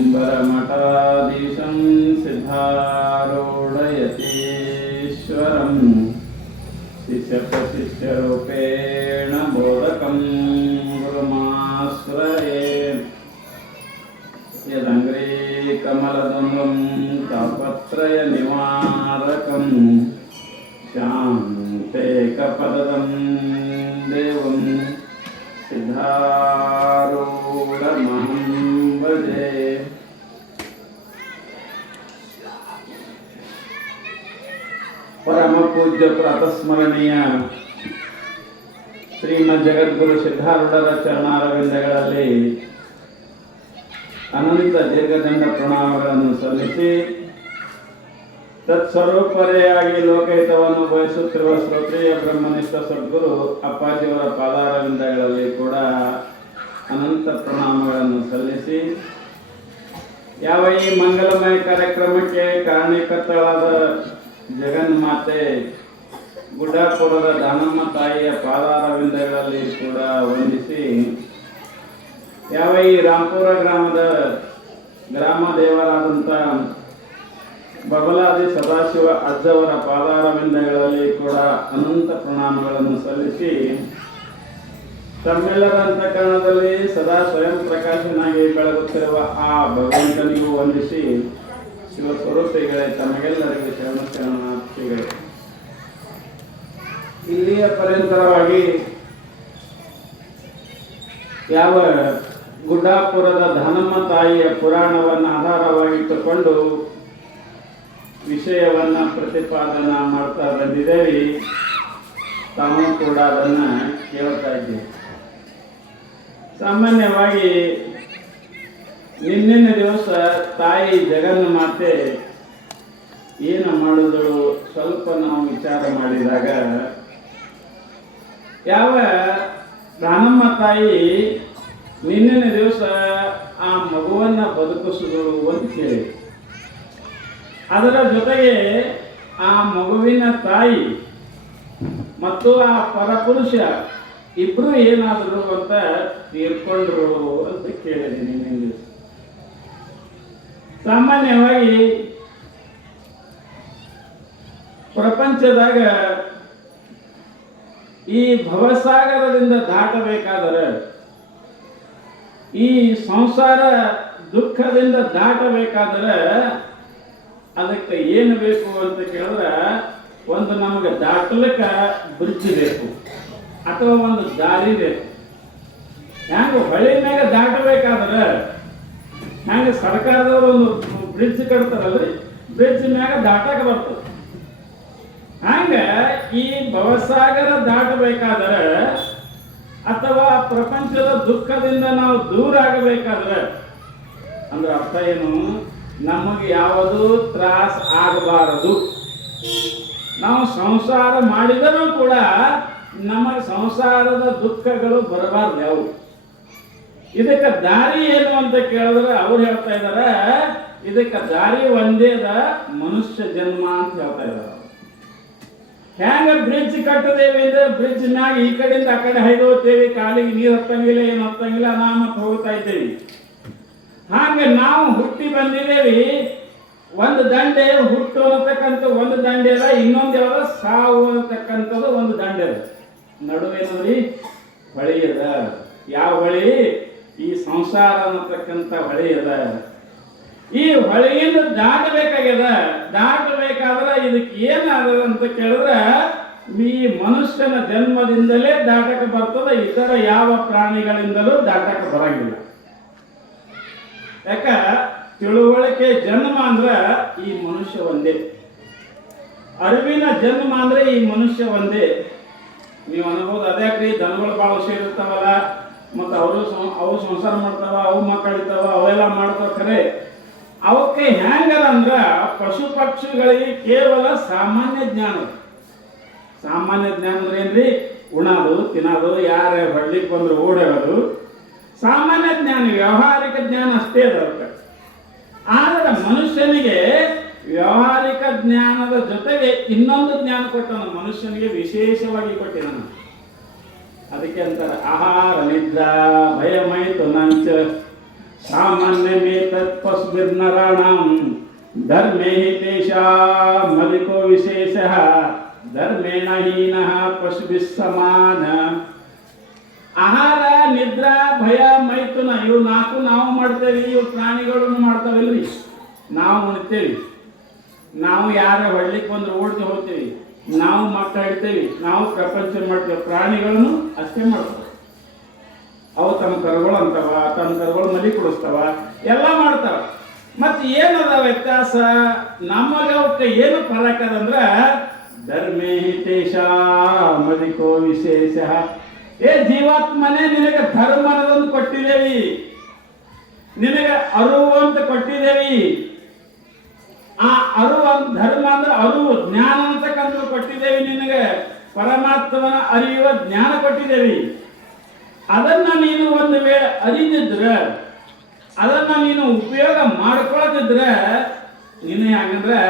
परमठाधीशं सिद्धारूढयतीश्वरं शिष्यप्रशिष्यरूपेण बोधकं गुरुमाश्रये यदङ्घ्रिकमलद्वन्द्वं तापत्रयनिवारकं शान्तेकपदं देवं सिद्धारूढमहं भजे। परम पूज्य प्रातस्मरणीಯ ಶ್ರೀಮದ್ ಜಗದ್ಗುರು ಸಿದ್ಧಾರೂಢರ ಚರಣಾರವಿಂದಗಳಲ್ಲಿ ಅನಂತ ದೀರ್ಘದಂಡ ಪ್ರಣಾಮಗಳನ್ನು ಸಲ್ಲಿಸಿ ತತ್ಸ್ವರೂಪರೆಯಾಗಿ ಲೋಕಹಿತವನ್ನು ಬಯಸುತ್ತಿರುವ ಶ್ರೋತ್ರಿಯ ಬ್ರಹ್ಮನಿಷ್ಠ ಸದ್ಗುರು ಅಪ್ಪಾಜಿಯವರ ಪಾದಾರವಿಂದಗಳಲ್ಲಿ ಕೂಡ ಅನಂತ ಪ್ರಣಾಮಗಳನ್ನು ಸಲ್ಲಿಸಿ ಯಾವ ಈ ಮಂಗಲಮಯ ಕಾರ್ಯಕ್ರಮಕ್ಕೆ ಕಾರಣೀಕರ್ತಳಾದ ಜಗನ್ಮಾತೆ ಗುಡ್ಡಾಪುರದ ದಾನಮ್ಮ ತಾಯಿಯ ಪಾದಾರವಿಂದಗಳಲ್ಲಿ ಕೂಡ ವಂದಿಸಿ ಯಾವ ಈ ರಾಂಪುರ ಗ್ರಾಮದ ಗ್ರಾಮ ದೇವರಾದಂಥ ಬಬಲಾದಿ ಸದಾಶಿವ ಅಜ್ಜವರ ಪಾದಾರವಿಂದಗಳಲ್ಲಿ ಕೂಡ ಅನಂತ ಪ್ರಣಾಮಗಳನ್ನು ಸಲ್ಲಿಸಿ ತಮ್ಮೆಲ್ಲರ ಅಂತಃಕರಣದಲ್ಲಿ ಸದಾ ಸ್ವಯಂ ಪ್ರಕಾಶನಾಗಿ ಬೆಳಗುತ್ತಿರುವ ಆ ಭಗವಂತನಿಗೂ ವಂದಿಸಿ ಶಿವಸ್ವರೂಪಿಗಳೇ ತಮಗೆಲ್ಲರಿಗೂ ಶರಣಾರ್ಥಿಗಳೇ. ಇಲ್ಲಿಯ ಪರ್ಯಂತರವಾಗಿ ಯಾವ ಗುಡ್ಡಾಪುರದ ದಾನಮ್ಮ ತಾಯಿಯ ಪುರಾಣವನ್ನು ಆಧಾರವಾಗಿಟ್ಟುಕೊಂಡು ವಿಷಯವನ್ನು ಪ್ರತಿಪಾದನಾ ಮಾಡ್ತಾ ಬಂದಿದ್ದೇವೆ. ತಾವು ಕೂಡ ಅದನ್ನು ಕೇಳ್ತಾ ಇದ್ದೀವಿ. ಸಾಮಾನ್ಯವಾಗಿ ನಿನ್ನಿನ ದಿವಸ ತಾಯಿ ಜಗನ್ಮಾತೆ ಏನು ಮಾಡಿದಳು ಸ್ವಲ್ಪ ನಾವು ವಿಚಾರ ಮಾಡಿದಾಗ ಯಾವ ದಾನಮ್ಮ ತಾಯಿ ನಿನ್ನಿನ ದಿವಸ ಆ ಮಗುವನ್ನು ಬದುಕಿಸಿದಳು ಅಂತ ಕೇಳಿ, ಅದರ ಜೊತೆಗೆ ಆ ಮಗುವಿನ ತಾಯಿ ಮತ್ತು ಆ ಪರಪುರುಷ ಇಬ್ರು ಏನಾದರೂ ಅಂತ ತೀರ್ಕೊಂಡ್ರು ಅಂತ ಕೇಳಿದ್ದೀನಿ ನಿನ್ನಿನ ದಿವಸ. ಸಾಮಾನ್ಯವಾಗಿ ಪ್ರಪಂಚದಾಗ ಈ ಭವಸಾಗರದಿಂದ ದಾಟಬೇಕಾದರೆ, ಈ ಸಂಸಾರ ದುಃಖದಿಂದ ದಾಟಬೇಕಾದರೆ ಅದಕ್ಕೆ ಏನು ಬೇಕು ಅಂತ ಕೇಳಿದ್ರೆ, ಒಂದು ನಮಗೆ ದಾಟಲಿಕ್ಕೆ ಬ್ರಿಡ್ಜ್ ಬೇಕು ಅಥವಾ ಒಂದು ದಾರಿ ಬೇಕು. ಹ್ಯಾಂಗ ಹೊಳೆ ಮ್ಯಾಗ ದಾಟಬೇಕಾದ್ರೆ ಹ್ಯಾಂಗ ಸರ್ಕಾರದವರು ಒಂದು ಬ್ರಿಡ್ಜ್ ಕಟ್ತಾರಲ್ರಿ, ಬ್ರಿಡ್ಜ್ ಮ್ಯಾಗ ದಾಟಕ್ಕೆ ಬರ್ತದೆ. ಹಂಗ ಈ ಭವಸಾಗರ ದಾಟಬೇಕಾದರೆ ಅಥವಾ ಪ್ರಪಂಚದ ದುಃಖದಿಂದ ನಾವು ದೂರ ಆಗಬೇಕಾದ್ರೆ ಅಂದ್ರೆ ಅರ್ಥ ಏನು, ನಮಗೆ ಯಾವುದು ತ್ರಾಸ ಆಗಬಾರದು. ನಾವು ಸಂಸಾರ ಮಾಡಿದರೂ ಕೂಡ ನಮಗೆ ಸಂಸಾರದ ದುಃಖಗಳು ಬರಬಾರ್ದು ಯಾವು. ಇದಕ್ಕೆ ದಾರಿ ಏನು ಅಂತ ಕೇಳಿದ್ರೆ ಅವ್ರು ಹೇಳ್ತಾ ಇದ್ದಾರೆ, ಇದಕ್ಕೆ ದಾರಿ ಒಂದೇದ ಮನುಷ್ಯ ಜನ್ಮ ಅಂತ ಹೇಳ್ತಾ ಇದ್ದಾರೆ. ಹೆಂಗ ಬ್ರಿಡ್ಜ್ ಕಟ್ಟದೇವಿ ಅಂದ್ರೆ ಬ್ರಿಡ್ಜ್ ಮ್ಯಾಗ ಈ ಕಡೆಯಿಂದ ಆ ಕಡೆ ಹೈದೋಗ್ತೇವಿ, ಕಾಲಿಗೆ ನೀರು ಹತ್ತಂಗಿಲ್ಲ, ಏನು ಹತ್ತಂಗಿಲ್ಲ, ಅನಾಮತ್ ಹೋಗ್ತಾ ಇದ್ದೇವಿ. ಹಾಗೆ ನಾವು ಹುಟ್ಟಿ ಬಂದಿದ್ದೇವಿ. ಒಂದು ದಂಡೆ ಹುಟ್ಟು ಅನ್ನತಕ್ಕಂಥ ಒಂದು ದಂಡೆ ಅದ, ಇನ್ನೊಂದು ಯಾವ್ದ ಸಾವು ಅನ್ನತಕ್ಕಂಥದ್ದು ಒಂದು ದಂಡೆ ಅದ. ನಡುವೆ ನೋಡಿ ಹೊಳಿ ಅದ. ಯಾವ ಹೊಳಿ? ಈ ಸಂಸಾರ ಅನ್ನತಕ್ಕಂಥ ಹೊಳಿ ಅದ. ಈ ಹೊಳೆಯಿಂದ ದಾಟಬೇಕಾಗ್ಯದ. ದಾಟಬೇಕಾದ್ರೆ ಇದಕ್ಕೆ ಏನಾಗದ ಅಂತ ಕೇಳಿದ್ರೆ, ಈ ಮನುಷ್ಯನ ಜನ್ಮದಿಂದಲೇ ದಾಟಕ್ಕೆ ಬರ್ತದೆ, ಇತರ ಯಾವ ಪ್ರಾಣಿಗಳಿಂದಲೂ ದಾಟಕ್ಕೆ ಬರಂಗಿಲ್ಲ. ಯಾಕ ತಿಳುವಳಿಕೆ ಜನ್ಮ ಅಂದ್ರೆ ಈ ಮನುಷ್ಯ ಒಂದೇ, ಅರಿವಿನ ಜನ್ಮ ಅಂದ್ರೆ ಈ ಮನುಷ್ಯ ಒಂದೇ. ನೀವು ಅನ್ಬೋದು ಅದ್ಯಾಕ್ರಿ ದನಗಳು ಭಾಳ ಹುಷಾರ್ ಇರ್ತಾವಲ್ಲ, ಮತ್ತು ಅವು ಸಂಸಾರ ಮಾಡ್ತಾವ, ಅವು ಮಕ್ಕಳಿರ್ತಾವ, ಅವೆಲ್ಲ ಮಾಡ್ತಾವ. ಖರೆ ಅವಕ್ಕೆ ಹೆಂಗದ ಅಂದ್ರ ಪಶು ಪಕ್ಷಿಗಳಿಗೆ ಕೇವಲ ಸಾಮಾನ್ಯ ಜ್ಞಾನ. ಸಾಮಾನ್ಯ ಜ್ಞಾನ ಅಂದ್ರೆ ಏನ್ರಿ? ಉಣೋದು, ತಿನ್ನೋದು, ಯಾರೇ ಹೊಡ್ಲಿಕ್ಕೆ ಬಂದ್ರು ಓಡೋದು ಸಾಮಾನ್ಯ ಜ್ಞಾನ, ವ್ಯಾವಹಾರಿಕ ಜ್ಞಾನ ಅಷ್ಟೇ ಅದ ಅವಕ್ಕೆ. ಆದರೆ ಮನುಷ್ಯನಿಗೆ ವ್ಯಾವಹಾರಿಕ ಜ್ಞಾನದ ಜೊತೆಗೆ ಇನ್ನೊಂದು ಜ್ಞಾನ ಕೊಟ್ಟನು, ಮನುಷ್ಯನಿಗೆ ವಿಶೇಷವಾಗಿ ಕೊಟ್ಟಿದ್ದಾನೆ. ಅದಕ್ಕೆ ಅಂತಾರೆ ಆಹಾರ ನಿದ್ರಾ ಭಯಮೈತು ನಂಚ ಸಾಮಾನ್ಯ ತತ್ವ ಪಶುಭಿರ್ನರಾಣಾಂ ಧರ್ಮೇ ತೇಷಾಮಧಿಕೋ ವಿಶೇಷಃ ಧರ್ಮೇಣ ಹೀನಃ ಪಶುಭಿಃ ಸಮಾನ. ಆಹಾರ, ನಿದ್ರಾ, ಭಯ, ಮೈಥುನ ಇವು ನಾಲ್ಕು ನಾವು ಮಾಡ್ತೇವೆ. ಇವು ಪ್ರಾಣಿಗಳನ್ನು ಮಾಡ್ತಾವಲ್ರಿ. ನಾವು ಉಣ್ತೇವೆ, ನಾವು ಯಾರ ಹೊಡ್ಲಿಕ್ಕೆ ಬಂದ್ರೆ ಓಡ್ತಿ ಹೋಗ್ತೇವೆ, ನಾವು ಮಕ್ಕಳು ಹಿಡ್ತೇವೆ, ನಾವು ಪ್ರಪಂಚ ಮಾಡ್ತೇವೆ. ಪ್ರಾಣಿಗಳನ್ನು ಅಷ್ಟೇ ಮಾಡ್ತವೆ. ಅವು ತಮ್ಮ ಕರುಗಳು ಅಂತವ, ತಮ್ಮ ಕರುಗಳು ಮಲಿ ಕುಡಿಸ್ತಾವ, ಎಲ್ಲ ಮಾಡ್ತಾವ. ಮತ್ತೆ ಏನದ ವ್ಯತ್ಯಾಸ? ನಮಗೆ ಅವಕ್ಕೆ ಏನು ಫರಕ್ ಅದಂದ್ರೆ ಧರ್ಮೇ ತೇಷಾಮಧಿಕೋ ವಿಶೇಷ. ಏ ಜೀವಾತ್ಮನೇ, ನಿನಗೆ ಧರ್ಮ ಅನ್ನೋದೊಂದು ಕೊಟ್ಟಿದ್ದೇವಿ, ನಿನಗೆ ಅರಿವು ಅಂತ ಕೊಟ್ಟಿದ್ದೇವಿ. ಆ ಅರಿವು ಧರ್ಮ ಅಂದ್ರೆ ಅರಿವು, ಜ್ಞಾನ ಅಂತಕ್ಕಂಥ ಕೊಟ್ಟಿದ್ದೇವೆ. ನಿನಗೆ ಪರಮಾತ್ಮನ ಅರಿಯುವ ಜ್ಞಾನ ಕೊಟ್ಟಿದ್ದೇವೆ. ಅದನ್ನ ನೀನು ಒಂದು ವೇಳೆ ಅರಿದಿದ್ರೆ, ಅದನ್ನ ನೀನು ಉಪಯೋಗ ಮಾಡ್ಕೊಳ್ತಿದ್ರೆ ನೀನು ಯಾಕಂದ್ರೆ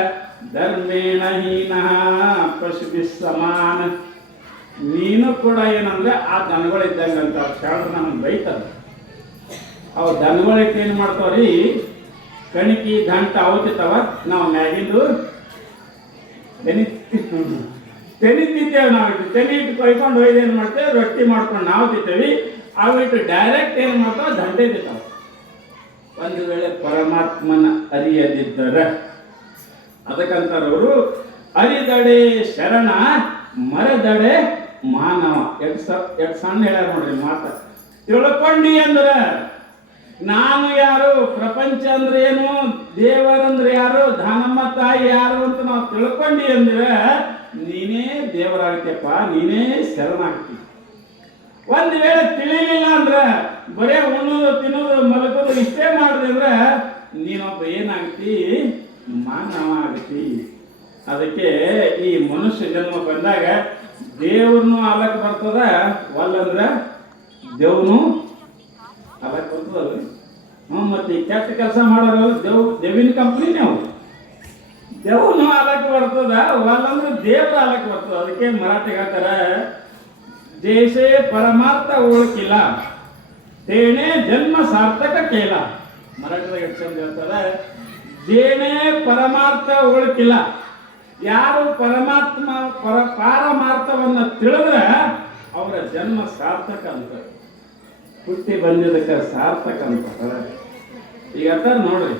ಧರ್ಮೇಣ ಹೀನಃ ಪಶುಭಿಃ ಸಮಾನ. ನೀನು ಕೂಡ ಏನಂದ್ರೆ ಆ ದನಗಳಿದ್ದಂಗೆ ಅಂತ ಶಾಸ್ತ್ರ ನಮ್ಗೆ ಬೈತದ. ಅವು ದನಗಳಿಗೆ ಏನು ಮಾಡ್ತಾವ್ರಿ, ಕಣಿಕಿ ದಂಟ ಅವತಿತ್ತವ, ನಾವು ಮ್ಯಾಗಿಂದು ತೆನಿ ತಿಂತೇವೆ. ನಾವಿಟ್ಟು ತೆನಿ ಇಟ್ಟು ಕೊಯ್ಕೊಂಡು ಒಯ್ದು ಏನು ಮಾಡ್ತೇವೆ, ರೊಟ್ಟಿ ಮಾಡ್ಕೊಂಡು ನಾವು ತಿಂತೇವೆ. ಅವಿಟ್ಟು ಡೈರೆಕ್ಟ್ ಏನು ಮಾಡ್ತಾವ, ದಂಟೆ ತಿಂತಾವ. ಒಂದು ವೇಳೆ ಪರಮಾತ್ಮನ ಅರಿಯದಿದ್ದರೆ, ಅದಕ್ಕಂತಾರವರು ಅರಿದಡೆ ಶರಣ ಮರದಡೆ ಮಾನವ. ಎಷ್ಟು ಸಣ್ಣ ಹೇಳ್ಯಾರ ನೋಡ್ರಿ ಮಾತ. ತಿಳ್ಕೊಂಡಿ ಅಂದ್ರೆ ನಾನು ಯಾರು, ಪ್ರಪಂಚ ಅಂದ್ರೆ ಏನು, ದೇವರಂದ್ರೆ ಯಾರು, ದಾನಮ್ಮ ತಾಯಿ ಯಾರು ಅಂತ ನಾವು ತಿಳ್ಕೊಂಡಿ ಅಂದ್ರೆ ನೀನೇ ದೇವರಾಗ್ತೀಯಪ್ಪ, ನೀನೇ ಶರಣಾಗ್ತಿ. ಒಂದು ವೇಳೆ ತಿಳಿಲಿಲ್ಲ ಅಂದ್ರೆ ಬರೇ ಉಣ್ಣೋದು, ತಿನ್ನೋದು, ಮಲಗೋದು ಇಷ್ಟೇ ಮಾಡಿದೆ ಅಂದ್ರೆ ನೀನೊಬ್ಬ ಏನಾಗ್ತಿ, ಮಾನವ ಆಗ್ತಿ. ಅದಕ್ಕೆ ಈ ಮನುಷ್ಯ ಜನ್ಮ ಬಂದಾಗ ದೇವ್ರನ್ನು ಅಲಕ್ ಬರ್ತದ, ಒಲ್ಲಂದ್ರೆ ದೇವ್ನು ಅಲಕ್ ಬರ್ತದಲ್ರಿ. ಮತ್ತೆ ಈ ಕೆಟ್ಟ ಕೆಲಸ ಮಾಡೋರಲ್ಲ, ದೇವಿನ ಕಂಪ್ನಿ ನಾವು, ದೇವ್ನು ಅಲಕ್ ಬರ್ತದ, ಒಲ್ಲಂದ್ರೆ ದೇವ್ರ ಅಲಕ್ ಬರ್ತದ. ಅದಕ್ಕೆ ಮರಾಠಿ ಹೇಳ್ತಾರ, ಜೈಸೆ ಪರಮಾರ್ಥ ಓಳ್ಕಿಲ್ಲ ತೇಣೆ ಜನ್ಮ ಸಾರ್ಥಕ ಕೇಳ. ಮರಾಠಿದಾಗ ಎಷ್ಟು ಚಂದ ಹೇಳ್ತಾರೆ, ಜೇನೆ ಪರಮಾರ್ಥ ಓಳ್ಕಿಲ್ಲ. ಯಾರು ಪಾರಮಾರ್ಥವನ್ನ ತಿಳಿದ್ರೆ ಅವರ ಜನ್ಮ ಸಾರ್ಥಕ ಅಂತ, ಹುಟ್ಟಿ ಬಂದಿದ್ದಕ್ಕೆ ಸಾರ್ಥಕ ಅಂತ. ಈಗ ನೋಡ್ರಿ,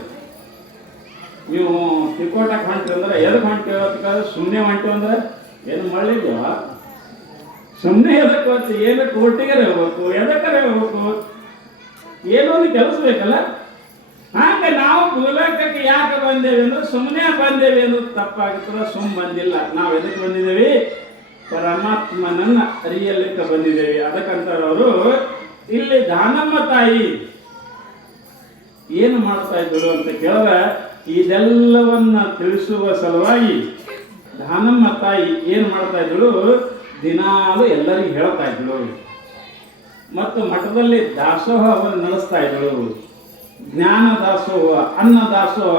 ನೀವು ತಿಕೋಟಕ್ಕೆ ಹೊಂಟ್ರಿ ಅಂದ್ರೆ ಎದಕ್ಕೆ ಹೊಂಟಿವ, ಸುಮ್ಮನೆ ಹೊಂಟಿವ ಅಂದ್ರೆ ಏನು ಮಾಡಲಿಲ್ವ, ಸುಮ್ಮನೆ ಎದಕ್ಕೆ ಹೊತ್ತು, ಏನಕ್ಕೆ ಒಟ್ಟಿಗೆ ಹೋಗ್ಬೇಕು, ಎದಕ್ಕರೆ ಹೋಗ್ಬೇಕು, ಏನೋ ಒಂದು ಕೆಲಸ ಬೇಕಲ್ಲ. ಹಾಗೆ ನಾವು ಭೂಲೋಕಕ್ಕೆ ಯಾಕೆ ಬಂದೇವೆ ಅಂದ್ರೆ ಸುಮ್ಮನೆ ಬಂದೇವೆ ಅನ್ನೋದು ತಪ್ಪಾಗುತ್ತದ. ಸುಮ್ಮ ಬಂದಿಲ್ಲ, ನಾವು ಎದಕ್ಕೆ ಬಂದಿದ್ದೇವೆ, ಪರಮಾತ್ಮನನ್ನ ಅರಿಯಲಿಕ್ಕೆ ಬಂದಿದ್ದೇವೆ. ಅದಕ್ಕಂತಾರೆ ಅವರು, ಇಲ್ಲಿ ದಾನಮ್ಮ ತಾಯಿ ಏನು ಮಾಡ್ತಾ ಇದ್ರು ಅಂತ ಕೇಳಿದ್ರೆ ಇದೆಲ್ಲವನ್ನ ತಿಳಿಸುವ ಸಲುವಾಗಿ ದಾನಮ್ಮ ತಾಯಿ ಏನು ಮಾಡ್ತಾ ಇದ್ರು, ದಿನಾಲು ಎಲ್ಲರಿಗೂ ಹೇಳ್ತಾ ಇದ್ರು. ಮತ್ತು ಮಠದಲ್ಲಿ ದಾಸೋಹವನ್ನು ನಡೆಸ್ತಾ ಇದ್ರು. ಜ್ಞಾನ ದಾಸೋಹ, ಅನ್ನ ದಾಸೋಹ,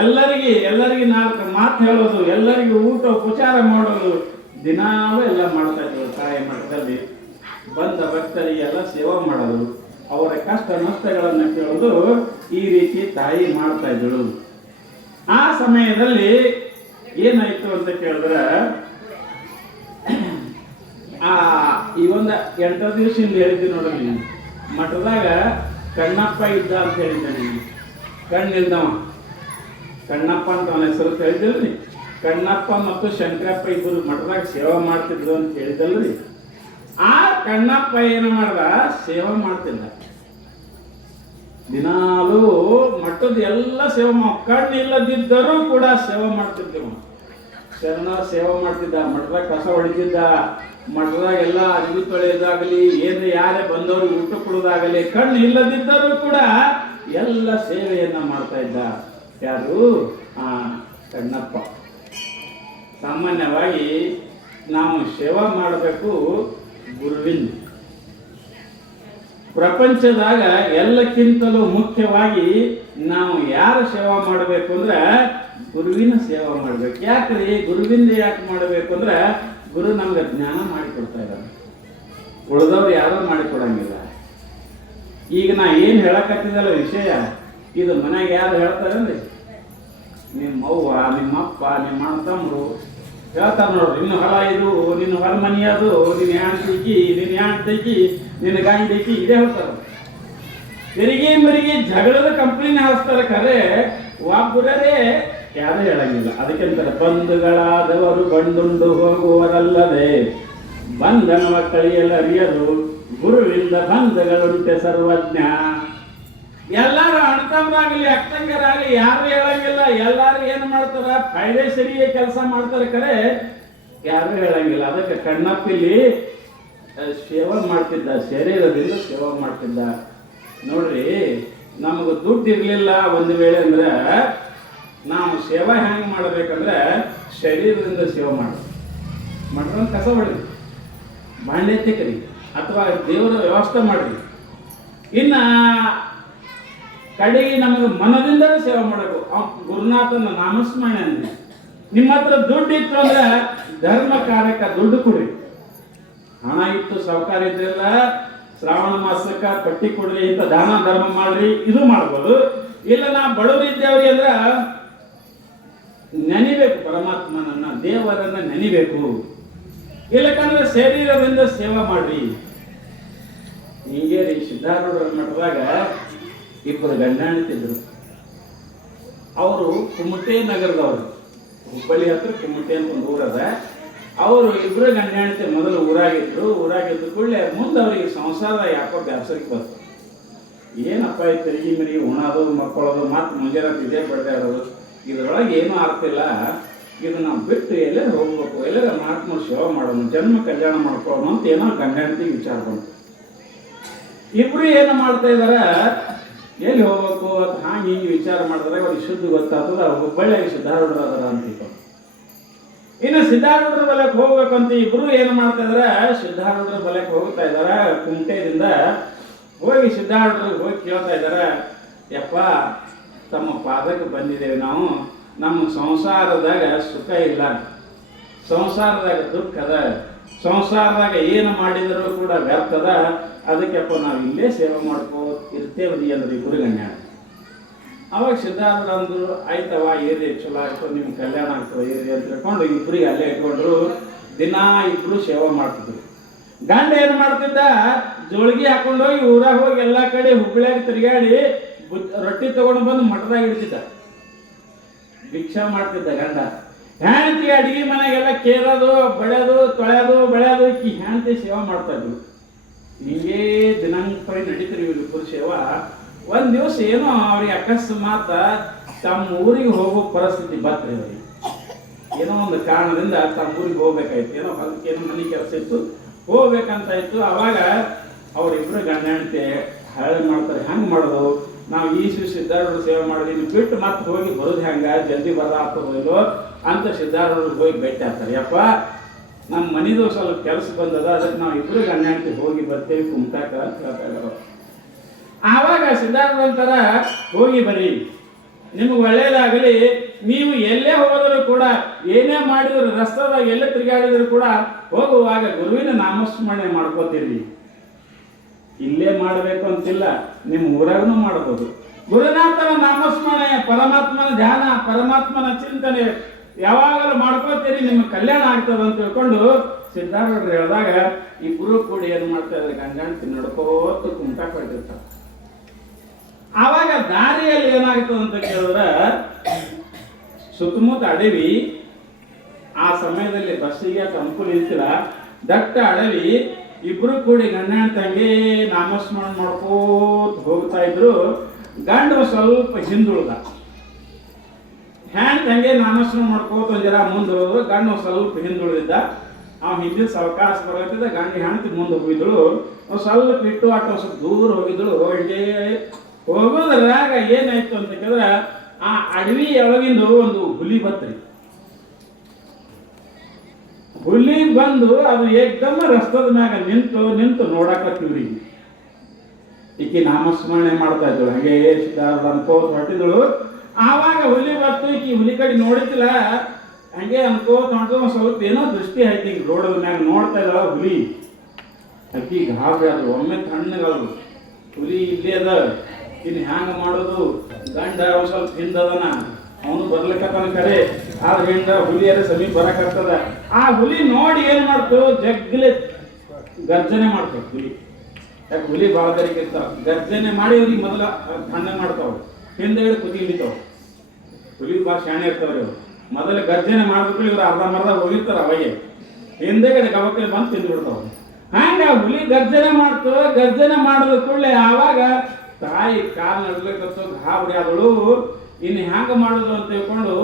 ಎಲ್ಲರಿಗೆ ನಾಲ್ಕು ಮಾತು ಹೇಳೋದು, ಎಲ್ಲರಿಗೂ ಊಟ ಉಪಚಾರ ಮಾಡೋದು, ದಿನಾಲು ಎಲ್ಲ ಮಾಡ್ತಾ ಇದ್ರು. ತಾಯಿ ಮಠದಲ್ಲಿ ಬಂದ ಭಕ್ತರಿಗೆಲ್ಲ ಸೇವಾ ಮಾಡೋದು, ಅವರ ಕಷ್ಟ ನಷ್ಟಗಳನ್ನು ಕೇಳೋದು, ಈ ರೀತಿ ತಾಯಿ ಮಾಡ್ತಾ ಇದ್ದಳು. ಆ ಸಮಯದಲ್ಲಿ ಏನಾಯ್ತು ಅಂತ ಕೇಳಿದ್ರೆ, ಈ ಒಂದು 8 ದಿವಸದಿಂದ ಹೇಳಿದ್ವಿ ನೋಡ್ರಿ, ಮಠದಾಗ ಕಣ್ಣಪ್ಪ ಇದ್ದ ಅಂತ ಹೇಳಿದ್ದಾನೆ. ಕಣ್ಣಿಲ್ದವ ಕಣ್ಣಪ್ಪ ಅಂತ ಅವನ ಹೆಸರು ಹೇಳಿದಲ್ರಿ. ಕಣ್ಣಪ್ಪ ಮತ್ತು ಶಂಕರಪ್ಪ ಇಬ್ಬರು ಮಠದಾಗ ಸೇವಾ ಮಾಡ್ತಿದ್ರು ಅಂತ ಹೇಳಿದಲ್ರಿ. ಆ ಕಣ್ಣಪ್ಪ ಏನು ಮಾಡ್ದ, ಸೇವಾ ಮಾಡ್ತಿದ್ದ. ದಿನಾಲೂ ಮಠದ ಎಲ್ಲ ಸೇವೆ ಕಣ್ಣಿಲ್ಲದಿದ್ದರೂ ಕೂಡ ಸೇವೆ ಮಾಡ್ತಿದ್ದೆವು. ಶರಣ ಸೇವೆ ಮಾಡ್ತಿದ್ದ, ಮಠದಾಗ ಕಸ ಹೊಡಿತಿದ್ದ, ಮಠದಾಗ ಎಲ್ಲ ಅರಿವಿ ತೊಳೆಯೋದಾಗಲಿ, ಏನು ಯಾರೇ ಬಂದವರು ಊಟ ಕೊಡೋದಾಗಲಿ, ಕಣ್ಣು ಇಲ್ಲದಿದ್ದರೂ ಕೂಡ ಎಲ್ಲ ಸೇವೆಯನ್ನ ಮಾಡ್ತಾ ಇದ್ದ. ಯಾರು? ಕಣ್ಣಪ್ಪ. ಸಾಮಾನ್ಯವಾಗಿ ನಾವು ಸೇವಾ ಮಾಡಬೇಕು ಗುರುವಿಂದ. ಪ್ರಪಂಚದಾಗ ಎಲ್ಲಕ್ಕಿಂತಲೂ ಮುಖ್ಯವಾಗಿ ನಾವು ಯಾರು ಸೇವಾ ಮಾಡಬೇಕು ಅಂದ್ರೆ ಗುರುವಿನ ಸೇವಾ ಮಾಡಬೇಕು. ಯಾಕ್ರಿ ಗುರುವಿಂದ ಯಾಕೆ ಮಾಡಬೇಕು ಅಂದ್ರೆ ಗುರು ನಮ್ಗೆ ಜ್ಞಾನ ಮಾಡಿಕೊಡ್ತಾ ಇದ್ದಾರೆ, ಉಳಿದವ್ರು ಯಾರೂ ಮಾಡಿಕೊಡಂಗಿಲ್ಲ. ಈಗ ನಾ ಏನು ಹೇಳಕತ್ತಿದ್ದಲ್ಲ ವಿಷಯ, ಇದು ಮನೆಗೆ ಯಾರು ಹೇಳ್ತಾರನ್ರಿ? ನಿಮ್ಮ ಅವ್ವ, ನಿಮ್ಮಪ್ಪ, ನಿಮ್ಮ ಅಣ್ಣ ತಮ್ಮರು ಹೇಳ್ತಾರೆ ನೋಡ್ರಿ. ನಿನ್ನ ಹೊಲ ಇದು, ನಿನ್ನ ಹೊಲ ಮನಿ ಅದು, ನಿನ್ನ ಹೆಣ್ತಿಕಿ, ನಿನ್ನ ಹೆಣ್ತೈಕಿ, ನಿನ್ನ ಗಾಂಡಿಕಿ, ಇದೇ ಹೇಳ್ತಾರೆ. ತೆರಿಗೆ ಮರಿಗೆ ಜಗಳದ ಕಂಪ್ನಿನ ಹಾಸ್ತಾರೆ. ಖರೆ ಒಬ್ಬರೇ ಯಾರು ಹೇಳಂಗಿಲ್ಲ. ಅದಕ್ಕೆಂತಾರೆ ಬಂಧುಗಳಾದವರು ಬಂದುಂಡು ಹೋಗುವರಲ್ಲದೆ ಬಂಧನವ ಕಳಿಯಲರಿಯದು ಗುರುವಿಂದ ಬಂಧುಗಳುಂಟೆ ಸರ್ವಜ್ಞ. ಎಲ್ಲಾರು ಅಣ್ತಮ್ಮರಾಗಲಿ ಅಕ್ಕಂಗರಾಗಲಿ ಯಾರು ಹೇಳಂಗಿಲ್ಲ. ಎಲ್ಲಾರು ಏನು ಮಾಡ್ತಾರ? ಫಾಯ್ದೆ ಸರಿಯೇ ಕೆಲಸ ಮಾಡ್ತಾರೆ. ಖರೆ ಯಾರು ಹೇಳಂಗಿಲ್ಲ. ಅದಕ್ಕೆ ಕಣ್ಣಪ್ಪಿಲಿ ಸೇವೆ ಮಾಡ್ತಿದ್ದ, ಶರೀರದಿಂದ ಸೇವೆ ಮಾಡ್ತಿದ್ದ. ನೋಡ್ರಿ, ನಮಗೆ ದುಡ್ಡು ಇರಲಿಲ್ಲ ಒಂದು ವೇಳೆ ಅಂದ್ರೆ ನಾವು ಸೇವೆ ಹೆಂಗೆ ಮಾಡಬೇಕಂದ್ರೆ ಶರೀರದಿಂದ ಸೇವೆ ಮಾಡ್ರಿ. ಕಸ ಹೊಡ್ರಿ, ಬಾಂಡೆ ತೆಕ್ಕರಿ, ಅಥವಾ ದೇವರ ವ್ಯವಸ್ಥೆ ಮಾಡ್ರಿ. ಇನ್ನು ಕಡೆಗೆ ನಮಗೆ ಮನದಿಂದಲೇ ಸೇವೆ ಮಾಡಬೇಕು. ಗುರುನಾಥನ ನಾಮಸ್ಮರಣೆ ಅಂದ್ರೆ ನಿಮ್ಮ ಹತ್ರ ದುಡ್ಡು ಇತ್ತು ಅಂದ್ರೆ ಧರ್ಮ ಕಾರ್ಯಕ್ಕೆ ದುಡ್ಡು ಕೊಡ್ರಿ. ಹಣ ಇತ್ತು, ಸೌಕಾರ ಇದ್ರಿಲ್ಲ, ಶ್ರಾವಣ ಮಾಸಕ್ಕೆ ಪಟ್ಟಿ ಕೊಡ್ರಿ, ಇಂಥ ದಾನ ಧರ್ಮ ಮಾಡ್ರಿ, ಇದು ಮಾಡ್ಬೋದು. ಇಲ್ಲ ನಾ ಬಡವರಿದ್ದೇವ್ರಿ ಅಂದ್ರೆ ನೆನಿಬೇಕು, ಪರಮಾತ್ಮನನ್ನ ದೇವರನ್ನ ನೆನಿಬೇಕು. ಇಲ್ಲಕಂದ್ರೆ ಶರೀರದಿಂದ ಸೇವೆ ಮಾಡ್ರಿ. ಹಿಂಗೆ ರೀ ಸಿದ್ಧಾರೂಢರ ಮಠದಾಗ ಇಬ್ಬರು ಗಂಡ ಹೆಂಡತಿದ್ರು. ಅವರು ಕುಮಟೆ ನಗರದವರು, ಹುಬ್ಬಳ್ಳಿ ಹತ್ರ ಕುಮಟೆ ಅಂತ ಒಂದು ಊರದ. ಅವರು ಇಬ್ಬರು ಗಂಡ ಹೆಂಡತಿ ಮೊದಲು ಊರಾಗಿದ್ರು. ಊರಾಗಿದ್ದ ಕೂಡಲೇ ಮುಂದೆ ಅವರಿಗೆ ಸಂಸಾರ ಯಾಕೋ ಬ್ಯಾಸರಿಗೆ ಬಂತು. ಏನಪ್ಪ ಇತ್ತು ಈ ಮರಿ ಉಣೋದು ಮಕ್ಕಳೋದು ಮತ್ತು ಮುಂಜಾನೆ ಇದೇ ಬಡ್ದೆ ಇರೋದು, ಇದರೊಳಗೆ ಏನೂ ಆಗ್ತಿಲ್ಲ. ಇದು ನಾವು ಬಿಟ್ಟು ಎಲ್ಲರೂ ಹೋಗ್ಬೇಕು, ಎಲ್ಲರ ಮಹಾತ್ಮ ಸೇವೆ ಮಾಡೋಣ, ಜನ್ಮ ಕಲ್ಯಾಣ ಮಾಡ್ಕೊಳ್ಳೋಣ ಅಂತ ಏನೋ ಗಂಡ ಹೆಂಡತಿ ವಿಚಾರ ಬಂತು. ಇಬ್ರು ಏನು ಮಾಡ್ತಾ ಇದಾರ, ಎಲ್ಲಿ ಹೋಗ್ಬೇಕು ಅಂತ ಹಾಂಗೆ ಹಿಂಗೆ ವಿಚಾರ ಮಾಡಿದ್ರೆ ಅವ್ರಿಗೆ ಶುದ್ಧ ಗೊತ್ತಾಗ್ತದ. ಹುಬ್ಬಳ್ಳಿಯಾಗಿ ಸಿದ್ಧಾರೂಢರ ಅದರ ಅಂತ. ಇನ್ನು ಸಿದ್ಧಾರೂಢರ ಬಲಕ್ಕೆ ಹೋಗ್ಬೇಕಂತ ಇಬ್ರು ಏನು ಮಾಡ್ತಾ ಇದಾರೆ, ಸಿದ್ಧಾರೂಢರ ಬಲಕ್ಕೆ ಹೋಗ್ತಾ ಇದಾರ. ಕುಮಟೆಯಿಂದ ಹೋಗಿ ಸಿದ್ಧಾರೂಢರಿಗೆ ಹೋಗಿ ಕೇಳ್ತಾ ಇದಾರ, ಯಪ್ಪ ತಮ್ಮ ಪಾದಕ್ಕೆ ಬಂದಿದ್ದೇವೆ ನಾವು, ನಮ್ಮ ಸಂಸಾರದಾಗ ಸುಖ ಇಲ್ಲ, ಸಂಸಾರದಾಗ ದುಃಖ ಅದ, ಸಂಸಾರದಾಗ ಏನು ಮಾಡಿದರೂ ಕೂಡ ವ್ಯರ್ಥದ, ಅದಕ್ಕೆಪ್ಪ ನಾವು ಇಲ್ಲೇ ಸೇವೆ ಮಾಡ್ಕೋ ಇರ್ತೇವದಿ ಅಂದ್ರೆ ಇಬ್ಬರು ಗಣ್ಯ. ಅವಾಗ ಸಿದ್ಧಾರೂಢ ಅಂದ್ರು, ಆಯ್ತವ ಏರಿ ಚಲೋ ಆಗ್ತದೆ, ನಿಮ್ಗೆ ಕಲ್ಯಾಣ ಆಗ್ತದೆ ಏರಿ ಅಂತ ಹೇಳ್ಕೊಂಡು ಇಬ್ಬರಿಗೆ ಅಲ್ಲೇ ಇಟ್ಕೊಂಡ್ರು. ದಿನಾ ಇಬ್ರು ಸೇವೆ ಮಾಡ್ತಿದ್ರು. ಗಂಡ ಏನು ಮಾಡ್ತಿದ್ದ, ಜೋಳಿಗೆ ಹಾಕೊಂಡೋಗಿ ಊರಾಗ ಹೋಗಿ ಎಲ್ಲ ಕಡೆ ಹುಬ್ಬಳ್ಳಿಯಾಗ ತಿರುಗಾಡಿ ರೊಟ್ಟಿ ತಗೊಂಡು ಬಂದು ಮಠದಾಗ ಇಡ್ತಿದ್ದ, ಭಿಕ್ಷಾ ಮಾಡ್ತಿದ್ದ ಗಂಡ. ಹೆಂಡತಿ ಅಡಿಗೆ ಮನೆಗೆಲ್ಲ ಕೇರೋದು, ಬಳೆಯೋದು, ತೊಳೆಯೋದು, ಬೆಳೆಯೋದು, ಹೆಂಡತಿ ಸೇವೆ ಮಾಡ್ತಾ ಇದ್ರು. ಹಿಂಗೇ ದಿನಾಂಕ ನಡೀತಿರು ಇವ್ರಿಬ್ಬರು ಸೇವಾ. ಒಂದು ದಿವಸ ಏನೋ ಅವ್ರಿಗೆ ಅಕಸ್ಮಾತ್ ತಮ್ಮ ಊರಿಗೆ ಹೋಗೋ ಪರಿಸ್ಥಿತಿ ಬತ್ರಿ. ಅವ್ರಿಗೆ ಏನೋ ಒಂದು ಕಾರಣದಿಂದ ತಮ್ಮ ಊರಿಗೆ ಹೋಗ್ಬೇಕಾಯ್ತು, ಏನೋ ಹೊಲಕ್ಕೇನೋ ಮನೆ ಕೆಲಸ ಇತ್ತು, ಹೋಗ್ಬೇಕಂತ ಇತ್ತು. ಅವಾಗ ಅವರಿಬ್ಬರು ಗಂಡ ಹೆಂಡತಿ ಹಾಳು ಮಾಡ್ತಾರೆ. ಹೆಂಗೆ ಮಾಡೋದು, ನಾವು ಈ ಸಿದ್ಧಾರೂಢರು ಸೇವೆ ಮಾಡಿದ್ವಿ, ಬಿಟ್ಟು ಮತ್ತೆ ಹೋಗಿ ಬರೋದು ಹೆಂಗ, ಜಲ್ದಿ ಬರೋದಾಗ್ತದೋ ಅಂತ ಸಿದ್ಧಾರೂಢರಿಗೆ ಹೋಗಿ ಭೇಟಿ ಆಗ್ತಾರೆ. ಯಪ್ಪ ನಮ್ಮ ಮನೆದು ಸ್ವಲ್ಪ ಕೆಲಸ ಬಂದದ, ಅದಕ್ಕೆ ನಾವು ಇಬ್ಬರು ಗಂಡ ಹೆಂಡತಿ ಹೋಗಿ ಬರ್ತೇವೆ ಕುಮಟಾಕ ಅಂತ ಹೇಳ್ತಾ ಇದ್ದಾರೆ. ಆವಾಗ ಸಿದ್ಧಾರೂಢ ಅಂತಾರ, ಹೋಗಿ ಬರ್ರಿ, ನಿಮ್ಗೆ ಒಳ್ಳೇದಾಗಲಿ. ನೀವು ಎಲ್ಲೇ ಹೋದರೂ ಕೂಡ, ಏನೇ ಮಾಡಿದ್ರು, ರಸ್ತೆದಾಗ ಎಲ್ಲೇ ತಿರುಗಾಡಿದ್ರು ಕೂಡ ಹೋಗುವಾಗ ಗುರುವಿನ ನಾಮಸ್ಮರಣೆ ಮಾಡ್ಕೋತೀರಿ. ಇಲ್ಲೇ ಮಾಡಬೇಕು ಅಂತಿಲ್ಲ, ನಿಮ್ಮ ಊರಾಗೂ ಮಾಡ್ಬೋದು. ಗುರುನಾಥನ ನಾಮಸ್ಮರಣೆ, ಪರಮಾತ್ಮನ ಧ್ಯಾನ, ಪರಮಾತ್ಮನ ಚಿಂತನೆ ಯಾವಾಗಲೂ ಮಾಡ್ಕೋತೀರಿ, ನಿಮ್ಗೆ ಕಲ್ಯಾಣ ಆಗ್ತದೆ ಅಂತ ತಿಳ್ಕೊಂಡು ಸಿದ್ಧಾರೂಢರು ಹೇಳಿದಾಗ ಇಬ್ಬರು ಕೂಡಿ ಏನು ಮಾಡ್ತಾ ಇದ್ದಾರೆ, ಗಂಡ ಹೆಂಡತಿ ನಡ್ಕೋತ ಕುಮಟಾಕ್ ಹೊರಟಿರ್ತಾರೆ. ಆವಾಗ ದಾರಿಯಲ್ಲಿ ಏನಾಗ್ತದೆ ಅಂತ ಕೇಳಿದ್ರೆ, ಸುತ್ತಮುತ್ತ ಅಡವಿ, ಆ ಸಮಯದಲ್ಲಿ ಬಸ್ಸಿಗೆ ಅನುಕೂಲ ಇರ್ತಿಲ್ಲ, ದಟ್ಟ ಅಡವಿ. ಇಬ್ರು ಕೂಡಿ ಗಂಡ ಹೆಂಡತಿ ನಾಮಸ್ಮರಣ ಮಾಡ್ಕೋತ ಹೋಗ್ತಾ ಇದ್ರು. ಗಂಡು ಸ್ವಲ್ಪ ಹಿಂದುಳ್ದ, ಹೆಂಡತಿ ಹಂಗೆ ನಾಮಸ್ಮರಣ ಮಾಡ್ಕೋತ ಒಂದ್ ಜರ ಮುಂದೆ ಹೋದ್ರು. ಗಂಡು ಸ್ವಲ್ಪ ಹಿಂದುಳಿದಿದ್ದ, ಅವ್ ಹಿಂದಿನ ಸಾವಕಾಶ ಬರತ್ತಿದ್ದ. ಗಂಡು ಹೆಂಡತಿ ಮುಂದೆ ಹೋಗಿದ್ರು, ಸ್ವಲ್ಪ ಬಿಟ್ಟು ಆಟ ಸ್ವಲ್ಪ ದೂರ ಹೋಗಿದ್ರು. ಹಿಂಗೆ ಹೋಗೋದ್ರಾಗ ಏನಾಯ್ತು ಅಂತ ಕೇಳಿದ್ರೆ, ಆ ಅಡವಿ ಒಳಗಿಂದ ಒಂದು ಹುಲಿ ಬತ್ರಿ. ಹುಲಿ ಬಂದು ಅದು ಏಕದಮ್ಮ ರಸ್ತದ ಮ್ಯಾಗ ನಿಂತು ನೋಡಕತ್ತೀವ್ರಿ. ಈಕಿ ನಾಮಸ್ಮರಣೆ ಮಾಡ್ತಾ ಇದ್ದಳು, ಹಾಗೆ ಸಿದ್ಧಾರೂಢ ಅನ್ಕೋತ ಹೊರಟಿದಳು. ಆವಾಗ ಹುಲಿ ಬತ್ತು, ಈಕಿ ಹುಲಿ ಕಡೆ ನೋಡಿತಿಲ್ಲ, ಹಂಗೆ ಅನ್ಕೋತ ಹೊಂಟು. ಸ್ವಲ್ಪ ಏನೋ ದೃಷ್ಟಿ ಆಯ್ತು, ಈಗ ರೋಡದ ಮ್ಯಾಗ ನೋಡ್ತಾ ಇದ್ದಾಳ ಹುಲಿ. ಆಕಿ ಗಾಬರಿ ಅದು, ಒಮ್ಮೆ ತಣ್ಣಗಲ್ರು, ಹುಲಿ ಇಲ್ಲೇ ಅದ, ಇನ್ನು ಹ್ಯಾಂಗ ಮಾಡೋದು? ಗಂಡ ಒಂದ್ ಸ್ವಲ್ಪ ಹಿಂದದನ, ಅವನು ಬರ್ಲಿಕ್ಕತನ ಕರೆ, ಆದ್ರೆ ಹಿಂದ ಹುಲಿಯರ ಸಮೀಪ ಬರಕತ್ತದ. ಆ ಹುಲಿ ನೋಡಿ ಏನ್ ಮಾಡ್ತು? ಜಗ್ಗಲೆ ಗರ್ಜನೆ ಮಾಡ್ತಾವ ಹುಲಿ. ಯಾಕೆ ಹುಲಿ ಭಾಳ ತರೀಕೆ ಇರ್ತಾವ. ಗರ್ಜನೆ ಮಾಡಿ ಅವ್ರಿಗೆ ಮೊದಲ ಧಾನ್ಯ ಮಾಡ್ತಾವ, ಹಿಂದೆ ಕುದಿ ಹಿಡಿತಾವ. ಹುಲಿ ಭಾಳ ಶಾಣೆ ಇರ್ತಾವ್ರಿ ಅವ್ರು. ಮೊದಲ ಗರ್ಜನೆ ಮಾಡ್ಬೇಕು, ಇವ್ರು ಅರ್ಧ ಮರ್ಧ ಹೋಗಿರ್ತಾರ ಅವಾಗೆ, ಹಿಂದೆ ಕಡೆ ಗವಕ್ಕೆ ಬಂದು ತಿಂದು ಬಿಡ್ತಾವ. ಹಂಗ ಹುಲಿ ಗರ್ಜನೆ ಮಾಡ್ತು. ಗರ್ಜನೆ ಮಾಡಿದ ಕೂಡಲೇ ಆವಾಗ ತಾಯಿ ಕಾಲು ನಡ್ಬೇಕತ್ತು, ಗಾಬರಿ ಆದಳು. ಇನ್ನು ಹ್ಯಾಂಗ ಮಾಡೋದು ಅಂತ ತಿಳ್ಕೊಂಡು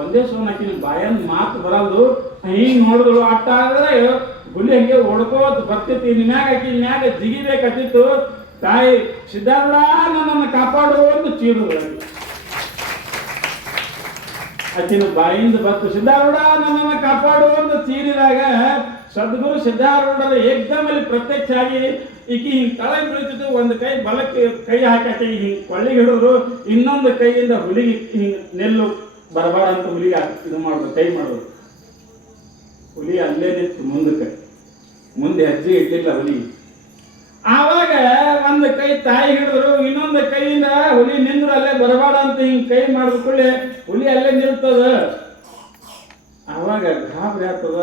ಒಂದೇ ಸೋನಾಕಿನ ಬಾಯನ್ ಮಾತು ಬರಲ್ದು. ಹಿಂಗ್ ನೋಡಿದಳು. ಅಟ್ಟ ಆದ್ರೆ ಹುಲಿ ಹಂಗೆ ಹೊಡ್ಕೋತ ಬರ್ತಿತ್ತು. ಇನ್ ಮ್ಯಾಗ ಆಕಿ ಮ್ಯಾಗ ಜಿಗಿಬೇಕತ್ತಿತ್ತು. ತಾಯಿ ಸಿದ್ಧಾರೂಢ ನನ್ನನ್ನು ಕಾಪಾಡುವ ಅಂತ ಚೀರುದು. ಆಕಿನ ಬಾಯಿಂದ ಬತ್ತು ಸಿದ್ಧಾರೂಢ ನನ್ನನ್ನು ಕಾಪಾಡುವ ಅಂತ ಚೀರಿದಾಗ ಸದ್ಗುರು ಸಿದ್ಧಾರೂಢರ ಏಕ್ದಮಲ್ಲಿ ಪ್ರತ್ಯಕ್ಷ ಆಗಿ ಈಕಿ ಹಿಂಗೆ ತಳಗೆ ಬೀಳ್ತಿದ್ದು. ಒಂದು ಕೈ ಬಲಕ್ಕೆ ಕೈ ಹಾಕಿ ಹಿಂಗೆ ಕೊಳ್ಳಿಗೆ ಹಿಡಿದ್ರು, ಇನ್ನೊಂದು ಕೈಯಿಂದ ಹುಲಿಗೆ ಹಿಂಗೆ ನೆಲ್ಲು ಬರಬಾರ ಅಂತ ಹುಲಿಗೆ ಇದು ಮಾಡೋದು, ಕೈ ಮಾಡೋದು. ಹುಲಿ ಅಲ್ಲೇ ನಿಂತು ಮುಂದೆ ಹೆಜ್ಜೆ ಇಡ್ಲಿಲ್ಲ ಹುಲಿ. ಆವಾಗ ಒಂದು ಕೈ ತಾಯಿ ಹಿಡಿದ್ರು, ಇನ್ನೊಂದು ಕೈಯಿಂದ ಹುಲಿ ನಿಂದ್ರು ಅಲ್ಲೇ ಬರಬಾರ ಅಂತ ಹಿಂಗೆ ಕೈ ಮಾಡಿದ ಕೂಡಲೇ ಹುಲಿ ಅಲ್ಲೇ ನಿಲ್ತದ. ಆವಾಗ ಗಾಬರಿ ಆಗ್ತದ.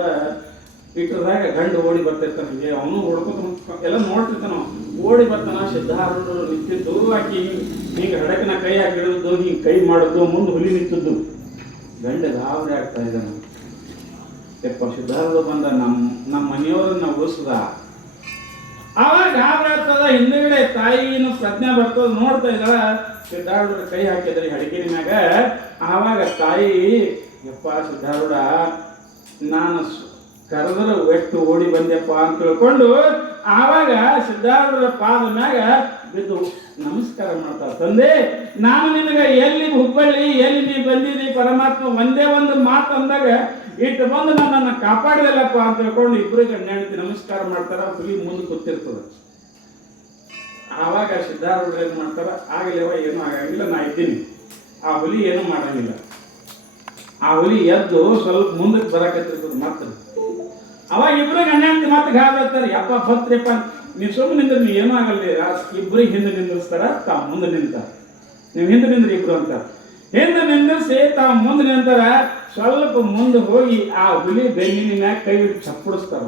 ಇಟ್ಟದಾಗ ಗಂಡು ಓಡಿ ಬರ್ತಿರ್ತಾನ. ಹಿಂಗೆ ಅವನು ಓಡ್ಕೊತ ಎಲ್ಲ ನೋಡ್ತಿರ್ತಾನ. ಓಡಿ ಬರ್ತಾನ. ಸಿದ್ಧಾರೂಢರು ನಿಂತಿದ್ದು, ಆಕಿ ಹಿಂಗೆ ಹಡಕಿನ ಕೈ ಹಾಕಿ ಹಿಡಿದು ಹಿಂಗೆ ಕೈ ಮಾಡೋದು, ಮುಂದೆ ಹುಲಿ ನಿಂತಿದ್ದು. ಗಂಡ ಗಾಬರಿ ಆಗ್ತಾ ಇದ್ದಾನ. ಯಪ್ಪ ಸಿದ್ಧಾರೂಢ ಬಂದ ನಮ್ಮ ಮನೆಯವ್ರನ್ನ ಉಳಿಸ್ದ. ಆವಾಗ ಗಾಬರಿ ಆಗ್ತದ. ಹಿಂದುಗಡೆ ತಾಯಿನ ಪ್ರಜ್ಞೆ ಬರ್ತದ. ನೋಡ್ತಾ ಇದ್ದಾಳ. ಸಿದ್ಧಾರೂಢರ ಕೈ ಹಾಕಿದ್ರಿ ಹಡಕಿನ ಮ್ಯಾಗ. ಆವಾಗ ತಾಯಿ ಯಪ್ಪ ಸಿದ್ಧಾರೂಢ ನಾನು ಕರೆದ್ರೆ ಎಷ್ಟು ಓಡಿ ಬಂದ್ಯಪ್ಪ ಅಂತ ತಿಳ್ಕೊಂಡು ಆವಾಗ ಸಿದ್ಧಾರೂಢರ ಪಾದ ಮ್ಯಾಗ ಬಿದ್ದು ನಮಸ್ಕಾರ ಮಾಡ್ತಾರ. ತಂದೆ, ನಾನು ನಿನಗೆ ಎಲ್ಲಿ ಹುಬ್ಬಳ್ಳಿ ಎಲ್ಲಿ ನೀ ಬಂದಿದ್ದಿ ಪರಮಾತ್ಮ ಒಂದೇ ಒಂದು ಮಾತು ಅಂದಾಗ ಇಟ್ಟು ಬಂದು ನನ್ನನ್ನು ಕಾಪಾಡಿದಲ್ಲಪ್ಪ ಅಂತ ತಿಳ್ಕೊಂಡು ಇಬ್ಬರಿಗೆ ಹೆಂಡತಿ ನಮಸ್ಕಾರ ಮಾಡ್ತಾರ. ಹುಲಿ ಮುಂದೆ ಕೂತಿರ್ತದ. ಆವಾಗ ಸಿದ್ಧಾರೂಢ ಏನು ಮಾಡ್ತಾರ? ಆಗಲಿವ ಏನೂ ಆಗಂಗಿಲ್ಲ, ನಾ ಇದ್ದೀನಿ. ಆ ಹುಲಿ ಏನೂ ಮಾಡಂಗಿಲ್ಲ. ಆ ಹುಲಿ ಎದ್ದು ಸ್ವಲ್ಪ ಮುಂದಕ್ಕೆ ಬರಕತ್ತಿರ್ತದ. ಮಾತ್ರ ಅವಾಗ ಇಬ್ರು ಗಂಡ ಮತ್ತೆ ಗಾಬರ್ತಾರೆ. ಯಪ್ಪ ಭಕ್ತರಿಪ್ಪ ನೀವು ಸುಮ್ಮನೆ ನಿಂದ್ರೆ ನೀವು ಏನೂ ಆಗಲ್ಲ. ಇಬ್ಬರಿಗೆ ಹಿಂದೆ ನಿಂದಿರ್ಸ್ತಾರ, ತಾವು ಮುಂದೆ ನಿಂತಾರ. ನೀವು ಹಿಂದೆ ನಿಂದ್ರಿ ಇಬ್ರು ಅಂತ ಹಿಂದೆ ನಿಂದಿರ್ಸಿ ತಾವು ಮುಂದೆ ನಿಂತಾರ. ಸ್ವಲ್ಪ ಮುಂದೆ ಹೋಗಿ ಆ ಹುಲಿ ಬೆನ್ನಿನ ಮ್ಯಾಗ ಕೈ ಬಿಟ್ಟು ಚಪ್ಪಡಿಸ್ತಾರ.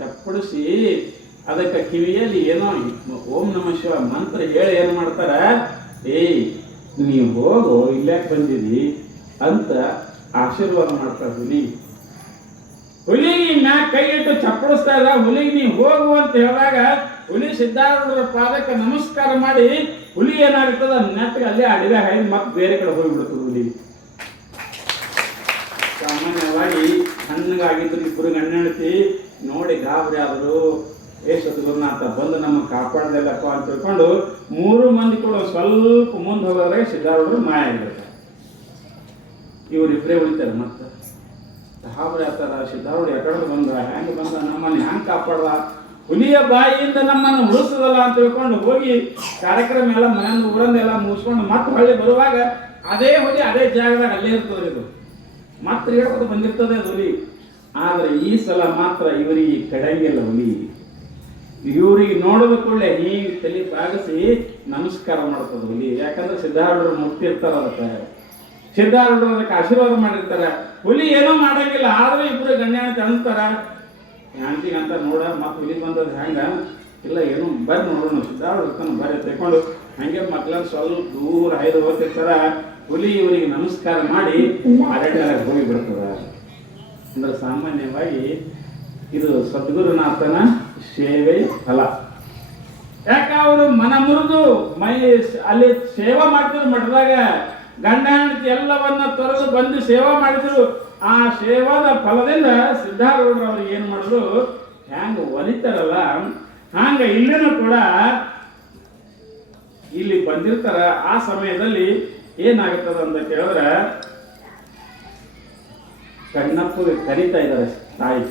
ಚಪ್ಪಡಿಸಿ ಅದಕ್ಕೆ ಕಿವಿಯಲ್ಲಿ ಏನೋ ಓಂ ನಮಃ ಶಿವ ಮಂತ್ರ ಹೇಳಿ ಏನು ಮಾಡ್ತಾರ? ಏಯ್ ನೀವು ಹೋಗು, ಇಲ್ಲಾಕೆ ಬಂದಿದಿ ಅಂತ ಆಶೀರ್ವಾದ ಮಾಡ್ತಾರ. ಹುಲಿಗೆ ಮ್ಯಾಗ ಕೈ ಇಟ್ಟು ಚಪ್ಪಡಿಸ್ತಾ ಇದ್ದ. ಹುಲಿಗೆ ನೀವು ಹೋಗು ಅಂತ ಹೇಳಿದಾಗ ಹುಲಿ ಸಿದ್ಧಾರೂಢರ ಪಾದಕ್ಕೆ ನಮಸ್ಕಾರ ಮಾಡಿ ಹುಲಿ ಏನಾಗ್ತದ ನೆಟ್ಟಗೆ ಅಲ್ಲೇ ಅಡಿಗೆ ಹಾಯ್ದು ಮತ್ತೆ ಬೇರೆ ಕಡೆ ಹೋಗಿಬಿಡ್ತದೆ ಹುಲಿ. ಸಾಮಾನ್ಯವಾಗಿ ಹಣ್ಣಗಾಗಿದ್ರು ಇಬ್ಬರು ಗಂಡ ಹೆಂಡತಿ ನೋಡಿ ಗಾಬರಿ ಆದರು. ಸದ್ಗುರುನಾಥ ಬಂದು ನಮಗೆ ಕಾಪಾಡ್ದಲ್ಲಪ್ಪ ಅಂತ ತಿಳ್ಕೊಂಡು ಮೂರು ಮಂದಿ ಕೂಡ ಸ್ವಲ್ಪ ಮುಂದೆ ಹೋಗೋದ್ರಾಗ ಸಿದ್ಧಾರೂಢರು ಮಾಯ ಆಗಿರ್ತಾರೆ. ಇವರಿಬ್ಬರೇ ಉಳಿತಾರೆ. ಮತ್ತೆ ಗಾಬರಿ ಆಗ್ತಾರ. ಸಿದ್ಧಾರೂಢ ಎಕಡೆ ಬಂದ, ಹೆಂಗೆ ಬಂದ, ನಮ್ಮನ್ನು ಹೆಂಗೆ ಕಾಪಾಡ್ದ, ಹುಲಿಯ ಬಾಯಿಯಿಂದ ನಮ್ಮನ್ನು ಉಳಿಸದಲ್ಲ ಅಂತ ತಿಳ್ಕೊಂಡು ಹೋಗಿ ಕಾರ್ಯಕ್ರಮ ಎಲ್ಲ ಮನೆಯಿಂದ ಊರಂದೆಲ್ಲ ಮುಗಿಸ್ಕೊಂಡು ಮತ್ತೆ ಹೊಳ್ಳಿ ಬರುವಾಗ ಅದೇ ಹುಲಿ ಅದೇ ಜಾಗದಾಗ ಅಲ್ಲೇ ಇರ್ತದೆ. ಇದು ಮತ್ತೆ ಹೇಳ್ಕೊತ ಬಂದಿರ್ತದೆ ಅದು ಹುಲಿ. ಆದರೆ ಈ ಸಲ ಮಾತ್ರ ಇವರಿಗೆ ಕಡೆಯಂಗಿಲ್ಲ ಹುಲಿ. ಇವ್ರಿಗೆ ನೋಡಿದ ಕೂಡಲೇ ಹೀಗೆ ತಲೆ ಬಾಗಿಸಿ ನಮಸ್ಕಾರ ಮಾಡ್ತದೆ ಹುಲಿ. ಯಾಕಂದ್ರೆ ಸಿದ್ಧಾರೂಢರು ಮುಕ್ತಿರ್ತಾರ. ಅದಕ್ಕೆ ಸಿದ್ಧಾರೂಢರು ಅದಕ್ಕೆ ಆಶೀರ್ವಾದ ಮಾಡಿರ್ತಾರೆ. ಹುಲಿ ಏನೋ ಮಾಡಂಗಿಲ್ಲ. ಆದ್ರೆ ಇಬ್ಬರು ಗಂಡ ಹೆಂಡತಿ ಅಂತಾರ. ಹೆಂಡತಿಗೆ ಅಂತ ನೋಡ ಮತ್ತೆ ಹುಲಿ ಬಂದದ್ದು ಹೆಂಗ ಇಲ್ಲ ಏನು ಬರ್ರಿ ನೋಡೋಣ ಸಿದ್ಧಾರೂಢ ಇರ್ತಾನೆ ಬರ್ರಿ ತೆಕೊಂಡು ಹಂಗೆ ಮಕ್ಳನ್ನ ಸ್ವಲ್ಪ ದೂರ ಹೈದು ಹೋಗ್ತಿರ್ತಾರ. ಹುಲಿ ಇವರಿಗೆ ನಮಸ್ಕಾರ ಮಾಡಿ ಅರಣ್ಯದಾಗ ಹೋಗಿ ಬಿಡ್ತದ. ಅಂದ್ರೆ ಸಾಮಾನ್ಯವಾಗಿ ಇದು ಸದ್ಗುರುನಾಥನ ಸೇವೆ ಫಲ. ಯಾಕ ಅವರು ಮನ ಮುರಿದು ಅಲ್ಲಿ ಸೇವಾ ಮಾಡ್ತಿದ್ರು ಮಠದಾಗ. ಗಂಡ ಹೆಂಡತಿ ಎಲ್ಲವನ್ನ ತೊರೆದು ಬಂದು ಸೇವಾ ಮಾಡಿದ್ರು. ಆ ಸೇವಾದ ಫಲದಿಂದ ಸಿದ್ಧಾರೂಢರು ಅವ್ರಿಗೆ ಏನು ಮಾಡಿದ್ರು? ಹ್ಯಾಂಗ ಒಲಿತಾರಲ್ಲ ಹಂಗ ಇಲ್ಲಿನೂ ಕೂಡ ಇಲ್ಲಿ ಬಂದಿರ್ತಾರ. ಆ ಸಮಯದಲ್ಲಿ ಏನಾಗುತ್ತದ ಅಂತ ಕೇಳಿದ್ರೆ ಕಣ್ಣಪ್ಪಗೆ ಕರಿತಾ ಇದ್ದಾರೆ ತಾಯಿ.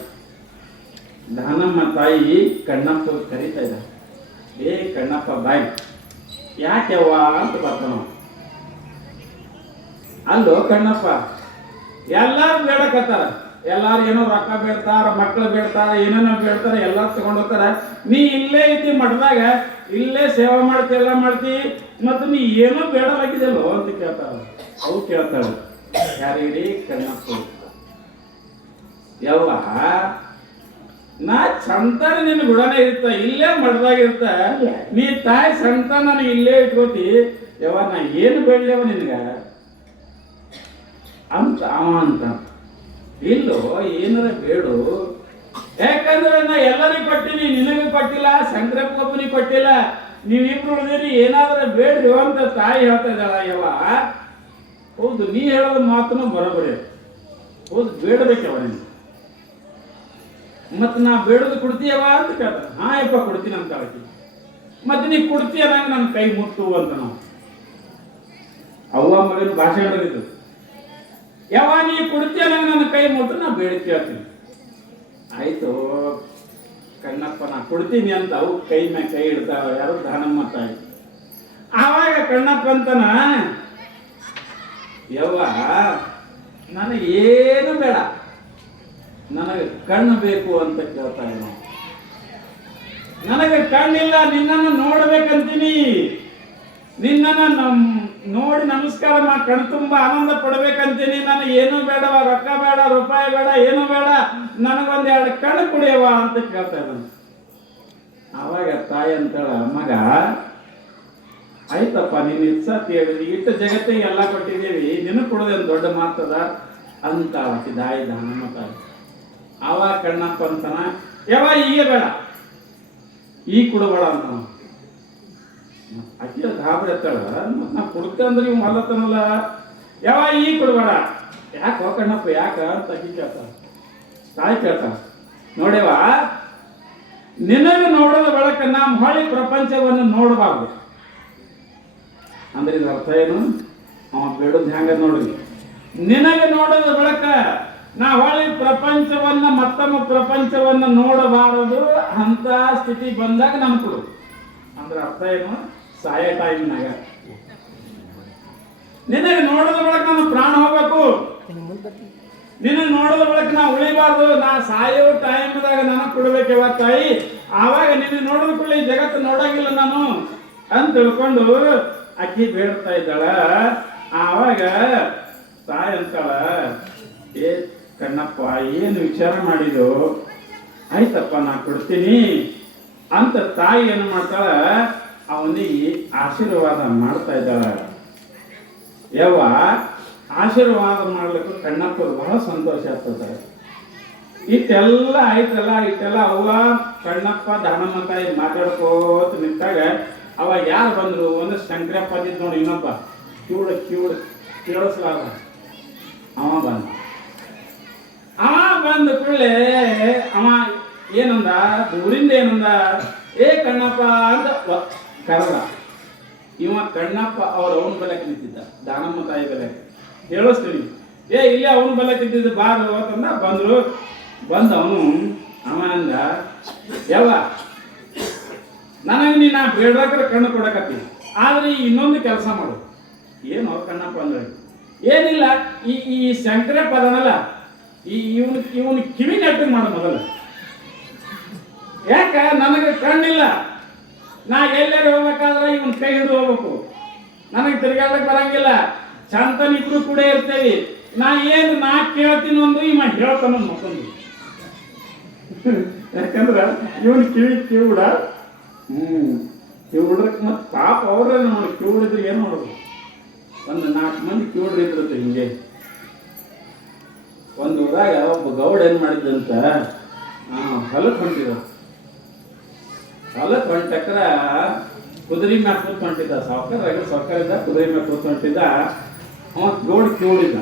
ದಾನಮ್ಮ ತಾಯಿ ಕಣ್ಣಪ್ಪಗೆ ಕರಿತಾ ಇದ್ದಾರೆ. ಏ ಕಣ್ಣಪ್ಪ ಬಾಯ್, ಯಾಕೆವ್ವ ಅಂತ ಬರ್ತಾನ. ಅಲ್ಲೋ ಕಣ್ಣಪ್ಪ ಎಲ್ಲಾರು ಬೇಡಕತ್ತಾರ. ಎಲ್ಲಾರು ಏನೋ ರೊಕ್ಕ ಬೇಡ್ತಾರ, ಮಕ್ಳು ಬೇಡ್ತಾರ, ಏನೇನೋ ಬೇಡ್ತಾರ, ಎಲ್ಲಾರು ತಗೊಂಡ್ ಹೋಗ್ತಾರ. ನೀ ಇಲ್ಲೇ ಐತಿ ಮಠದಾಗ, ಇಲ್ಲೇ ಸೇವೆ ಮಾಡ್ತಿ, ಎಲ್ಲ ಮಾಡ್ತಿ, ಮತ್ತು ನೀ ಏನೋ ಬೇಡಲಾಗಿದೆಯಲ್ಲೋ ಅಂತ ಕೇಳ್ತಾರ. ಅವು ಕೇಳ್ತಾಳ ಯಾರೀ ಕಣ್ಣಪ್ಪ. ಯವ್ವ ನಾ ಸಂತಾನ ನಿನ್ನ ಗುಡನೇ ಇರ್ತ, ಇಲ್ಲೇ ಮಠದಾಗ ಇರ್ತ, ನೀ ತಾಯಿ ಸಂತಾನ ನನಗೆ ಇಲ್ಲೇ ಇಟ್ಕೋತಿ. ಯವ್ವ ನಾ ಏನು ಬೇಡಲೇವ ನಿನ್ಗ ಅಂತ ಅವ ಅಂತ. ಇಲ್ಲೋ ಏನಾರ ಬೇಡು, ಯಾಕಂದ್ರೆ ನಾ ಎಲ್ಲರಿಗೂ ಕೊಟ್ಟಿನಿ, ನಿನಗೂ ಕೊಟ್ಟಿಲ್ಲ, ಶಂಕರಪ್ಪನಿಗೆ ಕೊಟ್ಟಿಲ್ಲ, ನೀವಿಬ್ರು ಉಳಿದಿರಿ, ಏನಾದ್ರೂ ಬೇಡ್ರಿ ಅಂತ ತಾಯಿ ಹೇಳ್ತಾ ಇದ್ದಾಳ. ಯವ್ವ ಹೌದು, ನೀ ಹೇಳೋದು ಮಾತನ್ನು ಬರೋಬರಿ, ಹೌದು ಬೇಡಬೇಕವ ನೀನು. ಮತ್ತೆ ನಾ ಬೇಡೋದು ಕೊಡ್ತೀಯವ ಅಂತ ಕೇಳ್ತಾನೆ. ಹಾ ಯಪ್ಪ ಕೊಡ್ತೀನಿ ಅಂತ ಹೇಳ್ತೀನಿ. ಮತ್ತೆ ನೀ ಕೊಡ್ತೀಯ ನಂಗೆ ನನ್ನ ಕೈ ಮುಟ್ಟು ಅಂತ ನಾವು ಅವ್ವ ಮಗನ ಭಾಷೆ ಹೇಳಿದ್ದು. ಯಾವ ನೀ ಕೊಡ್ತೀಯ ನಂಗೆ ನನ್ನ ಕೈ ಮುಟ್ಟು ನಾ ಬೇಡ ಕೇಳ್ತೀನಿ. ಆಯ್ತು ಕಣ್ಣಪ್ಪ ನಾ ಕೊಡ್ತೀನಿ ಅಂತ ಅವು ಕೈ ಮ್ಯಾಗ ಕೈ ಇಡ್ತಾವ. ಯಾರು ದಾನಮ್ಮ ತಾಯಿ. ಆವಾಗ ಕಣ್ಣಪ್ಪ ಅಂತನ, ಯವ್ವ ನನಗೆ ಏನು ಬೇಡ, ನನಗೆ ಕಣ್ಣು ಬೇಕು ಅಂತ ಕೇಳ್ತಾ ಇದ್ದ. ನನಗೆ ಕಣ್ಣಿಲ್ಲ, ನಿನ್ನನ್ನು ನೋಡ್ಬೇಕಂತೀನಿ, ನಿನ್ನನ್ನು ನೋಡಿ ನಮಸ್ಕಾರ ಮಾಡಿ ಕಣ್ ತುಂಬ ಆನಂದ ಪಡ್ಬೇಕಂತೀನಿ. ನನಗೆ ಏನು ಬೇಡವ, ರೊಕ್ಕ ಬೇಡ, ರೂಪಾಯಿ ಬೇಡ, ಏನು ಬೇಡ, ನನಗೊಂದೆರಡು ಕಣ್ಣು ಕುಡಿಯವ ಅಂತ ಕೇಳ್ತಾ ಇದ್ದಾನೆ. ಆವಾಗ ತಾಯಿ ಅಂತೇಳ, ಮಗ ಆಯ್ತಪ್ಪ ನೀನು ಇತ್ಸತಿ ಹೇಳಿದ್ರಿ, ಇಟ್ಟು ಜಗತ್ತಿಗೆ ಎಲ್ಲ ಕೊಟ್ಟಿದ್ದೀವಿ, ನಿನಗೆ ಕೊಡೋದೇನು ದೊಡ್ಡ ಮಾತದ ಅಂತ ದಾಯಿ ದಾನಮ್ಮ ತಾಯಿ. ಆವಾಗ ಕಣ್ಣಪ್ಪ ಅಂತಾನ, ಯಾವ ಈಗ ಬೇಡ, ಈಗ ಕೊಡಬೇಡ ಅಂತ. ಅಕ್ಕಿ ಗಾಬರಿ ಎತ್ತಾಳ, ಮತ್ತೆ ನಾ ಕೊಡ್ತೆ ಅಂದ್ರೆ ಇವ್ ಮಲ್ಲತ್ತನಲ್ಲ, ಯಾವ ಈಗ ಕೊಡಬೇಡ. ಯಾಕೆ ಕಣ್ಣಪ್ಪ ಯಾಕ ಅಂತ ಅಕ್ಕಿ ಕೇಳ್ತಾಳ. ತಾಯಿ ಕೇಳ್ತಾಳ, ನೋಡ್ಯವ ನಿನಗೆ ನೋಡೋದ ಬಳಕ ನಾವು ಹೊಳಿ ಪ್ರಪಂಚವನ್ನು ನೋಡಬಾರ್ದು ಅಂದ್ರೆ ಇದ್ರ ಅರ್ಥ ಏನು? ಅವ ಬೇಡೋದು ಹೆಂಗ ನೋಡ್ರಿ, ನಿನಗೆ ನೋಡೋದ ಬಳಕ ನಾ ಹೊಳಿ ಪ್ರಪಂಚವನ್ನ ಮತ್ತೊಮ್ಮ ಪ್ರಪಂಚವನ್ನ ನೋಡಬಾರದು ಅಂತ ಸ್ಥಿತಿ ಬಂದಾಗ ನಮ್ ಕೊಡು ಅಂದ್ರೆ ಅರ್ಥ ಏನು? ಸಾಯ ಟೈಮ್ನಾಗ ನಿನಗೆ ನೋಡೋದ ಬಳಕ ನನ್ನ ಪ್ರಾಣ ಹೋಗ್ಬೇಕು, ನಿನಗೆ ನೋಡೋದ ಬಳಕ ನಾ ಉಳಿಬಾರ್ದು, ನಾ ಸಾಯೋ ಟೈಮ್ದಾಗ ನನಗೆ ಕೊಡ್ಬೇಕವ ತಾಯಿ. ಆವಾಗ ನಿನ್ನ ನೋಡೋದ ಕೂಡಲೇ ಜಗತ್ತು ನೋಡಂಗಿಲ್ಲ ನಾನು ಅಂತ ತಿಳ್ಕೊಂಡು ಅಕ್ಕಿ ಬೇಡ್ತಾ ಇದ್ದಾಳ. ಆವಾಗ ತಾಯಿ ಅಂತಾಳ, ಏ ಕಣ್ಣಪ್ಪ ಏನು ವಿಚಾರ ಮಾಡಿದು, ಆಯ್ತಪ್ಪ ನಾ ಕೊಡ್ತೀನಿ ಅಂತ ತಾಯಿ ಏನು ಮಾಡ್ತಾಳ, ಅವನಿಗೆ ಆಶೀರ್ವಾದ ಮಾಡ್ತಾ ಇದ್ದಾಳ. ಯವ್ವ ಆಶೀರ್ವಾದ ಮಾಡ್ಲಿಕ್ಕೆ ಕಣ್ಣಪ್ಪ ಬಹಳ ಸಂತೋಷ ಆಗ್ತದೆ. ಇಟ್ಟೆಲ್ಲ ಆಯ್ತಲ್ಲ, ಇಟ್ಟೆಲ್ಲ ಅವ್ವ ಕಣ್ಣಪ್ಪ ದಾನಮ್ಮ ತಾಯಿ ಮಾತಾಡ್ಕೋತ ನಿಂತಾಗ ಅವಾಗ ಯಾರು ಬಂದ್ರು? ಒಂದು ಶಂಕರಪ್ಪ ಅದಿದ್ ನೋಡಿ, ಇನ್ನೊಬ್ಬ ಕಿವುಡ ಕೇಳಿಸ್ಲಾರ ಅವ ಬಂದ. ಅವ ಬಂದ ಕೂಡಲೇ ಅವ ಏನಂದ, ಊರಿಂದ ಏನಂದ, ಏ ಕಣ್ಣಪ್ಪ ಅಂತ ಕರೆದ. ಇವ ಕಣ್ಣಪ್ಪ ಅವನ ಬೆಲೆಕ್ಕೆ ನಿಂತಿದ್ದ, ದಾನಮ್ಮ ತಾಯಿ ಬೆಲೆಕ್ಕೆ. ಹೇಳಿಸ್ತೀನಿ, ಏ ಇಲ್ಲೇ ಅವನ ಬೆಲೆಕ್ಕೆ ನಿಂತಿದ್ದ ಬಾರು ಅಂತಂದ. ಬಂದ್ರು, ಬಂದ ಅವನು. ಅವ ಅಂದ, ಯಾವ ನನಗೆ ನೀನು ಬೇಡ್ಬೇಕ್ರೆ ಕಣ್ಣು ಕೊಡಕತ್ತೀನಿ, ಆದ್ರೆ ಇನ್ನೊಂದು ಕೆಲಸ ಮಾಡು. ಏನು ಕಣ್ಣಪ್ಪ ಅಂದ್ರೆ ಏನಿಲ್ಲ, ಈ ಶಂಕರಪ್ಪ ಅದನಲ್ಲ, ಇವನು ಕಿವಿ ನೆಟ್ಟಿಗೆ ಮಾಡು ಮೊದಲು. ಯಾಕ ನನಗೆ ಕಣ್ಣಿಲ್ಲ, ನಾ ಎಲ್ಲರೂ ಹೋಗ್ಬೇಕಾದ್ರೆ ಇವನ್ ಕೈ ಹಿಡಿದು ಹೋಗ್ಬೇಕು, ನನಗೆ ತಿರ್ಗಾಡಕ್ ಬರಂಗಿಲ್ಲ, ಚಂತನ ಇಬ್ರು ಕೂಡ ಇರ್ತೇವಿ. ನಾ ಏನು ನಾ ಕೇಳ್ತೀನಿ ಒಂದು, ಇವ ಹೇಳ್ತಾನ ಮತ್ತೊಂದು. ಯಾಕಂದ್ರ ಇವನ್ ಕಿವಿಡ ಕಿವಿಡ್ರಕ್ ಮತ್ ಪಾಪ ಅವ್ರ ನೋಡಿ ಕಿವಿಡಿದ್ರೆ ಏನ್ ನೋಡ್ಬೇಕು. ಒಂದು 4 ಮಂದಿ ಕಿವಿಡ್ರಿ ಇದ್ರತ್ತೆ. ಹಿಂಗೆ ಒಂದು ಊರಾಗ ಒಬ್ಬ ಗೌಡ ಏನ್ ಮಾಡಿದ್ದಂತ, ಹೊಲಕ್ ಹೊಂಟಿದ. ಹೊಲಕ್ ಹೊಂಟಕ್ರ ಕುದುರೆ ಮ್ಯಾಗ ಕೂತ್ ಹೊಂಟಿದ್ದ. ಸಾವುಕಾರ ಕುದುರೆ ಮ್ಯಾಗ ಕೂತ್ ಹೊಂಟಿದ್ದ. ಅವ ಗೌಡ ಕಿವಿಡಿದ್ದ.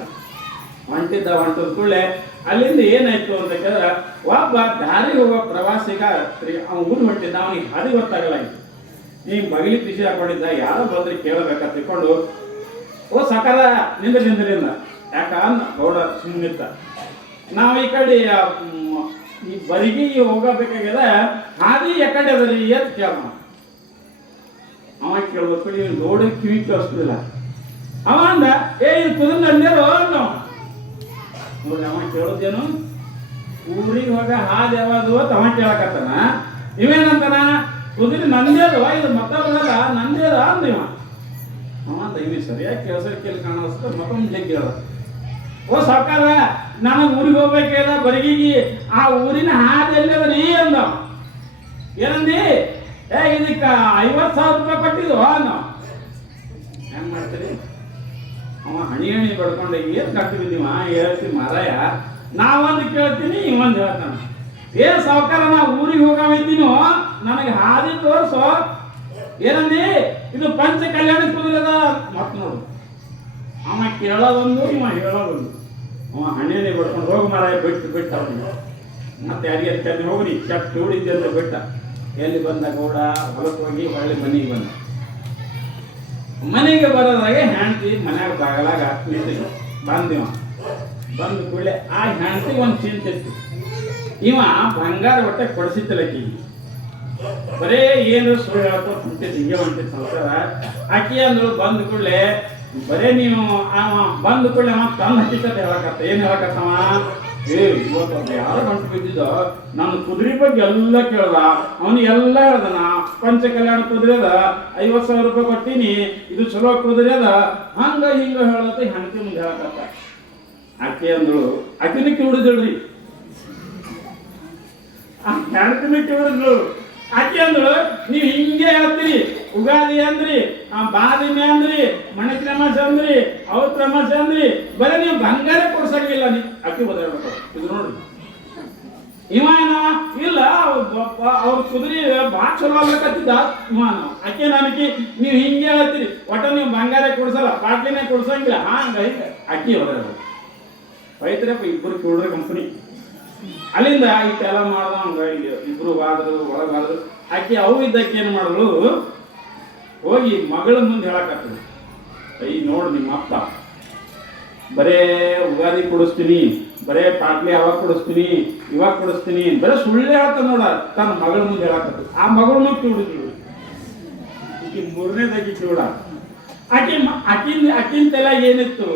ಹೊಂಟಿದ್ದ ಕೂಡಲೇ ಅಲ್ಲಿಂದ ಏನಾಯ್ತು ಅಂತ ಕೇಳಿದ್ರೆ, ಒಬ್ಬ ದಾರಿ ಹೋಗೋ ಪ್ರವಾಸಿಗ ಅವ್ನು ಊರು ಹೊಂಟಿದ್ದ, ಅವನಿಗೆ ಹಾದಿ ಗೊತ್ತಾಗಲ್ಲ. ಈ ಬಗಲಿ ಪಿಸಿ ಹಾಕೊಂಡಿದ್ದ, ಯಾರೋ ಬಂದ್ರೆ ಕೇಳಬೇಕಂತ ತಿಳ್ಕೊಂಡು, ಓ ಸಕಾರ ನಿಂದ್ರಿಂದ ಯಾಕ ಗೌಡ ಸುಮ್ಮನಿತ್ತ. ನಾವು ಈ ಕಡೆ ಈ ಬರಿಗಿ ಹೋಗಬೇಕಾಗ್ಯದ, ಹಾದಿ ಯಾಕಡೆ ಅದರಿ ಅಂತ ಕೇಳ. ಅವ ಕೇಳ್ಬೇಕು, ನೀವು ಗೌಡ ಕಿವಿ ಕೇಳಿಸ್ತಿಲ್ಲ. ಅವ ಅಂದ, ಏ ಇದು ಕುದುರೆ ಅಂದೇರು ನೋಡಿ. ಅವ ಕೇಳೋದೇನು, ಊರಿಗೆ ಹೋಗ ಹಾದು ಯಾವುದು ತವ ಕೇಳಕತ್ತಾನ. ಇವೇನಂತಾನ, ಕುದುರೆ ನಂದೇ ಅಲ್ವ, ಇದು ಮತ್ತೊಬ್ಬರಲ್ಲ ನಂದೇ ಅದ ಅಂದಿವ. ಅವ ದೈವಿ ಸರಿಯಾಗಿ ಕೇಳಿ ಕಾಣಿಸ್ತದೆ ಮತ್ತೊಂದು ಜಗ್ಗಿ ಹೇಳ, ಓ ಸಾಕಾರ ನನಗೆ ಊರಿಗೆ ಹೋಗ್ಬೇಕಲ್ಲ ಬರಗಿಗಿ, ಆ ಊರಿನ ಹಾದಿ ಎಲ್ಲದ ನೀ ಅಂದ. ಏನಂದಿ? ಇದಕ್ಕ 50,000 ರೂಪಾಯಿ ಕೊಟ್ಟಿದ್ದು ನಾವು ಹೆಂಗ್ ಮಾಡ್ತೀರಿ? ಅವ ಹಣಿ ಬಡ್ಕೊಂಡು ಏನ್ ಕಟ್ತೀವಿ ನೀವ ಹೇಳ್ತೀವಿ ಮಾರಾಯ, ನಾವೊಂದು ಕೇಳ್ತೀನಿ ಇವೊಂದು ಹೇಳ್ತಾನ. ಸಾವುಕಾರ ನಾ ಊರಿಗೆ ಹೋಗಿದ್ದೀನೋ ನನಗೆ ಹಾದಿ ತೋರ್ಸೋ. ಏನಂದಿ? ಇದು ಪಂಚ ಕಲ್ಯಾಣ ಕುದುರೆದ. ಮತ್ ನೋಡು, ಅವ ಕೇಳೋದೊಂದು ಇವ ಹೇಳೋದೊಂದು. ಅವ ಹಣಿ ಬಡ್ಕೊಂಡು ಹೋಗಿ ಮಾರಾಯ ಬಿಟ್ಟು ಅವನಿಗೆ ಮತ್ತೆ ಯಾರಿಗೆ ಹೋಗಿ ಚಟ್ ನೋಡಿದ್ದೆ ಅಂತ ಬಿಟ್ಟ. ಎಲ್ಲಿ ಬಂದ ಗೌಡ ಹೊಲಕ್ಕೆ ಹೋಗಿ ಹೊಳ್ಳಿ ಮನೆಗೆ ಬಂದ. ಮನೆಗೆ ಬರೋದ್ರಾಗೆ ಹೆಂಡತಿ ಮನ್ಯಾಗ ಬಾಗಲಾಗ ನಿಂತಿದ್ದ. ಬಂದಿವ ಬಂದು ಕೂಡಲೇ ಆ ಹೆಂಡತಿಗೆ ಒಂದು ಚಿಂತೆ ಇತ್ತು. ಇವ ಬಂಗಾರ ಹೊಟ್ಟೆ ಕೊಡಿಸಿತ್ತಲಕ್ಕಿಗೆ ಬರೇ ಏನು ಸುಳ್ಳು ಹೇಳ್ಕೊ ಹೊಂಟಿತ್ತು, ಹಿಂಗೆ ಹೊಂಟಿತ್ತು ಸಂಸಾರ. ಆಕಿ ಅಂದ್ರು ಬಂದ ಕೂಡಲೇ ಬರೇ ನೀವು ಅವ ಬಂದ ಕೂಡಲೇ ಅವ ತಂದು ಹಕ್ಕಿಕತೆ ಹೇಳಕತ್ತ. ಏನ್ ಹೇಳಕತ್ತವ? ಇವತ್ತು ಯಾರು ಗಂಟು ಬಿದ್ದಿದ್ದ ನನ್ನ ಕುದುರೆ ಬಗ್ಗೆ ಎಲ್ಲ ಕೇಳ್ದ, ಅವನು ಎಲ್ಲ ಹೇಳ್ದನ. ಪಂಚ ಕಲ್ಯಾಣ ಕುದುರೆ ಅದ, 50,000 ರೂಪಾಯಿ ಕೊಟ್ಟಿನಿ, ಇದು ಚಲೋ ಕುದುರೆ ಅದ, ಹಂಗ ಹಿಂಗ ಹೇಳತ್ತ ಹೆಂಡತಿ ಮುಂದೆ ಹೇಳಕತ್ತ. ಆಕೆ ಅಂದಳು, ಆಕಿನ ಕಿವಿಡಿದಳ್ರಿ, ಹೆಂಡತಿನ ಕಿವಿಡಿದ್ಳು. ಆಕೆ ಅಂದಳು, ನೀವು ಹಿಂಗೆ ಹೇಳ್ತೀರಿ, ಉಗಾದಿ ಅಂದ್ರಿ, ಬಾದಿಮೆ ಅಂದ್ರಿ, ಮಣಕ್ರಮಾಸೆ ಅಂದ್ರಿ, ಔತ್ರಮಾಸೆ ಅಂದ್ರಿ, ಬರೀ ನೀವು ಬಂಗಾರ ಕೊಡ್ಸಂಗಿಲ್ಲ. ನೀ ಅಕ್ಕಿ ಬದಲಾಡ್ಬೇಕು. ಇದು ನೋಡ್ರಿ, ಇವ ಏನ ಇಲ್ಲ ಅವ್ರ ಕುದುರೆ ಭಾಳ ಚಲೋ ಆಗ್ಲಕತ್ತಿದ್ದ ಇವ. ಅಕ್ಕಿ ನನಗೆ ನೀವು ಹಿಂಗೆ ಹೇಳ್ತೀರಿ, ಒಟ್ಟ ನೀವು ಬಂಗಾರ ಕೊಡ್ಸಲ್ಲ, ಪಾಟ್ಲಿನೇ ಕೊಡ್ಸಂಗಿಲ್ಲ, ಹಂಗ ಹಿಂಗ ಅಕ್ಕಿ ಬದಲಾಡ್ಬೇಕು. ರೈತರಪ್ಪ ಇಬ್ಬರು ಕೊಡ್ರಿ ಕಂಪನಿ. ಅಲ್ಲಿಂದ ಇಷ್ಟೆಲ್ಲ ಮಾಡ್ದಂಗ ಇಬ್ರು ಬಾದ್ರು ಒಳಗಾದ್ರು. ಆಕೆ ಅವು ಇದ್ದಕ್ಕೆ ಏನು ಮಾಡಿದ್ರು, ಹೋಗಿ ಮಗಳ ಮುಂದೆ ಹೇಳಕತ್ತದ, ನೋಡು ನಿಮ್ಮ ಅಪ್ಪ ಬರೇ ಉಗಾದಿ ಕೊಡಿಸ್ತೀನಿ, ಬರೇ ಪಾಟ್ಲಿ ಅವಾಗ ಕೊಡಿಸ್ತೀನಿ, ಇವಾಗ ಕೊಡಿಸ್ತೀನಿ, ಬರೇ ಸುಳ್ಳು ಹೇಳ್ತಾನ ನೋಡ. ತನ್ನ ಮಗಳ ಮುಂದೆ ಹೇಳಕತ್ತದ. ಆ ಮಗಳನ್ನೂ ಕಿವಿಡಿದ್ಳು. ಈಕೆ ಮೂರನೇದಾಗಿ ಕಿವಿಡ. ಆಕಿನ ತಲೆ ಏನಿತ್ತು,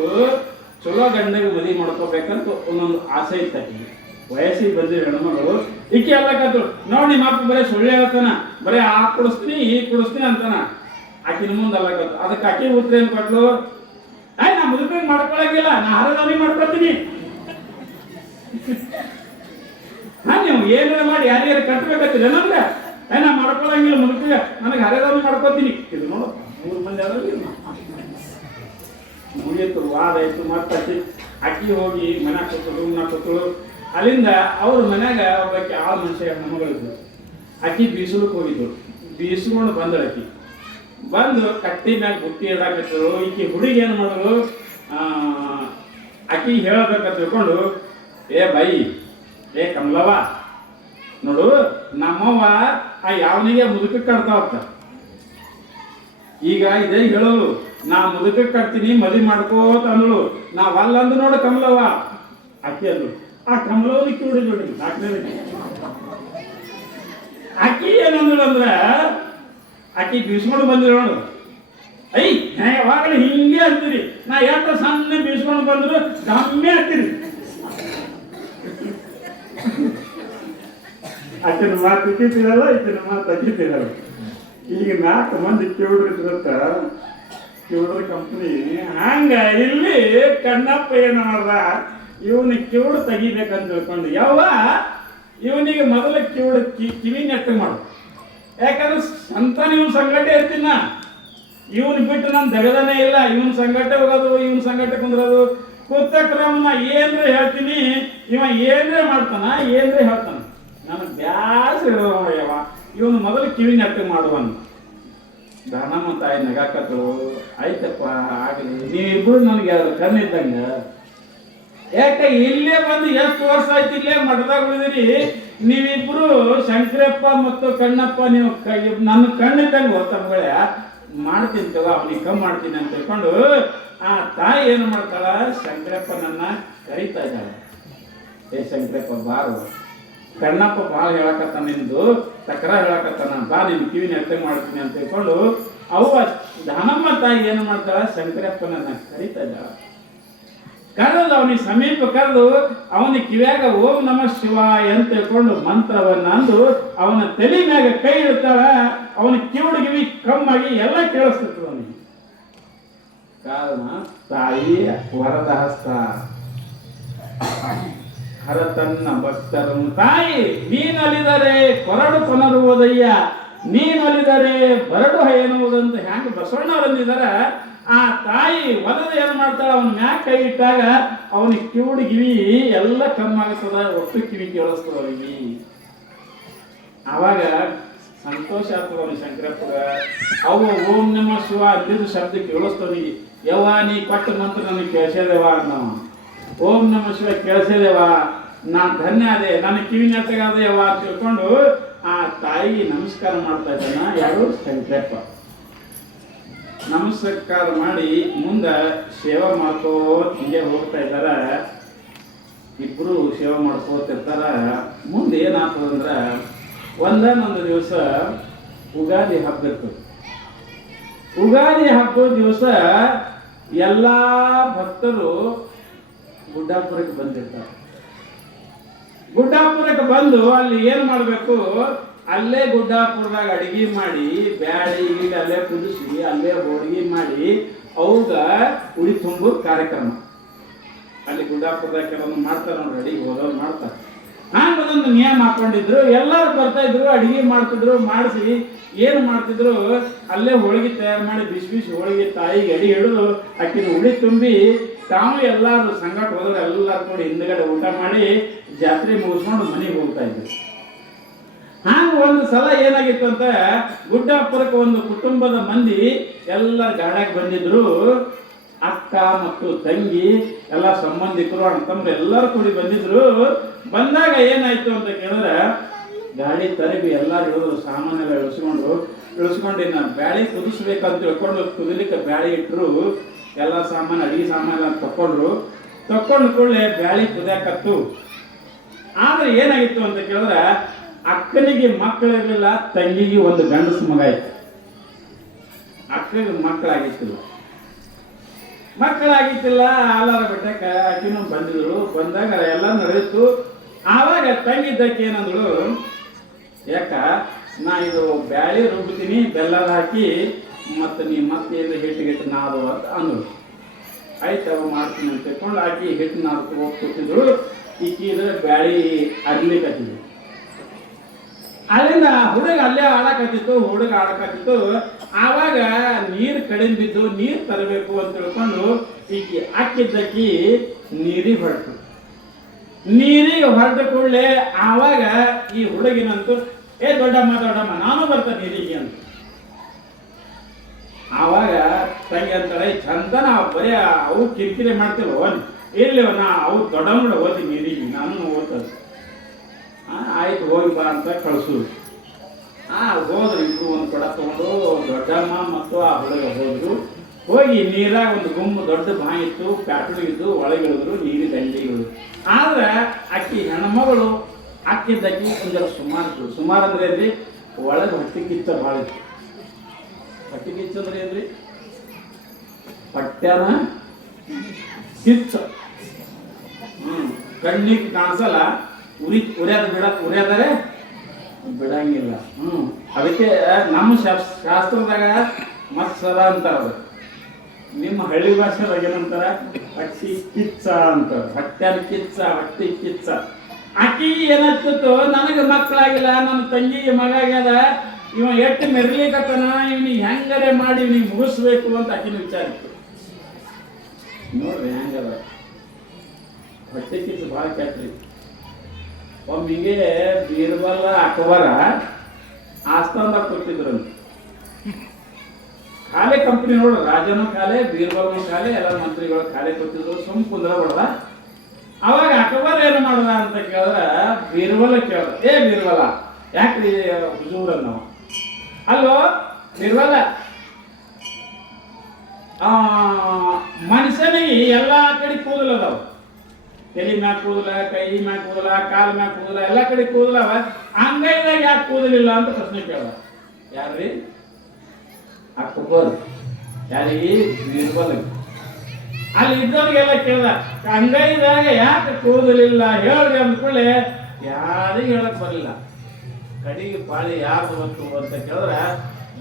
ಚಲೋ ಗಂಡಗೆ ಮದುವೆ ಮಾಡ್ಕೋಬೇಕಂತ ಒಂದೊಂದು ಆಸೆ ಇತ್ತು ಆಕಿಗೆ. ವಯಸ್ಸಿಗೆ ಬಂದಿರೋ ಹೆಣ್ಮಗಳು ಈಕೆ ಎಲ್ಲಕತ್ತು, ನೋಡಿ ನಿಮ್ಮ ಅಪ್ಪ ಬರೀ ಸುಳ್ಳು ಹೇಳ್ತಾನ, ಬರೀ ಆ ಕೊಡಿಸ್ತೀನಿ ಈ ಕೊಡಿಸ್ತೀನಿ ಅಂತಾನ. ಆಕಿನ ಮುಂದೆ ಅಲ್ಲಕತ್ತು. ಅದಕ್ಕೆ ಆಕಿ ಉತ್ತರ ಏನ್ ಕೊಟ್ಲು, ನಾ ಮದುವೆ ಮಾಡ್ಕೊಳಂಗಿಲ್ಲ, ನಾ ಹರದಾನಿ ಮಾಡ್ಕೊತೀನಿ. ನೀವು ಏನಾರ ಮಾಡಿ ಯಾರ್ಯಾರು ಕಟ್ಟಬೇಕತ್ತೀರ ನಮ್ಗೆ, ನಾ ಮಾಡ್ಕೊಳಂಗಿಲ್ಲ ಮುದುಕಿಗೆ, ನನಗೆ ಹರದಾನಿ ಮಾಡ್ಕೋತೀನಿ. ಇದು ನೋಡು 3 ಮಂದಿ ಆದ್ರೂ ಮುಗಿಯಿತು, ವಾದ ಆಯ್ತು. ಮತ್ತೆ ಅಕ್ಕಿ ಹೋಗಿ ಮನ್ಯಾಗ ಕೂತಳು, ರೂಮ್ನಾಗ ಕೂತಳು. ಅಲ್ಲಿಂದ ಅವ್ರ ಮನ್ಯಾಗ ಒಬ್ಬಾಕಿ ಆ ಮನುಷ್ಯ ಹೆಣ್ಮಗಳಿದ್ಲು. ಅಕ್ಕಿ ಬೀಸಲಕ್ಕೆ ಹೋಗಿದ್ಳು. ಬೀಸ್ಕೊಂಡು ಬಂದಳು. ಅಕ್ಕಿ ಬಂದು ಕಟ್ಟಿ ಮ್ಯಾಗ ಬುಟ್ಟಿ ಇಡಾಕತ್ತಳು. ಈಕಿ ಹುಡುಗಿ ಏನು ಮಾಡೋದು, ಅಕ್ಕಿ ಹೇಳಬೇಕ ತಿಳ್ಕೊಂಡು, ಬಾಯಿ ಕಮಲವ ನೋಡು, ನಮ್ಮವ್ವ ಆ ಯಾವನಿಗೆ ಮುದುಕಕ್ಕೆ ಕಟ್ತಾವತ್ತ. ಈಗ ಇದೇ ಹೇಳೋದು, ನಾ ಮುದುಕಕ್ಕೆ ಕಟ್ತೀನಿ ಮದುವೆ ಮಾಡ್ಕೋತ ಅನ್ನೋಳು. ನಾವಲ್ಲ ಅಂದು ನೋಡು ಕಮಲವ್ವ. ಅಕ್ಕಿ ಅಂದ್ರು. ಆ ಕಮಲವ್ವನ ಕಿವಿಡಿ ನೋಡಿ 4ನೇದಕ್ಕೆ ಅಕ್ಕಿ ಏನಂದ್ರು ಅಂದ್ರೆ, ಅಕ್ಕಿ ಬೀಸ್ಕೊಂಡು ಬಂದಿರೋ ನೋಡು. ಯಾವಾಗಲೂ ಹಿಂಗೆ ಅಂತೀರಿ, ನಾ ಎಷ್ಟು ಸಣ್ಣ ಬೀಸ್ಕೊಂಡು ಬಂದ್ರು ಕಮ್ಮಿ ಆಗ್ತೀರಿ. ಅಕ್ಕನ ಮಾತು ಇಕ್ಕಿರಲ್ಲ, ಈಕಿನ ಮಾತು ಅಕ್ಕಿರಲ್ಲ. ಈಗ 4 ಮಂದಿ ಕಿವಿಡ್ರಿದ್ರಂತ, ಕಿವಿಡ್ರ ಕಂಪ್ನಿ ಹಂಗ. ಇಲ್ಲಿ ಕಣ್ಣಪ್ಪ ಏನು ಮಾಡ್ದ, ಇವನಿಗೆ ಕಿವಿಡು ತೆಗಿಬೇಕಂತ ತಿಳ್ಕೊಂಡು ಯಾವ ಇವನಿಗೆ ಮೊದಲ ಕಿವಿ ನೆಟ್ಟು ಮಾಡು. ಯಾಕಂದ್ರೆ ಸಂತಾನ ಇವನ್ ಸಂಗಟೆ ಇರ್ತೀನ, ಇವನ್ ಬಿಟ್ಟು ನನ್ ದಗದನೇ ಇಲ್ಲ. ಇವನ್ ಸಂಗಟೆ ಹೋಗೋದು, ಇವನ್ ಸಂಗಟೆ ಕುಂದ್ರೋದು. ಕೂತ ಕ್ರಮನ ಏನ್ರೆ ಹೇಳ್ತೀನಿ, ಇವ ಏನ್ರೆ ಮಾಡ್ತಾನ, ಏನ್ರೆ ಹೇಳ್ತಾನ. ನನಗೆ ಬ್ಯಾಸರ ಇರೋವ. ಇವನು ಮೊದಲು ಕಿವಿ ನೆಟ್ಟು ಮಾಡುವನು. ದಾನಮ್ಮ ತಾಯಿ ನಗಾಕತ್ತಳು. ಆಯ್ತಪ್ಪ ಆಗಲಿ, ನೀವಿಬ್ರು ನನಗೆ ಕಣ್ಣಿದ್ದಂಗ. ಯಾಕೆ ಇಲ್ಲೇ ಬಂದು ಎಷ್ಟು ವರ್ಷ ಆಯ್ತು ಇಲ್ಲೇ ಮಠದಾಗ ಉಳಿದಿರಿ. ನೀವಿಬ್ರು ಶಂಕರಪ್ಪ ಮತ್ತು ಕಣ್ಣಪ್ಪ, ನೀವು ನನ್ನ ಕಣ್ಣಿದ್ದಂಗೆ ತಮ್ಮಗಳೇ ಮಾಡ್ತೀನಿ ತಗೋ, ಅವನಿಗೆ ಕಮ್ಮಿ ಮಾಡ್ತೀನಿ ಅಂತ ತಿಳ್ಕೊಂಡು ಆ ತಾಯಿ ಏನು ಮಾಡ್ತಾಳ, ಶಂಕರಪ್ಪನನ್ನ ಕರೀತಾ ಇದ್ದಾಳೆ. ಶಂಕರಪ್ಪ ಬಾರು, ಕಣ್ಣಪ್ಪ ಭಾಳ ಹೇಳಕತ್ತಾನ, ನಿಂದು ತಕರಾರು ಹೇಳಕತ್ತಾನ, ಬಾ ನಿನ್ ಕಿವಿ ನೆಟ್ಟಗೆ ಮಾಡ್ತೀನಿ ಅಂತ ತಿಳ್ಕೊಂಡು ಅವ್ವ ದಾನಮ್ಮ ತಾಯಿ ಏನು ಮಾಡ್ತಾಳ, ಶಂಕರಪ್ಪನನ್ನ ಕರೀತಾ ಇದ್ದಾಳ. ಕರೆದು ಅವನಿಗೆ ಸಮೀಪ ಕರೆದು ಅವನಿಗೆ ಕಿವ್ಯಾಗ ಓಂ ನಮಃ ಶಿವಾಯ ಅಂತ ತಿಳ್ಕೊಂಡು ಮಂತ್ರವನ್ನ ಅಂದು ಅವನ ತಲೆ ಮ್ಯಾಗ ಕೈ ಇಡ್ತಾಳ. ಅವನ ಕಿವುಡಿಗಿವಿ ಕಮ್ಮಾಗಿ ಎಲ್ಲ ಕೇಳಿಸ್ತದೆ ಅವನಿಗೆ. ಕಾರಣ ತಾಯಿ ವರದ ಹಸ್ತ ಹರತನ್ನ ಭಕ್ತರನ್ನು. ತಾಯಿ ನೀನಲಿದರೆ ಕೊರಡು ಕೊನರುವುದಯ್ಯ, ನೀನಲಿದರೆ ಬರಡು ಎನ್ನುವುದಂತ ಹ್ಯಾಂಗ ಬಸವಣ್ಣವರಂದಿದಾರ. ಆ ತಾಯಿ ಒಲದ ಏನು ಮಾಡ್ತಾಳ, ಅವನ ಮ್ಯಾಗ ಕೈ ಇಟ್ಟಾಗ ಅವನಿಗೆ ಕಿವುಡಿ ಕಿವಿ ಎಲ್ಲ ಕಮ್ಮಾಗ್ತದ, ಒಟ್ಟು ಕಿವಿ ಕೇಳಿಸ್ತದ ಅವನಿಗೆ. ಆವಾಗ ಸಂತೋಷ ಆಗ್ತದ ಅವನಿಗೆ. ಶಂಕರಪ್ಪಗ ಅವು ಓಂ ನಮಃ ಶಿವ ಅಂದಿದ್ದು ಶಬ್ದ ಕೇಳಿಸ್ತವನಿಗೆ. ಯವ್ವ ನೀ ಕೊಟ್ಟ ಮಂತ್ರ ನನಗೆ ಕೇಳಿಸೇದೇವ ಅನ್ನವ. ಓಂ ನಮಃ ಶಿವ ಕೇಳಿಸೇದೇವ, ನಾನು ಧನ್ಯ ಅದೇ, ನನ್ನ ಕಿವಿ ನೆಟ್ಟಗಾದೇವ ಅಂತ ತಿಳ್ಕೊಂಡು ಆ ತಾಯಿಗೆ ನಮಸ್ಕಾರ ಮಾಡ್ತಾ ಇದ್ದಾನ. ಯಾರು? ಶಂಕರಪ್ಪ. ನಮಸ್ಕಾರ ಮಾಡಿ ಮುಂದೆ ಸೇವಾ ಮಾಡ್ಕೋತ ಹಿಂಗೆ ಹೋಗ್ತಾ ಇದ್ದಾರ. ಇಬ್ರು ಸೇವಾ ಮಾಡ್ಕೋತಿರ್ತಾರ. ಮುಂದೆ ಏನಾಗ್ತದಂದ್ರೆ ಒಂದೊಂದು ದಿವಸ ಉಗಾದಿ ಹಬ್ಬ ಇರ್ತದೆ. ಉಗಾದಿ ಹಬ್ಬದ ದಿವಸ ಎಲ್ಲ ಭಕ್ತರು ಗುಡ್ಡಾಪುರಕ್ಕೆ ಬಂದಿರ್ತಾರೆ. ಗುಡ್ಡಾಪುರಕ್ಕೆ ಬಂದು ಅಲ್ಲಿ ಏನು ಮಾಡಬೇಕು, ಅಲ್ಲೇ ಗುಡ್ಡಾಪುರದಾಗ ಅಡಿಗೆ ಮಾಡಿ ಬ್ಯಾಳಿ ಅಲ್ಲೇ ಕುದಿಸಿ ಅಲ್ಲೇ ಹೋಳಿಗೆ ಮಾಡಿ ಅವಾಗ ಉಡಿ ತುಂಬೋ ಕಾರ್ಯಕ್ರಮ ಅಲ್ಲಿ ಗುಡ್ಡಾಪುರದಾಗ ಕೆಲವೊಂದು ಮಾಡ್ತಾರೆ ನೋಡಿ. ಅಡಿಗೆ ಹೋದವ್ರು ಮಾಡ್ತಾರೆ. ಹಂಗೆ ಒಂದೊಂದು ನಿಯಮ ಹಾಕೊಂಡಿದ್ರು. ಎಲ್ಲರೂ ಬರ್ತಾ ಇದ್ರು, ಅಡಿಗೆ ಮಾಡ್ತಿದ್ರು. ಮಾಡಿಸಿ ಏನು ಮಾಡ್ತಿದ್ರು, ಅಲ್ಲೇ ಹೋಳಿಗೆ ತಯಾರು ಮಾಡಿ ಬಿಸಿ ಬಿಸಿ ಹೋಳಿಗೆ ತಾಯಿಗೆ ಅಡಿ ಹಿಡಿದು ಅಕ್ಕಿನ ಉಡಿ ತುಂಬಿ ತಾವು ಎಲ್ಲರೂ ಸಂಗಟ ಹೋದವ್ರು ಎಲ್ಲರೂ ಕೂಡಿ ಹಿಂದ್ಗಡೆ ಊಟ ಮಾಡಿ ಜಾತ್ರೆ ಮುಗಿಸ್ಕೊಂಡು ಮನೆಗೆ ಹೋಗ್ತಾ ಇದ್ರು. ಹಾಗೆ ಒಂದು ಸಲ ಏನಾಗಿತ್ತು ಅಂತ, ಗುಡ್ಡಾಪುರಕ್ಕೆ ಒಂದು ಕುಟುಂಬದ ಮಂದಿ ಎಲ್ಲ ಗಾಡ್ಯಾಗ ಬಂದಿದ್ರು. ಅಕ್ಕ ಮತ್ತು ತಂಗಿ ಎಲ್ಲ ಸಂಬಂಧಿಕರು ಅಣ್ಣ ಎಲ್ಲರೂ ಕೂಡಿ ಬಂದಿದ್ರು. ಬಂದಾಗ ಏನಾಯ್ತು ಅಂತ ಕೇಳಿದ್ರೆ, ಗಾಡಿ ತರಬಿ ಎಲ್ಲರೂ ಹೇಳಿದ್ರು, ಸಾಮಾನೆಲ್ಲ ಇಳಿಸ್ಕೊಂಡು ನಾನು ಬ್ಯಾಳಿ ಕುದಿಸ್ಬೇಕಂತ ತಿಳ್ಕೊಂಡು ಕುದಿಲಿಕ್ಕೆ ಬ್ಯಾಳಿ ಇಟ್ಟರು. ಎಲ್ಲ ಸಾಮಾನು ಅಡಿಗೆ ಸಾಮಾನೆಲ್ಲ ತಕೊಂಡ್ರು. ತಕೊಂಡು ಕೂಡಲೇ ಬ್ಯಾಳಿ ಕುದಿಯಾಕತ್ತು. ಆದ್ರೆ ಏನಾಗಿತ್ತು ಅಂತ ಕೇಳಿದ್ರೆ, ಅಕ್ಕನಿಗೆ ಮಕ್ಕಳಿರಲಿಲ್ಲ, ತಂಗಿಗೆ ಒಂದು ಗಂಡಸು ಮಗ ಇತ್ತು. ಅಕ್ಕನಿಗೆ ಮಕ್ಕಳಾಗಿತ್ತಿಲ್ಲ. ಆಲಾರ ಬೆಟ್ಟಕ್ಕೆ ಅಕ್ಕಿನೂ ಬಂದಿದ್ರು. ಬಂದಾಗ ಎಲ್ಲ ನಡೆಯಿತು. ಆವಾಗ ತಂಗಿದ್ದಕ್ಕೆ ಏನಂದ್ರು, ಯಾಕ ನಾ ಇದು ಬ್ಯಾಳಿ ರುಬ್ಬಿತೀನಿ, ಬೆಲ್ಲದ ಹಾಕಿ ಮತ್ತು ನೀ ಮತ್ತೆ ಹಿಟ್ಟು ನಾದು ಅಂತ ಅಂದ್ರು. ಆಯ್ತು ಅವ ಮಾಡ್ತೀನಿ ಅಂತ ತಿಳ್ಕೊಂಡು ಹಾಕಿ ಹಿಟ್ಟು ನಾದು ಹೋಗ್ತಿದ್ರು. ಈಕಿದ್ರೆ ಬ್ಯಾಳಿ ಅರ್ಲಿಕ್ಕತ್ತಿದ್ರು. ಅಲ್ಲಿಂದ ಹುಡುಗ ಅಲ್ಲೇ ಆಡಕತ್ತಿತ್ತು. ಆವಾಗ ನೀರು ಕಡಿಮೆ ಬಿದ್ದು ನೀರು ತರಬೇಕು ಅಂತ ತಿಳ್ಕೊಂಡು ಈಕಿ ಹಾಕಿದ್ದಕ್ಕಿ ನೀರಿಗೆ ಹೊರಟು. ನೀರಿಗೆ ಹೊರಟ ಕೂಡಲೇ ಆವಾಗ ಈ ಹುಡುಗಿನಂತೂ, ದೊಡ್ಡಮ್ಮ ನಾನು ಬರ್ತೇನೆ ನೀರಿಗೆ ಅಂತ. ಆವಾಗ ತಂಗಿ ಅಂತಾಳೆ, ಚಂದ ನಾವು ಬರೀ ಅವು ಕಿರಿಕಿರಿ ಮಾಡ್ತಿಲ್ವ, ಇರ್ಲಿವ ನಾ ಅವು ದೊಡ್ಡಮ್ಮ ಓದಿ ನೀರಿಗೆ, ನಾನು ಓದ್ತದೆ. ಆಯ್ತು ಹೋಗಿ ಬಾ ಅಂತ ಕಳಿಸೋದು. ಹೋದ್ರು. ಇಬ್ಬರು ಒಂದು ಕೊಡ ತಗೊಂಡು ದೊಡ್ಡಮ್ಮ ಮತ್ತು ಆ ಹುಡುಗ ಹೋದ್ರು. ಹೋಗಿ ನೀರಾಗ ಒಂದು ಗುಂಬು ದೊಡ್ಡ ಬಾಯಿ ಇತ್ತು, ಪ್ಯಾಟುಳಿಗಿದ್ದು ಒಳಗೆ ಇಳಿದ್ರು, ನೀರು ದಂಡಿಗಳು. ಆದ್ರೆ ಅಕ್ಕಿ ಹೆಣ್ಮಗಳು ಹಾಕಿದ್ದಕ್ಕಿ ಒಂದೆಲ್ಲ ಸುಮಾರು ಅಂದ್ರೆ ಏನ್ರಿ, ಒಳಗೆ ಹೊಟ್ಟೆ ಕಿಚ್ಚ ಭಾಳ ಇತ್ತು. ಹೊಟ್ಟೆ ಕಿಚ್ಚ ಅಂದ್ರೆ ಏನ್ರಿ, ಹೊಟ್ಟ್ಯಾನ ಕಿಚ್ಚ. ಕಣ್ಣಿಗೆ ಕಾಣಿಸಲ್ಲ, ಉರಿಯಾದರೆ ಬಿಡಂಗಿಲ್ಲ. ಅದಕ್ಕೆ ನಮ್ಮ ಶಾಸ್ತ್ರದಾಗ ಮತ್ಸರ ಅಂತಾರ. ನಿಮ್ಮ ಹಳ್ಳಿ ಭಾಷೆದಾಗ ಏನಂತಾರ, ಹೊಟ್ಟಿ ಕಿಚ್ಚ ಅಂತಾರ. ಹೊಟ್ಟ್ಯಾನ ಕಿಚ್ಚ, ಹೊಟ್ಟಿ ಕಿಚ್ಚ. ಆಕಿ ಏನಾಗ್ತಿತ್ತು, ನನಗೆ ಮಕ್ಕಳಾಗಿಲ್ಲ, ನನ್ನ ತಂಗಿಗೆ ಮಗ ಆಗ್ಯದ, ಇವ ಎಷ್ಟು ಮೆರ್ಲಿಕತ್ತನ, ಇವನಿಗೆ ಹೆಂಗರೆ ಮಾಡಿ ನೀವು ಮುಗಿಸ್ಬೇಕು ಅಂತ ಆಕಿನ ವಿಚಾರ ಇತ್ತು. ನೋಡ್ರಿ ಹೆಂಗದ ಹೊಟ್ಟೆ ಕಿಚ್ಚು ಭಾಳ ಕೆಟ್ರಿ. ಒಮ್ಮಿಗೆ ಬೀರ್ಬಲ್ ಅಕ್ಬರ ಆಸ್ಥಾನದಾಗ ಕೊಟ್ಟಿದ್ರು. ಖಾಲಿ ಕಂಪ್ನಿ ನೋಡ್ರಿ, ರಾಜನೂ ಖಾಲಿ, ಬೀರ್ಬಲ್ನೂ ಖಾಲಿ, ಎಲ್ಲ ಮಂತ್ರಿಗಳು ಖಾಲಿ ಕೊಟ್ಟಿದ್ರು. ಸುಮ್ ಕುಂದ್ರ ಬಡದ. ಅವಾಗ ಅಕ್ಬರ್ ಏನು ಮಾಡ್ದ ಅಂತ ಕೇಳಿದ್ರೆ, ಬೀರ್ಬಲ್ ಕೇಳ್ದ, ಬೀರ್ಬಲ ಯಾಕ್ರಿ ಹುಜೂರ್ ನಾವು ಅಲ್ವೋ ಬೀರ್ಬಲ, ಮನುಷ್ಯನಿಗೆ ಎಲ್ಲಾ ಕಡೆ ಕೂದಲದಾವ. ತಲೆ ಮ್ಯಾಗ ಕೂದಲ, ಕೈ ಮ್ಯಾಗ ಕೂದಲ, ಕಾಲ್ ಮ್ಯಾಗ ಕೂದಲ, ಎಲ್ಲ ಕಡೆ ಕೂದಲವ, ಅಂಗೈದಾಗ ಯಾಕೆ ಕೂದಲಿಲ್ಲ ಅಂತ ಪ್ರಶ್ನೆ ಕೇಳ್ದ. ಯಾರ್ರಿ? ಅಕ್ಬರ್. ಯಾರಿಗೆ? ಬೀರ್ಬಲ್. ಅಲ್ಲಿ ಇದ್ದವ್ರಿಗೆಲ್ಲ ಕೇಳ್ದ, ಅಂಗೈದಾಗ ಯಾಕೆ ಕೂದಲಿಲ್ಲ ಹೇಳ್ರಿ ಅಂದ್ಕೊಳ್ಳಿ ಯಾರಿಗೂ ಹೇಳಕ್ ಬರಲಿಲ್ಲ. ಕಡೆಗೆ ಪಾಳಿ ಯಾರು ಬಂತು ಅಂತ ಕೇಳಿದ್ರೆ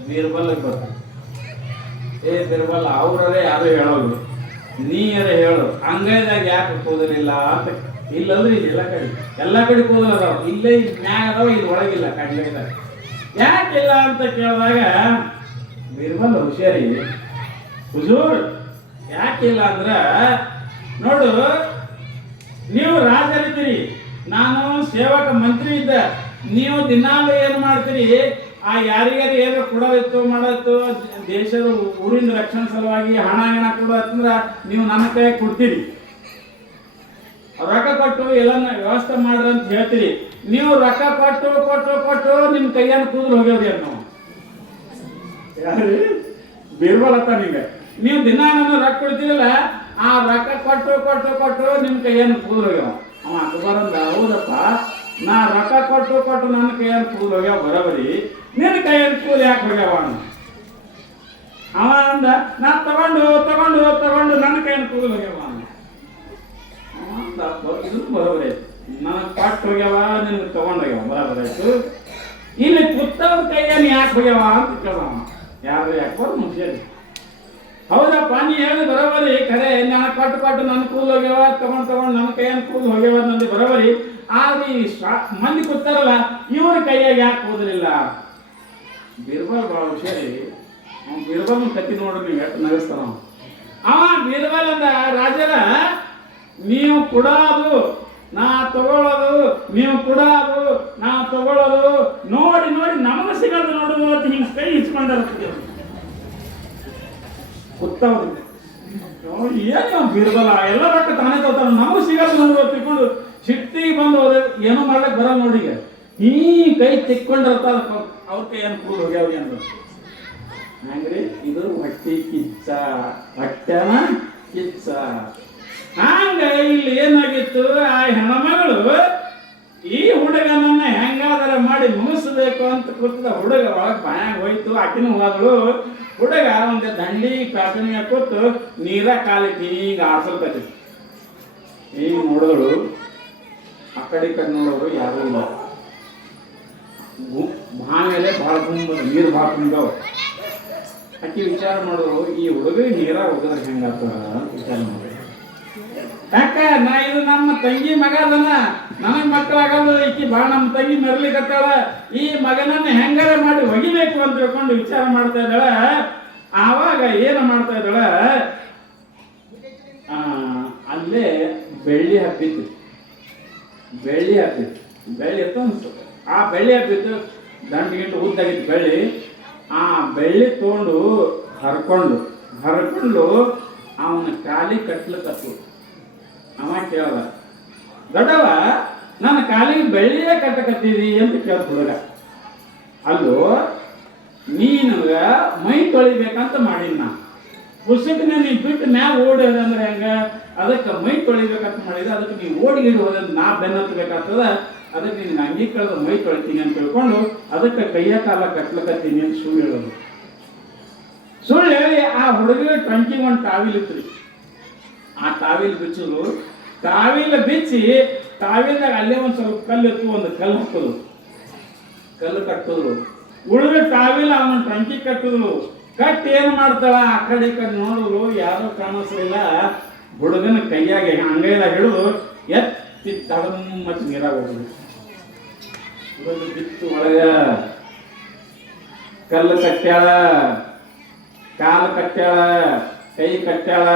ಬೀರ್ಬಲ್ಗೆ ಬರ್ತು. ಏ ಬೀರ್ಬಲ್ ಅವ್ರೇ ಯಾರು ಹೇಳೋದು, ನೀರೇ ಹೇಳು ಅಂಗೈದಾಗ ಯಾಕೆ ಕೂದಲಿಲ್ಲ ಅಂತ. ಇಲ್ಲಂದ್ರೆ ಎಲ್ಲ ಕಡೆ ಕೂದಲು ಅದಾವ, ಇಲ್ಲೇ ಮ್ಯಾಗ ಅದಾವ, ಇಲ್ಲಿ ಒಳಗಿಲ್ಲ ಅಂಗೈದಾಗ ಯಾಕಿಲ್ಲ ಅಂತ ಕೇಳಿದಾಗ ಬೀರ್ಬಲ್ ಹುಷಾರಿ, ಹುಜೂರ್ ಯಾಕಿಲ್ಲ ಅಂದ್ರ ನೋಡು, ನೀವು ರಾಜರಿದ್ದೀರಿ, ನಾನು ಸೇವಕ ಮಂತ್ರಿ ಇದ್ದ, ನೀವು ದಿನಾಲು ಏನು ಮಾಡ್ತೀರಿ, ಆ ಯಾರಿಗಾರು ಏನೋ ಕೊಡೋದಿತ್ತು ಮಾಡೋದಿತ್ತು ದೇಶದ ಊರಿನ ರಕ್ಷಣೆ ಸಲುವಾಗಿ ಹಣ ಏನ ಕೊಡೋದಂದ್ರ ನೀವು ನನ್ನ ಕೈ ಕೊಡ್ತೀರಿ, ರೊಕ್ಕ ಕೊಟ್ಟು ಎಲ್ಲನ್ನ ವ್ಯವಸ್ಥೆ ಮಾಡ್ರಿ ಅಂತ ಹೇಳ್ತೀರಿ. ನೀವು ರೊಕ್ಕ ಕೊಟ್ಟು ಕೊಟ್ಟು ಕೊಟ್ಟು ನಿಮ್ಮ ಕೈಯನ್ನು ಕೂದಲು ಹೋಗ್ಯವ್ರಿ ಅನ್ನೋ ಯಾರು ಬೀರ್ಬಲ್ ಅತ್ತ ನಿಮಗೆ. ನೀವು ದಿನ ನನ್ನ ರೊಕ್ಕ ಕೊಡ್ತೀರಲ್ಲ, ಆ ರೊಕ್ಕ ಕೊಟ್ಟು ಕೊಟ್ಟು ಕೊಟ್ಟು ನಿಮ್ಮ ಕೈಯನ್ನು ಕೂದಲು ಹೋಗ್ಯಾವ. ಅವ ಅಕ್ಬರಂದ, ಹೌದಪ್ಪ ನಾ ರೊಕ್ಕ ಕೊಟ್ಟು ಕೊಟ್ಟು ನನ್ನ ಕೈಯನ್ನು ಕೂದಲು ಹೋಗ್ಯಾವ ಬರೋಬರಿ, ನಿನ್ನ ಕೈಯನ್ನು ಕೂದಲು ಯಾಕೆ ಹೋಗ್ಯಾವ ಅಣ್ಣ. ಅವ ಅಂದ, ನಾ ತಗೊಂಡು ತಗೊಂಡು ತಗೊಂಡು ನನ್ನ ಕೈಯನ್ನು ಕೂದಲು ಹೋಗ್ಯಾವ ಅಣ್ಣ. ಇದು ಬರೋಬರಿ ಆಯ್ತು, ನನಗೆ ಪಟ್ಟು ಹೋಗ್ಯಾವ ನಿನ್ಗೆ ತಗೊಂಡೋಗ್ಯಾವ ಬರೋಬರಿ ಆಯ್ತು. ಇಲ್ಲಿ ಕುತ್ತವ್ರ ಕೈಯನ್ನು ಯಾಕೆ ಹೋಗ್ಯಾವ ಅಂತ ಕೇಳವ. ಯಾರು ಯಾಕೆ ಬರೋ ಮುಗಿಸಿ, ಹೌದಪ್ಪ ನೀ ಹೇಳಿ ಬರೋಬರಿ ಖರೆ, ನಾನು ಕೊಟ್ಟು ಕೊಟ್ಟು ನನ್ನ ಕೂದಲು ಹೋಗ್ಯಾವ, ತಗೊಂಡು ತಗೊಂಡು ನನ್ನ ಕೈಯನ್ನು ಕೂದಲು ಹೋಗ್ಯಾವ ನಂದು ಬರೋಬರಿ. ಆದ್ರೆ ಈ ಮಂದಿ ಕೂತಾರಲ್ಲ ಇವ್ರ ಕೈಯಾಗ ಯಾಕೆ ಕೂದಲಿಲ್ಲ. ಬೀರ್ಬಲ್ ಭಾಳ ಹುಷಾರಿ, ಅವ್ನು ಬೀರ್ಬಲ್ ಕತ್ತಿ ನೋಡ್ರಿ ನೀವು ಎಷ್ಟು ನಗಿಸ್ತಾನ ಅವ. ಬೀರ್ಬಲ್ ಅಂದ, ರಾಜರ ನೀವು ಕೊಡೋದು ನಾ ತಗೊಳ್ಳೋದು, ನೀವು ಕೊಡೋದು ನಾ ತಗೊಳ್ಳೋದು ನೋಡಿ ನೋಡಿ ನಮಗೆ ಸಿಗೋದು ನೋಡುದು ಅಂತ ಹಿಂಗೆ ಕೈ ಇಚ್ಕೊಂಡಾರ ಗೊತ್ತವ್ರಿ. ಏನು ಬೀರ್ಬಲ್ಲ ಎಲ್ಲ ರೊಕ್ಕ ತಾನೇ ತಗೋತಾರ, ನಮಗೂ ಸಿಗೋದು ನೋಡುವ ತಿಳ್ಕೊಂಡು ಸಿಟ್ಟಿಗೆ ಬಂದು ಏನೋ ಮಾಡ್ಲಿಕ್ಕೆ ಬರಲ್ಲ ನೋಡಿ. ಈಗ ಈ ಕೈ ತಿಕ್ಕೊಂಡಿರ್ತ ಅವ್ರ ಕೈ ಏನು ಕೂಲ್ ಹೋಗ್ಯಾವ್ರಿ ಅಂದ್ರು ಹಂಗ್ರಿ. ಇದು ಹೊಟ್ಟಿ ಕಿಚ್ಚ, ಹೊಟ್ಟೆನ ಕಿಚ್ಚ. ಹಂಗ ಇಲ್ಲಿ ಏನಾಗಿತ್ತು, ಆ ಹೆಣ್ಮಗಳು ಈ ಹುಡುಗನನ್ನ ಹೆಂಗಾದರೆ ಮಾಡಿ ಮುಗಿಸ್ಬೇಕು ಅಂತ ಕೂತದ. ಹುಡುಗ ಒಳಗೆ ಬಾಯಾಗ ಹೋಯ್ತು, ಆಕಿನೂ ಹೋದಳು. ಹುಡುಗ ಒಂದು ದಂಡಿ ಪ್ಯಾಟರ್ನಿಗೆ ಕೂತು ನೀರ ಕಾಲಿಟ್ಟು ಈಗ ಆಡ್ಸಲ್ಕತಿ. ಈಗ ನೋಡಿದಳು, ಆ ಕಡೆ ನೋಡೋರು ಯಾರು ಇಲ್ಲ. ಬಾವಿಯಲ್ಲೇ ಭಾಳ ತುಂಬ ನೀರು ಭಾಳ ತುಂಬಿದವು. ಆಕಿ ವಿಚಾರ ಮಾಡೋರು, ಈ ಹುಡುಗ ನೀರ ಹೋಗಿದ್ರೆ ಹೆಂಗಾಗ್ತದ ಅಂತ ವಿಚಾರ ಮಾಡೋರು. ಯಾಕ ನಾ ಇದು ನಮ್ಮ ತಂಗಿ ಮಗ ಅದನ, ನನಗೆ ಮಕ್ಕಳಾಗಲ್ಲ, ಈಕಿ ಭಾಳ ನಮ್ಮ ತಂಗಿ ಮೆರ್ಲಿಕತ್ತಾಳ, ಈ ಮಗನನ್ನ ಹೆಂಗಾರ ಮಾಡಿ ಒಗಿಬೇಕು ಅಂತ ತಿಳ್ಕೊಂಡು ವಿಚಾರ ಮಾಡ್ತಾ ಇದ್ದಾಳ. ಆವಾಗ ಏನು ಮಾಡ್ತಾ ಇದ್ದಾಳ, ಅಲ್ಲೇ ಬೆಳ್ಳಿ ಹಬ್ಬಿತ್ತು, ಬೆಳ್ಳಿ ಹಬ್ಬಿತ್ತು, ಬೆಳ್ಳಿ ಎತ್ತು ಅನ್ಸುತ್ತೆ. ಆ ಬೆಳ್ಳಿ ಹಬ್ಬಿತ್ತು, ದಂಡು ಗಿಂಡು ಉದ್ದಾಗಿತ್ತು ಬೆಳ್ಳಿ. ಆ ಬೆಳ್ಳಿ ತೊಗೊಂಡು ಹರ್ಕೊಂಡು ಅವನ ಕಾಲಿ ಕಟ್ಲಕತ್ತು. ಅವ ಕೇಳ್ದ, ದೊಡ್ಡವ ನನ್ನ ಕಾಲಿಗೆ ಬೆಳ್ಳಿಯೇ ಕಟ್ಟಕತ್ತೀವಿ ಅಂತ ಕೇಳ್ದ ಹುಡುಗ. ಅಲ್ಲೋ ನೀನಗ ಮೈ ತೊಳಿಬೇಕಂತ ಮಾಡೀನಿ ನಾ, ಪುಸ್ತಕನೇ ನೀ ಬಿಟ್ಟು ಮ್ಯಾಗ ಓಡೋದ ಅಂದ್ರೆ ಹೆಂಗ, ಅದಕ್ಕೆ ಮೈ ತೊಳಿಬೇಕಂತ ಮಾಡಿದ, ಅದಕ್ಕೆ ನೀವು ಓಡಿಗಿಡಿ ಹೋದಂತ ನಾ ಬೆನ್ನತ್ತಬೇಕಾಗ್ತದ, ಅದಕ್ಕೆ ನಿನ್ಗೆ ಅಂಗಿ ಕಳೆದ ಮೈ ತೊಳಿತೀನಿ ಅಂತ ತಿಳ್ಕೊಂಡು ಅದಕ್ಕೆ ಕೈಯ ಕಾಲ ಕಟ್ಲಕತ್ತೀನಿ ಅಂತ ಸುಳ್ಳು ಹೇಳೋದು. ಸುಳ್ಳು ಹೇಳಿ ಆ ಹುಡುಗಿಗೆ ಟ್ರಂಕಿಗೆ ಒಂದು ಟಾವಿಲ್ ಇತ್ತು. ಆ ಟಾವಿಲ್ ಬಿಚ್ಚೋದು, ಟಾವಿಲ್ ಬಿಚ್ಚಿ ಟಾವಿಲ್ದಾಗ ಅಲ್ಲೇ ಒಂದು ಸ್ವಲ್ಪ ಕಲ್ಲು ಇತ್ತು, ಒಂದು ಕಲ್ಲು ಹಾಕೋದು, ಕಲ್ಲು ಕಟ್ಟೋದು. ಉಳಿದ ಟಾವಿಲ್ ಅವನ ಟ್ರಂಕಿ ಕಟ್ಟೋದು. ಕಟ್ಟಿ ಏನು ಮಾಡ್ತಾಳ, ಆ ಕಡೆ ಈ ಕಡೆ ನೋಡೋದು, ಯಾರೋ ಕಾಣಿಸಲಿಲ್ಲ. ಹುಡುಗನ ಕೈಯಾಗೆ ಅಂಗೈದಾಗ ಹಿಡಿದು ಎತ್ತಿ ತಡಮ್ ಮತ್ತು ನೀರಾಗ ಹೋಗುದು. ಹುಡುಗ ಬಿತ್ತು ಒಳಗ, ಕಲ್ಲು ಕಟ್ಟ್ಯಾಳ, ಕಾಲು ಕಟ್ಟ್ಯಾಳ, ಕೈ ಕಟ್ಟ್ಯಾಳ.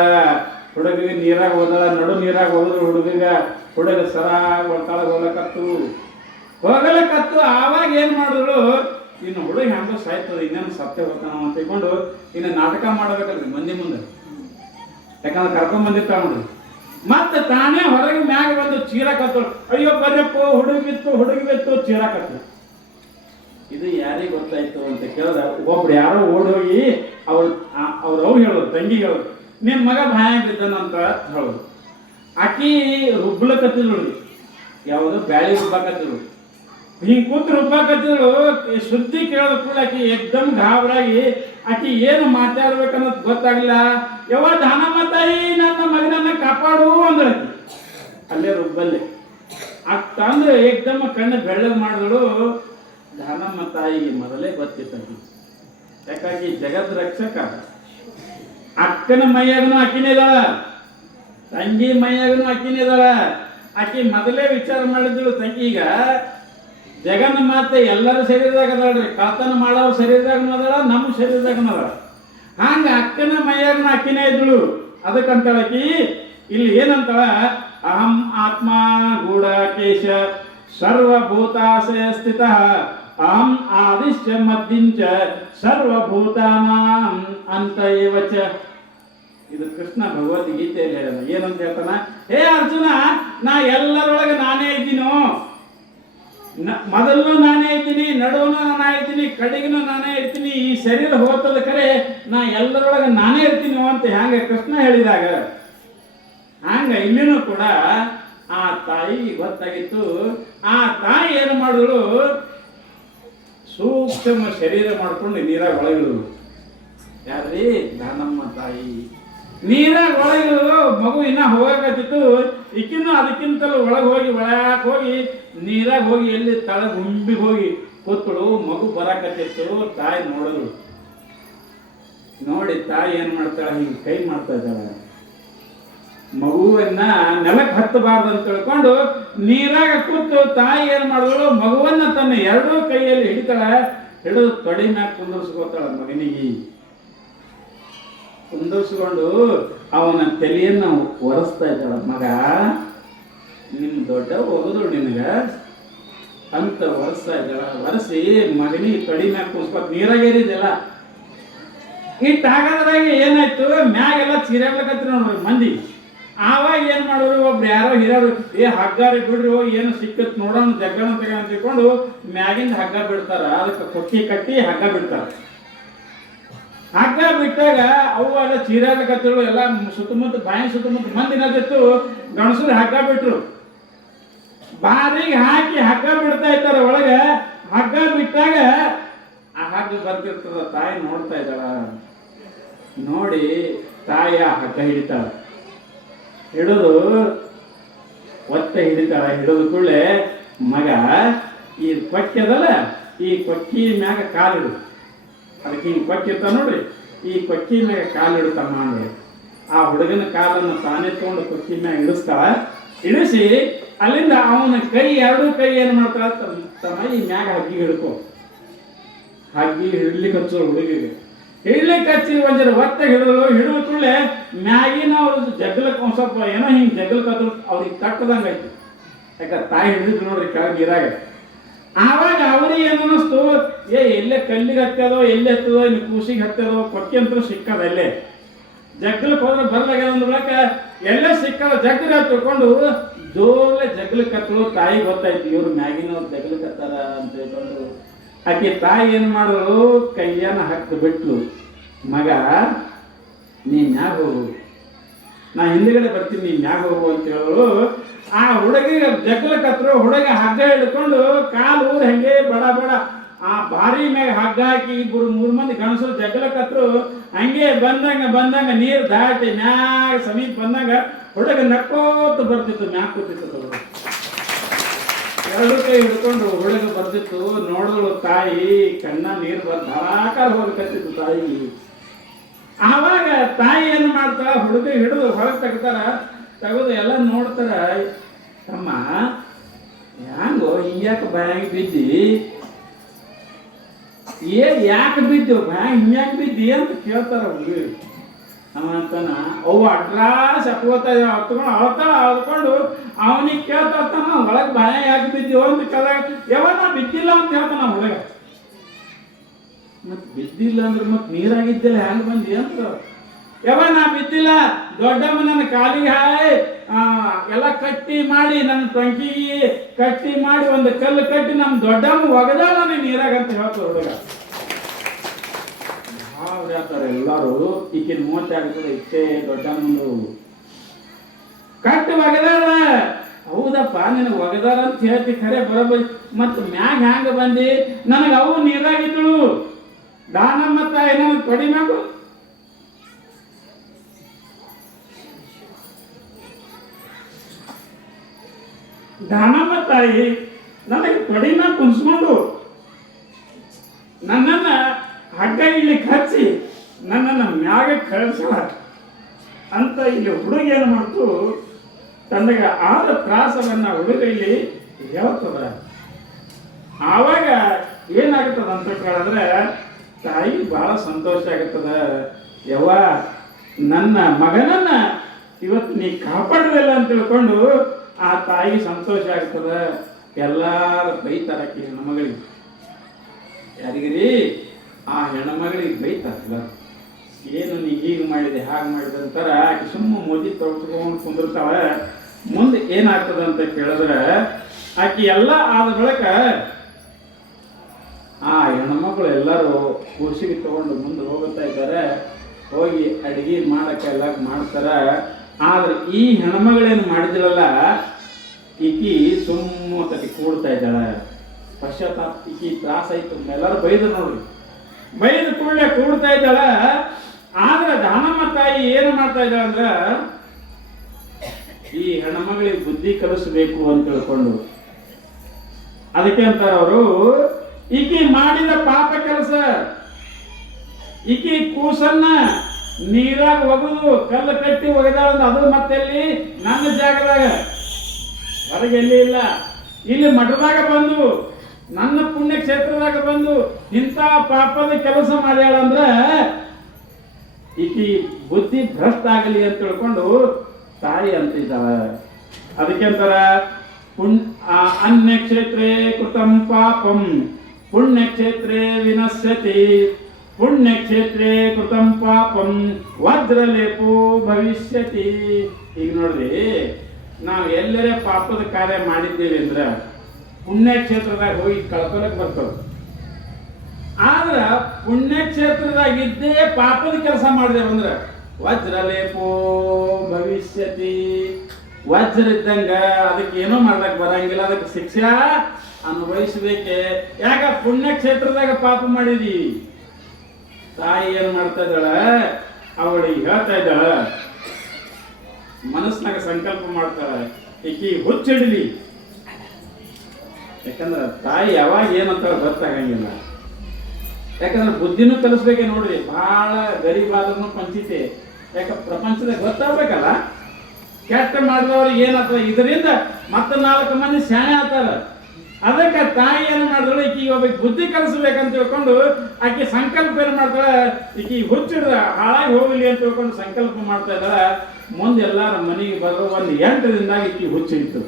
ಹುಡುಗಿಗೆ ನೀರಾಗ ಹೋದಳ, ನಡು ನೀರಾಗ ಹೋದ್ರು ಹುಡುಗ ಸರಾಗ ಒಳಗೆ ಹೋಗಲಕತ್ತು. ಆವಾಗ ಏನು ಮಾಡಿದ್ರು, ಇನ್ನು ಹುಡುಗ ಹೆಂಗೋ ಸಾಯ್ತದೆ, ಇನ್ನೇನು ಸತ್ಯ ಹೋಗ್ತಾನ ಅಂತ ತಿಳ್ಕೊಂಡು ಇನ್ನು ನಾಟಕ ಮಾಡಬೇಕಲ್ರಿ ಮಂದಿ ಮುಂದೆ, ಯಾಕಂದ್ರೆ ಕರ್ಕೊಂಡ್ ಬಂದಿರ್ತಾವ ನೋಡ್ರಿ. ಮತ್ತೆ ತಾನೇ ಹೊರಗೆ ಮ್ಯಾಗ ಬಂದು ಚೀರಾಕತ್ತು, ಅಯ್ಯೋ ಬರ್ಯಪ್ಪ ಹುಡುಗಿ ಬಿತ್ತು ಚೀರಾಕತ್ತು. ಇದು ಯಾರಿಗೆ ಗೊತ್ತಾಯ್ತು ಅಂತ ಕೇಳಿದ, ಒಬ್ರು ಯಾರೋ ಓಡೋಗಿ ಅವ್ರು ಹೇಳೋದು, ತಂಗಿ ಹೇಳೋದು, ನಿಮ್ಮ ಮಗ ಬಾಯಾಗ ಬಿದ್ದಾನಂತ ಹೇಳೋದು. ಆಕಿ ರುಬ್ಲಕತ್ತಿದ್ರು, ಯಾವುದು ಬ್ಯಾಳಿ ರುಬ್ಬಾಕತ್ತಿದ್ರು. ಹಿಂಗೆ ಕೂತು ರುಬ್ಬಾಕತ್ತಿದ್ರು. ಸುದ್ದಿ ಕೇಳೋದ ಕೂಡ ಆಕಿ ಎಕ್ದಮ್ ಗಾಬರಾಗಿ ಆಕಿ ಏನು ಮಾತಾಡ್ಬೇಕನ್ನೋದು ಗೊತ್ತಾಗಲಿಲ್ಲ. ಯಾವ ದಾನಮ್ಮ ತಾಯಿ ನನ್ನ ಮಗನನ್ನ ಕಾಪಾಡು ಅಂದ್ರಿ ಅಲ್ಲೇ ರುಬ್ಬಲ್ಲಿ. ತಂದ್ರೆ ಏಕ್ದಮ್ ಕಣ್ಣು ಬೆಳ್ಳಗೆ ಮಾಡಿದಳು. ದಾನಮ್ಮ ತಾಯಿಗೆ ಮೊದಲೇ ಗೊತ್ತಿತ್ತು, ಯಾಕಾಗಿ ಜಗತ್ ರಕ್ಷಕ. ಅಕ್ಕನ ಮೈಯಾಗನು ಅಕ್ಕಿನೇ ಇದಾಳ, ತಂಗಿ ಮೈಯಾಗನು ಅಕ್ಕಿನೇ ಇದಾಳ. ಆಕಿ ಮೊದಲೇ ವಿಚಾರ ಮಾಡಿದಳು, ತಂಗೀಗ ಜಗನ್ ಮಾತೆ ಎಲ್ಲರ ಶರೀರದಾಗ ಅದಾಳ್ರಿ, ಕಳ್ತನ ಮಾಡೋರು ಶರೀರದಾಗ ಅದಾಳ, ನಮ್ಮ ಶರೀರದಾಗ ಅದಾಳ. ಹಂಗ ಅಕ್ಕನ ಮೈಯಾಗನ ಅಕ್ಕಿನೇ ಇದ್ದಳು. ಅದಕ್ಕಂತಾಳ ಆಕಿ ಇಲ್ಲಿ ಏನಂತಾಳ, ಅಹಂ ಆತ್ಮ ಗೂಢಕೇಶ ಸರ್ವಭೂತಾಶಯ ಸ್ಥಿತ ಅಹಂ ಆದಿಶ್ಚ ಮದ್ದಿಂಚ ಸರ್ವಭೂತಾನಾಂ ಅಂತ ಏವಚ. ಇದು ಕೃಷ್ಣ ಭಗವದ್ಗೀತೆಯಲ್ಲಿ ಹೇಳ. ಏನಂತ ಹೇಳ್ತಾನ, ಹೇ ಅರ್ಜುನ, ನಾ ಎಲ್ಲರೊಳಗೆ ನಾನೇ ಇದ್ದೀನೋ. ಮೊದಲು ನಾನೇ ಇದ್ದೀನಿ, ನಡುವನು ನಾನೇ ಇದ್ದೀನಿ, ಕಡೆಗಿನೂ ನಾನೇ ಇರ್ತೀನಿ. ಈ ಶರೀರ ಹೋಗ್ತದ ಕರೆ ನಾ ಎಲ್ಲರೊಳಗೆ ನಾನೇ ಇರ್ತೀನೋ ಅಂತ ಹ್ಯಾಂಗ ಕೃಷ್ಣ ಹೇಳಿದಾಗ, ಹಂಗ ಇಲ್ಲಿನೂ ಕೂಡ ಆ ತಾಯಿ ಗೊತ್ತಾಗಿತ್ತು. ಆ ತಾಯಿ ಏನು ಮಾಡಿದಳು, ಸೂಕ್ಷ್ಮ ಶರೀರ ಮಾಡ್ಕೊಂಡು ನೀರಾಗ ಒಳಗಿಳಿದ್ರು. ಯಾರ್ರಿ? ದಾನಮ್ಮ ತಾಯಿ. ನೀರಾಗ ಒಳಗಿಳಿದ್ರು. ಮಗು ಇನ್ನ ಹೋಗಕತ್ತಿತ್ತು. ಈಕಿನ್ನು ಅದಕ್ಕಿಂತಲೂ ಒಳಗೆ ಹೋಗಿ ನೀರಾಗ ಹೋಗಿ ಎಲ್ಲಿ ತಳ ಗುಂಬಿಗೆ ಹೋಗಿ ಕೂತಳು. ಮಗು ಬರಾಕತ್ತಿತ್ತು. ತಾಯಿ ನೋಡಿದ್ರು. ನೋಡಿ ತಾಯಿ ಏನ್ ಮಾಡ್ತಾಳ, ಹಿಂಗೆ ಕೈ ಮಾಡ್ತಾ ಇದ್ದಾಳ. ಮಗುವನ್ನ ನೆಲಕ್ಕೆ ಹತ್ತಬಾರ್ದು ಅಂತ ತಿಳ್ಕೊಂಡು ನೀರಾಗ ಕೂತು ತಾಯಿ ಏನ್ ಮಾಡಿದಳು, ಮಗುವನ್ನ ತನ್ನ ಎರಡೂ ಕೈಯಲ್ಲಿ ಹಿಡಿತಾಳ. ಹಿಡಿದು ತೊಡೆ ಮ್ಯಾಗ ಕುಂದರ್ಸ್ಕೊತಾಳ. ಮಗನಿಗೆ ಕುಂದರ್ಸ್ಕೊಂಡು ಅವನ ತಲೆಯನ್ನ ಒರೆಸ್ತಾ ಇದ್ದಾಳ. ಮಗ, ನಿಮ್ ದೊಡ್ಡ ಹೋಗುದು ನಿನಗ ಅಂತ ಒರೆಸ್ತಾ ಇದ್ದಾಳ. ಒರೆಸಿ ಮಗನಿಗೆ ತೊಡೆ ಮ್ಯಾಗ ಕುಂದ್ಸ್ಕೊತ ನೀರಾಗ ಏರಿದೆಲ್ಲ ಇಟ್ಟಾಗದ್ರಾಗ ಏನಾಯ್ತು, ಮ್ಯಾಗೆಲ್ಲ ಚೀರಾಗ್ಲಕತ್ರಿ ನೋಡ್ರಿ ಮಂದಿ. ಆವಾಗ ಏನ್ ಮಾಡೋರು, ಒಬ್ರು ಯಾರೋ ಹಿರಿಯರು, ಹಗ್ಗಾರಿ ಬಿಡ್ರಿ, ಏನು ಸಿಕ್ಕತ್ ನೋಡೋಣ ಜಗ್ಗಣ ಅಂತ ತಿಳ್ಕೊಂಡು ಮ್ಯಾಗಿಂದ ಹಗ್ಗ ಬಿಡ್ತಾರ. ಅದಕ್ಕೆ ಕೊಕ್ಕಿ ಕಟ್ಟಿ ಹಗ್ಗ ಬಿಡ್ತಾರ. ಹಗ್ಗ ಬಿಟ್ಟಾಗ ಅವು ಎಲ್ಲ ಚೀರಾಗಕತ್ತಿರು. ಎಲ್ಲ ಸುತ್ತಮುತ್ತ ಬಾಯಿ ಸುತ್ತಮುತ್ತ ಮಂದಿ ನದಿತ್ತು. ಗಣಸರು ಹಗ್ಗ ಬಿಟ್ರು. ಬಾರಿಗೆ ಹಾಕಿ ಹಗ್ಗ ಬಿಡ್ತಾ ಇರ್ತಾರ ಒಳಗೆ. ಹಗ್ಗ ಬಿಟ್ಟಾಗ ಆ ಹಗ್ಗ ಬರ್ತಿರ್ತದ. ತಾಯಿ ನೋಡ್ತಾ ಇದ್ದಾಳ. ನೋಡಿ ತಾಯಿ ಆ ಹಗ್ಗ ಹಿಡಿತಾಳ. ಹಿಡಿದು ಒತ್ತೆ ಹಿಡಿತಾಳ. ಹಿಡಿದು ಕೂಡಲೇ ಮಗ, ಈ ಕೊಕ್ಕಿ ಅದಲ್ಲ, ಈ ಕೊಕ್ಕಿ ಮ್ಯಾಗ ಕಾಲಿಡು. ಅದಕ್ಕೆ ಹಿಂಗೆ ಕೊಕ್ಕಿ ಇರ್ತಾವ ನೋಡ್ರಿ, ಈ ಕೊಕ್ಕಿ ಮ್ಯಾಗ ಕಾಲಿಡುತ್ತಮ್ಮ ಅಂದ್ರೆ ಆ ಹುಡುಗನ ಕಾಲನ್ನು ತಾನೇ ತಗೊಂಡು ಕೊಕ್ಕಿ ಮ್ಯಾಗ ಇಳಿಸ್ತಾಳ. ಇಳಿಸಿ ಅಲ್ಲಿಂದ ಅವನ ಕೈ, ಎರಡೂ ಕೈ ಏನು ಮಾಡ್ತಾಳ, ತಮ್ಮ ಈ ಮ್ಯಾಗ ಹಗ್ಗಿ ಹಿಡ್ಕೊ. ಹಗ್ಗಿ ಹಿಡ್ಲಿಕ್ಕೆ ಹಚ್ಚೋ ಹುಡುಗಿಗೆ. ಹಿಡ್ಲಿಕ್ಕೆ ಹಚ್ಚಿ ಒಂದರ ಒತ್ತೆ ಹಿಡಿದು ಕೂಡಲೇ ಮ್ಯಾಗಿನ ಅವ್ರ ಜಗ್ಲಕ್ಕೆ ಒಂದ್ ಸ್ವಲ್ಪ ಏನೋ ಹಿಂಗೆ ಜಗ್ಲಕ್ಕೆ ಹತ್ರ ಅವ್ರಿಗೆ ತಟ್ಟದಂಗೆ ಆಯ್ತು. ಯಾಕೆ ತಾಯಿ ಹಿಡಿದ್ರು ನೋಡ್ರಿ ಕೆಳಗೆ ನೀರಾಗ. ಆವಾಗ ಅವ್ರಿಗೆ ಏನು ಅನ್ನಿಸ್ತು, ಎಲ್ಲೇ ಕಲ್ಲಿಗೆ ಹತ್ತದೋ, ಎಲ್ಲಿ ಹತ್ತದೋ, ಇನ್ನು ಕೂಸಿಗೆ ಹತ್ತದೋ, ಕೊಕ್ಕಿ ಅಂತೂ ಸಿಕ್ಕದ. ಎಲ್ಲೇ ಜಗ್ಲಕ್ಕೆ ಹೋದ್ರೆ ಬರ್ಲಾಗ್ಯದ ಅಂದ ಬಳಿಕ ಎಲ್ಲೇ ಸಿಕ್ಕದ ಜಗ್ಲಿಗೆ ತಿಳ್ಕೊಂಡು ಜೋರ್ಲೆ ಜಗ್ಲಕ್ಕೆ ಹತ್ತಲು. ತಾಯಿ ಗೊತ್ತಾಯ್ತು ಇವ್ರು ಮ್ಯಾಗಿನವ್ರು ಜಗ್ಲಕ್ಕೆ ಹತ್ತಾರ ಅಂತ ಹೇಳ್ಕೊಂಡು ಆಕೆ ತಾಯಿ ಏನು ಮಾಡಿದ್ರು, ಕೈಯನ್ನ ಹತ್ತು ಬಿಟ್ಲು. ಮಗ, ನೀ ಮ್ಯಾಗ ಹೋಗು, ನಾ ಹಿಂದೆಗಡೆ ಬರ್ತೀನಿ, ನೀ ಮ್ಯಾಗ ಹೋಗು ಅಂತ ಹೇಳಿದ್ರು. ಆ ಹುಡುಗಿಗೆ ಜಗ್ಲಕತ್ರು. ಹುಡುಗ ಹಗ್ಗ ಹಿಡ್ಕೊಂಡು ಕಾಲು ಊರು ಹೆಂಗೆ ಬಡ ಬಡ ಆ ಬಾರಿ ಮ್ಯಾಗ ಹಗ್ಗ ಹಾಕಿ ಇಬ್ಬರು ಮೂರು ಮಂದಿ ಗಣಸರು ಜಗ್ಲಕತ್ರು. ಹಂಗೆ ಬಂದಂಗ ನೀರು ದಾಟಿ ಮ್ಯಾಗ ಸಮೀಪ ಬಂದಂಗ ಹುಡುಗ ನಕ್ಕೋತ ಬರ್ತಿತ್ತು. ಮ್ಯಾಗ ಕೂತಿತ್ತು. ಎರಡು ಕೈ ಹಿಡ್ಕೊಂಡು ಹುಡುಗ ಬರ್ತಿತ್ತು. ನೋಡಿದಳು ತಾಯಿ, ಕಣ್ಣ ನೀರು ಧಾರಾಕಾರ ಹೋಗ್ಕತ್ತಿತ್ತು ತಾಯಿ. ಆವಾಗ ತಾಯಿ ಏನು ಮಾಡ್ತಾಳ, ಹುಡುಗ ಹಿಡಿದು ಹೊರಗೆ ತೆಗಿತಾರ. ತೆಗೆದು ಎಲ್ಲ ನೋಡ್ತಾರ. ತಮ್ಮ, ಹ್ಯಾಂಗೋ ಹಿಂಗ್ಯಾಕೆ ಬ್ಯಾಂಗ್ ಬಿದ್ದಿ, ಯಾಕೆ ಬಿದ್ದು ಹಿಂಗ್ಯಾಕೆ ಬಿದ್ದಿ ಅಂತ ಕೇಳ್ತಾರ ಹುಡುಗಿ. ಅವ ಅಂತಾನ, ಅವು ಅಡ್ರಾಸ್ ಅಪ್ಕೋತಾ ಹತ್ಕೊಂಡು ಅಳ್ಕೊಂಡು ಅವನಿಗೆ ಕೇಳ್ತಾನ, ಒಳಗೆ ಭಯ ಯಾಕೆ ಬಿದ್ದೀವೋ ಅಂತ ಕೇಳಿದಾಗ, ಯಾವನ್ನ ಬಿದ್ದಿಲ್ಲ ಅಂತ ಹೇಳ್ತಾನ ಹುಡುಗ. ಮತ್ ಬಿದ್ದಿಲ್ಲ ಅಂದ್ರೆ ಮತ್ ನೀರಾಗಿದ್ದಿಲ್ಲ ಹೆಂಗ್ ಬಂದಿ ಅಂತ. ನಾ ಬಿದ್ದಿಲ್ಲ, ದೊಡ್ಡಮ್ಮ ನನ್ನ ಕಾಲಿಗೆ ಹಾಯ್ ಎಲ್ಲ ಕಟ್ಟಿ ಮಾಡಿ, ನನ್ನ ಟೊಂಕಿಗೆ ಕಟ್ಟಿ ಮಾಡಿ, ಒಂದು ಕಲ್ಲು ಕಟ್ಟಿ ನಮ್ಮ ದೊಡ್ಡಮ್ಮ ಒಗದಾಳ ನೀರಾಗ ಅಂತ ಹೇಳ್ತಾರೆ ಹುಡುಗ. ಅವ್ರು ಹೇಳ್ತಾರೆ ಎಲ್ಲಾರು, ಈಗಿನ 32 ಇಷ್ಟೇ ದೊಡ್ಡಮ್ಮಂದು ಕಟ್ಟಿ ಒಗದಾಳ. ಹೌದಪ್ಪ ನಿನಗೆ ಒಗದಾರ ಅಂತ ಹೇಳ್ತಿ ಖರೆ ಬರೋಬ್ಬರಿ. ಮತ್ತು ಮ್ಯಾಗ ಹ್ಯಾಂಗ ಬಂದಿ? ನನಗೆ ಅವು ನೀರಾಗಿದ್ದಳು ದಾನಮ್ಮ ತಾಯಿ ನನಗೆ ತೊಡಿ ಮ್ಯಾಗ ದಾನಮ್ಮ ತಾಯಿ ನನಗೆ ತೊಡಿ ಮ್ಯಾಗ ಕುಣಿಸ್ಕೊಂಡು ನನ್ನನ್ನು ಹಗ್ಗ ಇಲ್ಲಿ ಹಚ್ಚಿ ನನ್ನನ್ನು ಮ್ಯಾಗ ಕಳಿಸಲ ಅಂತ ಇಲ್ಲಿ ಹುಡುಗ ಏನು ಮಾಡ್ತು, ತನಗೆ ಆದ ತ್ರಾಸವನ್ನ ಹುಡುಗ ಇಲ್ಲಿ ಹೇಳ್ತದ. ಆವಾಗ ಏನಾಗುತ್ತದ ಅಂತ ಕೇಳಿದ್ರೆ ತಾಯಿ ಬಹಳ ಸಂತೋಷ ಆಗುತ್ತದ. ಯವ್ವ ನನ್ನ ಮಗನನ್ನ ಇವತ್ತು ನೀ ಕಾಪಾಡಲಿಲ್ಲ ಅಂತ ತಿಳ್ಕೊಂಡು ಆ ತಾಯಿಗೆ ಸಂತೋಷ ಆಗ್ತದ. ಎಲ್ಲಾರು ಬೈತಾರಕ್ಕೆ ಹೆಣ್ಮಗಳಿಗೆ, ಯಾರಿಗಿರಿ ಆ ಹೆಣ್ಮಗಳಿಗೆ ಬೈತಾರಲ್ಲ, ಏನು ನೀ ಹೀಗೆ ಮಾಡಿದೆ ಹಾಗೆ ಮಾಡಿದೆ ಅಂತಾರ. ಆಕೆ ಸುಮ್ಮ ಮೋದಿ ತೊಡ್ಸ್ಕೊಂಡು ಕುಂದಿರ್ತಾಳ. ಮುಂದೆ ಏನಾಗ್ತದ ಅಂತ ಕೇಳಿದ್ರೆ ಆಕೆ ಎಲ್ಲ ಆದ ಬಳಿಕ ಆ ಹೆಣ್ಮಕ್ಳು ಎಲ್ಲರೂ ಕುರ್ಸಿಗೆ ತಗೊಂಡು ಮುಂದೆ ಹೋಗುತ್ತಾ ಇದ್ದಾರೆ. ಹೋಗಿ ಅಡಿಗೆ ಮಾಡಕ್ಕೆಲ್ಲ ಮಾಡ್ತಾರ. ಆದ್ರೆ ಈ ಹೆಣ್ಮಗಳೇನು ಮಾಡಿದಿರಲ್ಲ, ಈಕಿ ಸುಮ್ಮನೆ ಕೂಡ್ತಾ ಇದ್ದಾಳೆ. ಪಶ್ಚಾತ್ತಾಪ ಈಕಿ ತ್ರಾಸ ಆಯ್ತು. ಎಲ್ಲರೂ ಬೈದ್ರು ನೋಡ್ರಿ, ಬೈದು ಕೂಡಲೇ ಕೂಡ್ತಾ ಇದ್ದಾಳ. ಆದ್ರೆ ದಾನಮ್ಮ ತಾಯಿ ಏನು ಮಾಡ್ತಾ ಇದ್ದಾಳ ಅಂದ್ರೆ ಈ ಹೆಣ್ಮಗಳಿಗೆ ಬುದ್ಧಿ ಕಲಿಸಬೇಕು ಅಂತ ತಿಳ್ಕೊಂಡು, ಅದಕ್ಕೆ ಅಂತಾರ ಅವರು, ಈಕಿ ಮಾಡಿದ ಪಾಪ ಕೆಲಸ, ಈಕಿ ಕೂಸನ್ನ ನೀರಾಗ ಒಗದು ಕಲ್ಲು ಕಟ್ಟಿ ಒಗೆದಾಳ. ಅದು ಮತ್ತೆಲ್ಲಿ ನನ್ನ ಜಾಗದಾಗ, ಹೊರಗೆ ಎಲ್ಲಿ ಇಲ್ಲ, ಇಲ್ಲಿ ಮಠದಾಗ ಬಂದು ನನ್ನ ಪುಣ್ಯ ಕ್ಷೇತ್ರದಾಗ ಬಂದು ಇಂಥ ಪಾಪದ ಕೆಲಸ ಮಾಡ್ಯಾಳಂದ್ರ ಈಕಿ ಬುದ್ಧಿ ಭ್ರಷ್ಟ ಆಗಲಿ ಅಂತ ತಿಳ್ಕೊಂಡು ತಾಯಿ ಅಂತಿದ್ದಾಳ. ಅದಕ್ಕೆ ಅಂತಾರ ಅನ್ಯ ಕ್ಷೇತ್ರೇ ಕೃತಂ ಪಾಪಂ ಪುಣ್ಯ ಕ್ಷೇತ್ರೇ ವಿನಶ್ಯತಿ, ಪುಣ್ಯ ಕ್ಷೇತ್ರೇ ಕೃತಂ ಪಾಪಂ ವಜ್ರಲೇಪೋ ಭವಿಷ್ಯತಿ. ಈಗ ನೋಡ್ರಿ, ನಾವು ಎಲ್ಲರೇ ಪಾಪದ ಕಾರ್ಯ ಮಾಡಿದ್ದೇವೆ ಅಂದ್ರೆ ಪುಣ್ಯಕ್ಷೇತ್ರದಾಗ ಹೋಗಿ ಕಳ್ಕೊಳಕ್ ಬರ್ತವೆ. ಆದ್ರ ಪುಣ್ಯಕ್ಷೇತ್ರದಾಗ ಇದ್ದೇ ಪಾಪದ ಕೆಲಸ ಮಾಡಿದೆವು ಅಂದ್ರೆ ವಜ್ರಲೇಪೋ ಭವಿಷ್ಯತಿ. ವಜ್ರ ಇದ್ದಂಗ ಅದಕ್ಕೆ ಏನೋ ಮಾಡ್ಲಕ್ ಬರಂಗಿಲ್ಲ, ಅದಕ್ಕೆ ಶಿಕ್ಷಾ ಅನುಭವಿಸಬೇಕೆ. ಯಾಕ ಪುಣ್ಯಕ್ಷೇತ್ರದಾಗ ಪಾಪ ಮಾಡಿದಿ. ತಾಯಿ ಏನ್ ಮಾಡ್ತಾ ಇದ್ದಾಳ, ಅವಳಿಗೆ ಹೇಳ್ತಾ ಇದ್ದಾಳ, ಮನಸ್ಸಿನಾಗ ಸಂಕಲ್ಪ ಮಾಡ್ತಾಳೆ, ಈಕಿ ಹುಚ್ಚಿಡ್ಲಿ. ಯಾಕಂದ್ರೆ ತಾಯಿ ಯಾವಾಗ ಏನಂತಾಳ ಗೊತ್ತಾಗಂಗಿಲ್ಲ. ಯಾಕಂದ್ರೆ ಬುದ್ಧಿನೂ ಕಲಿಸ್ಬೇಕೆ ನೋಡ್ರಿ. ಬಹಳ ಗರೀಬಾದ್ರೂ ಪಂಚಿತೆ. ಯಾಕ ಪ್ರಪಂಚದಾಗ ಗೊತ್ತಾಗ್ಬೇಕಲ್ಲ, ಕೆಟ್ಟ ಮಾಡಿದವ್ರಿಗೆ ಏನಾಗ್ತದೆ, ಇದರಿಂದ ಮತ್ತೆ 4 ಮಂದಿ ಶಾಣೆ ಆಗ್ತಾರ. ಅದಕ್ಕೆ ತಾಯಿ ಏನು ಮಾಡಿದಳು, ಈಕಿ ಒಬ್ಬಕ್ಕೆ ಬುದ್ಧಿ ಕಲಿಸ್ಬೇಕಂತ ತಿಳ್ಕೊಂಡು ಆಕೆ ಸಂಕಲ್ಪ ಏನು ಮಾಡ್ತಾಳೆ, ಈಕಿ ಹುಚ್ಚಿಡ್ದ ಹಾಳಾಗಿ ಹೋಗಲಿ ಅಂತ ತಿಳ್ಕೊಂಡು ಸಂಕಲ್ಪ ಮಾಡ್ತಾ ಇದ್ದಾಳೆ. ಮುಂದೆ ಎಲ್ಲಾರ ಮನೆಗೆ ಬರೋ 1 ದಿನದಾಗ ಈಕಿ ಹುಚ್ಚಿಡ್ತು.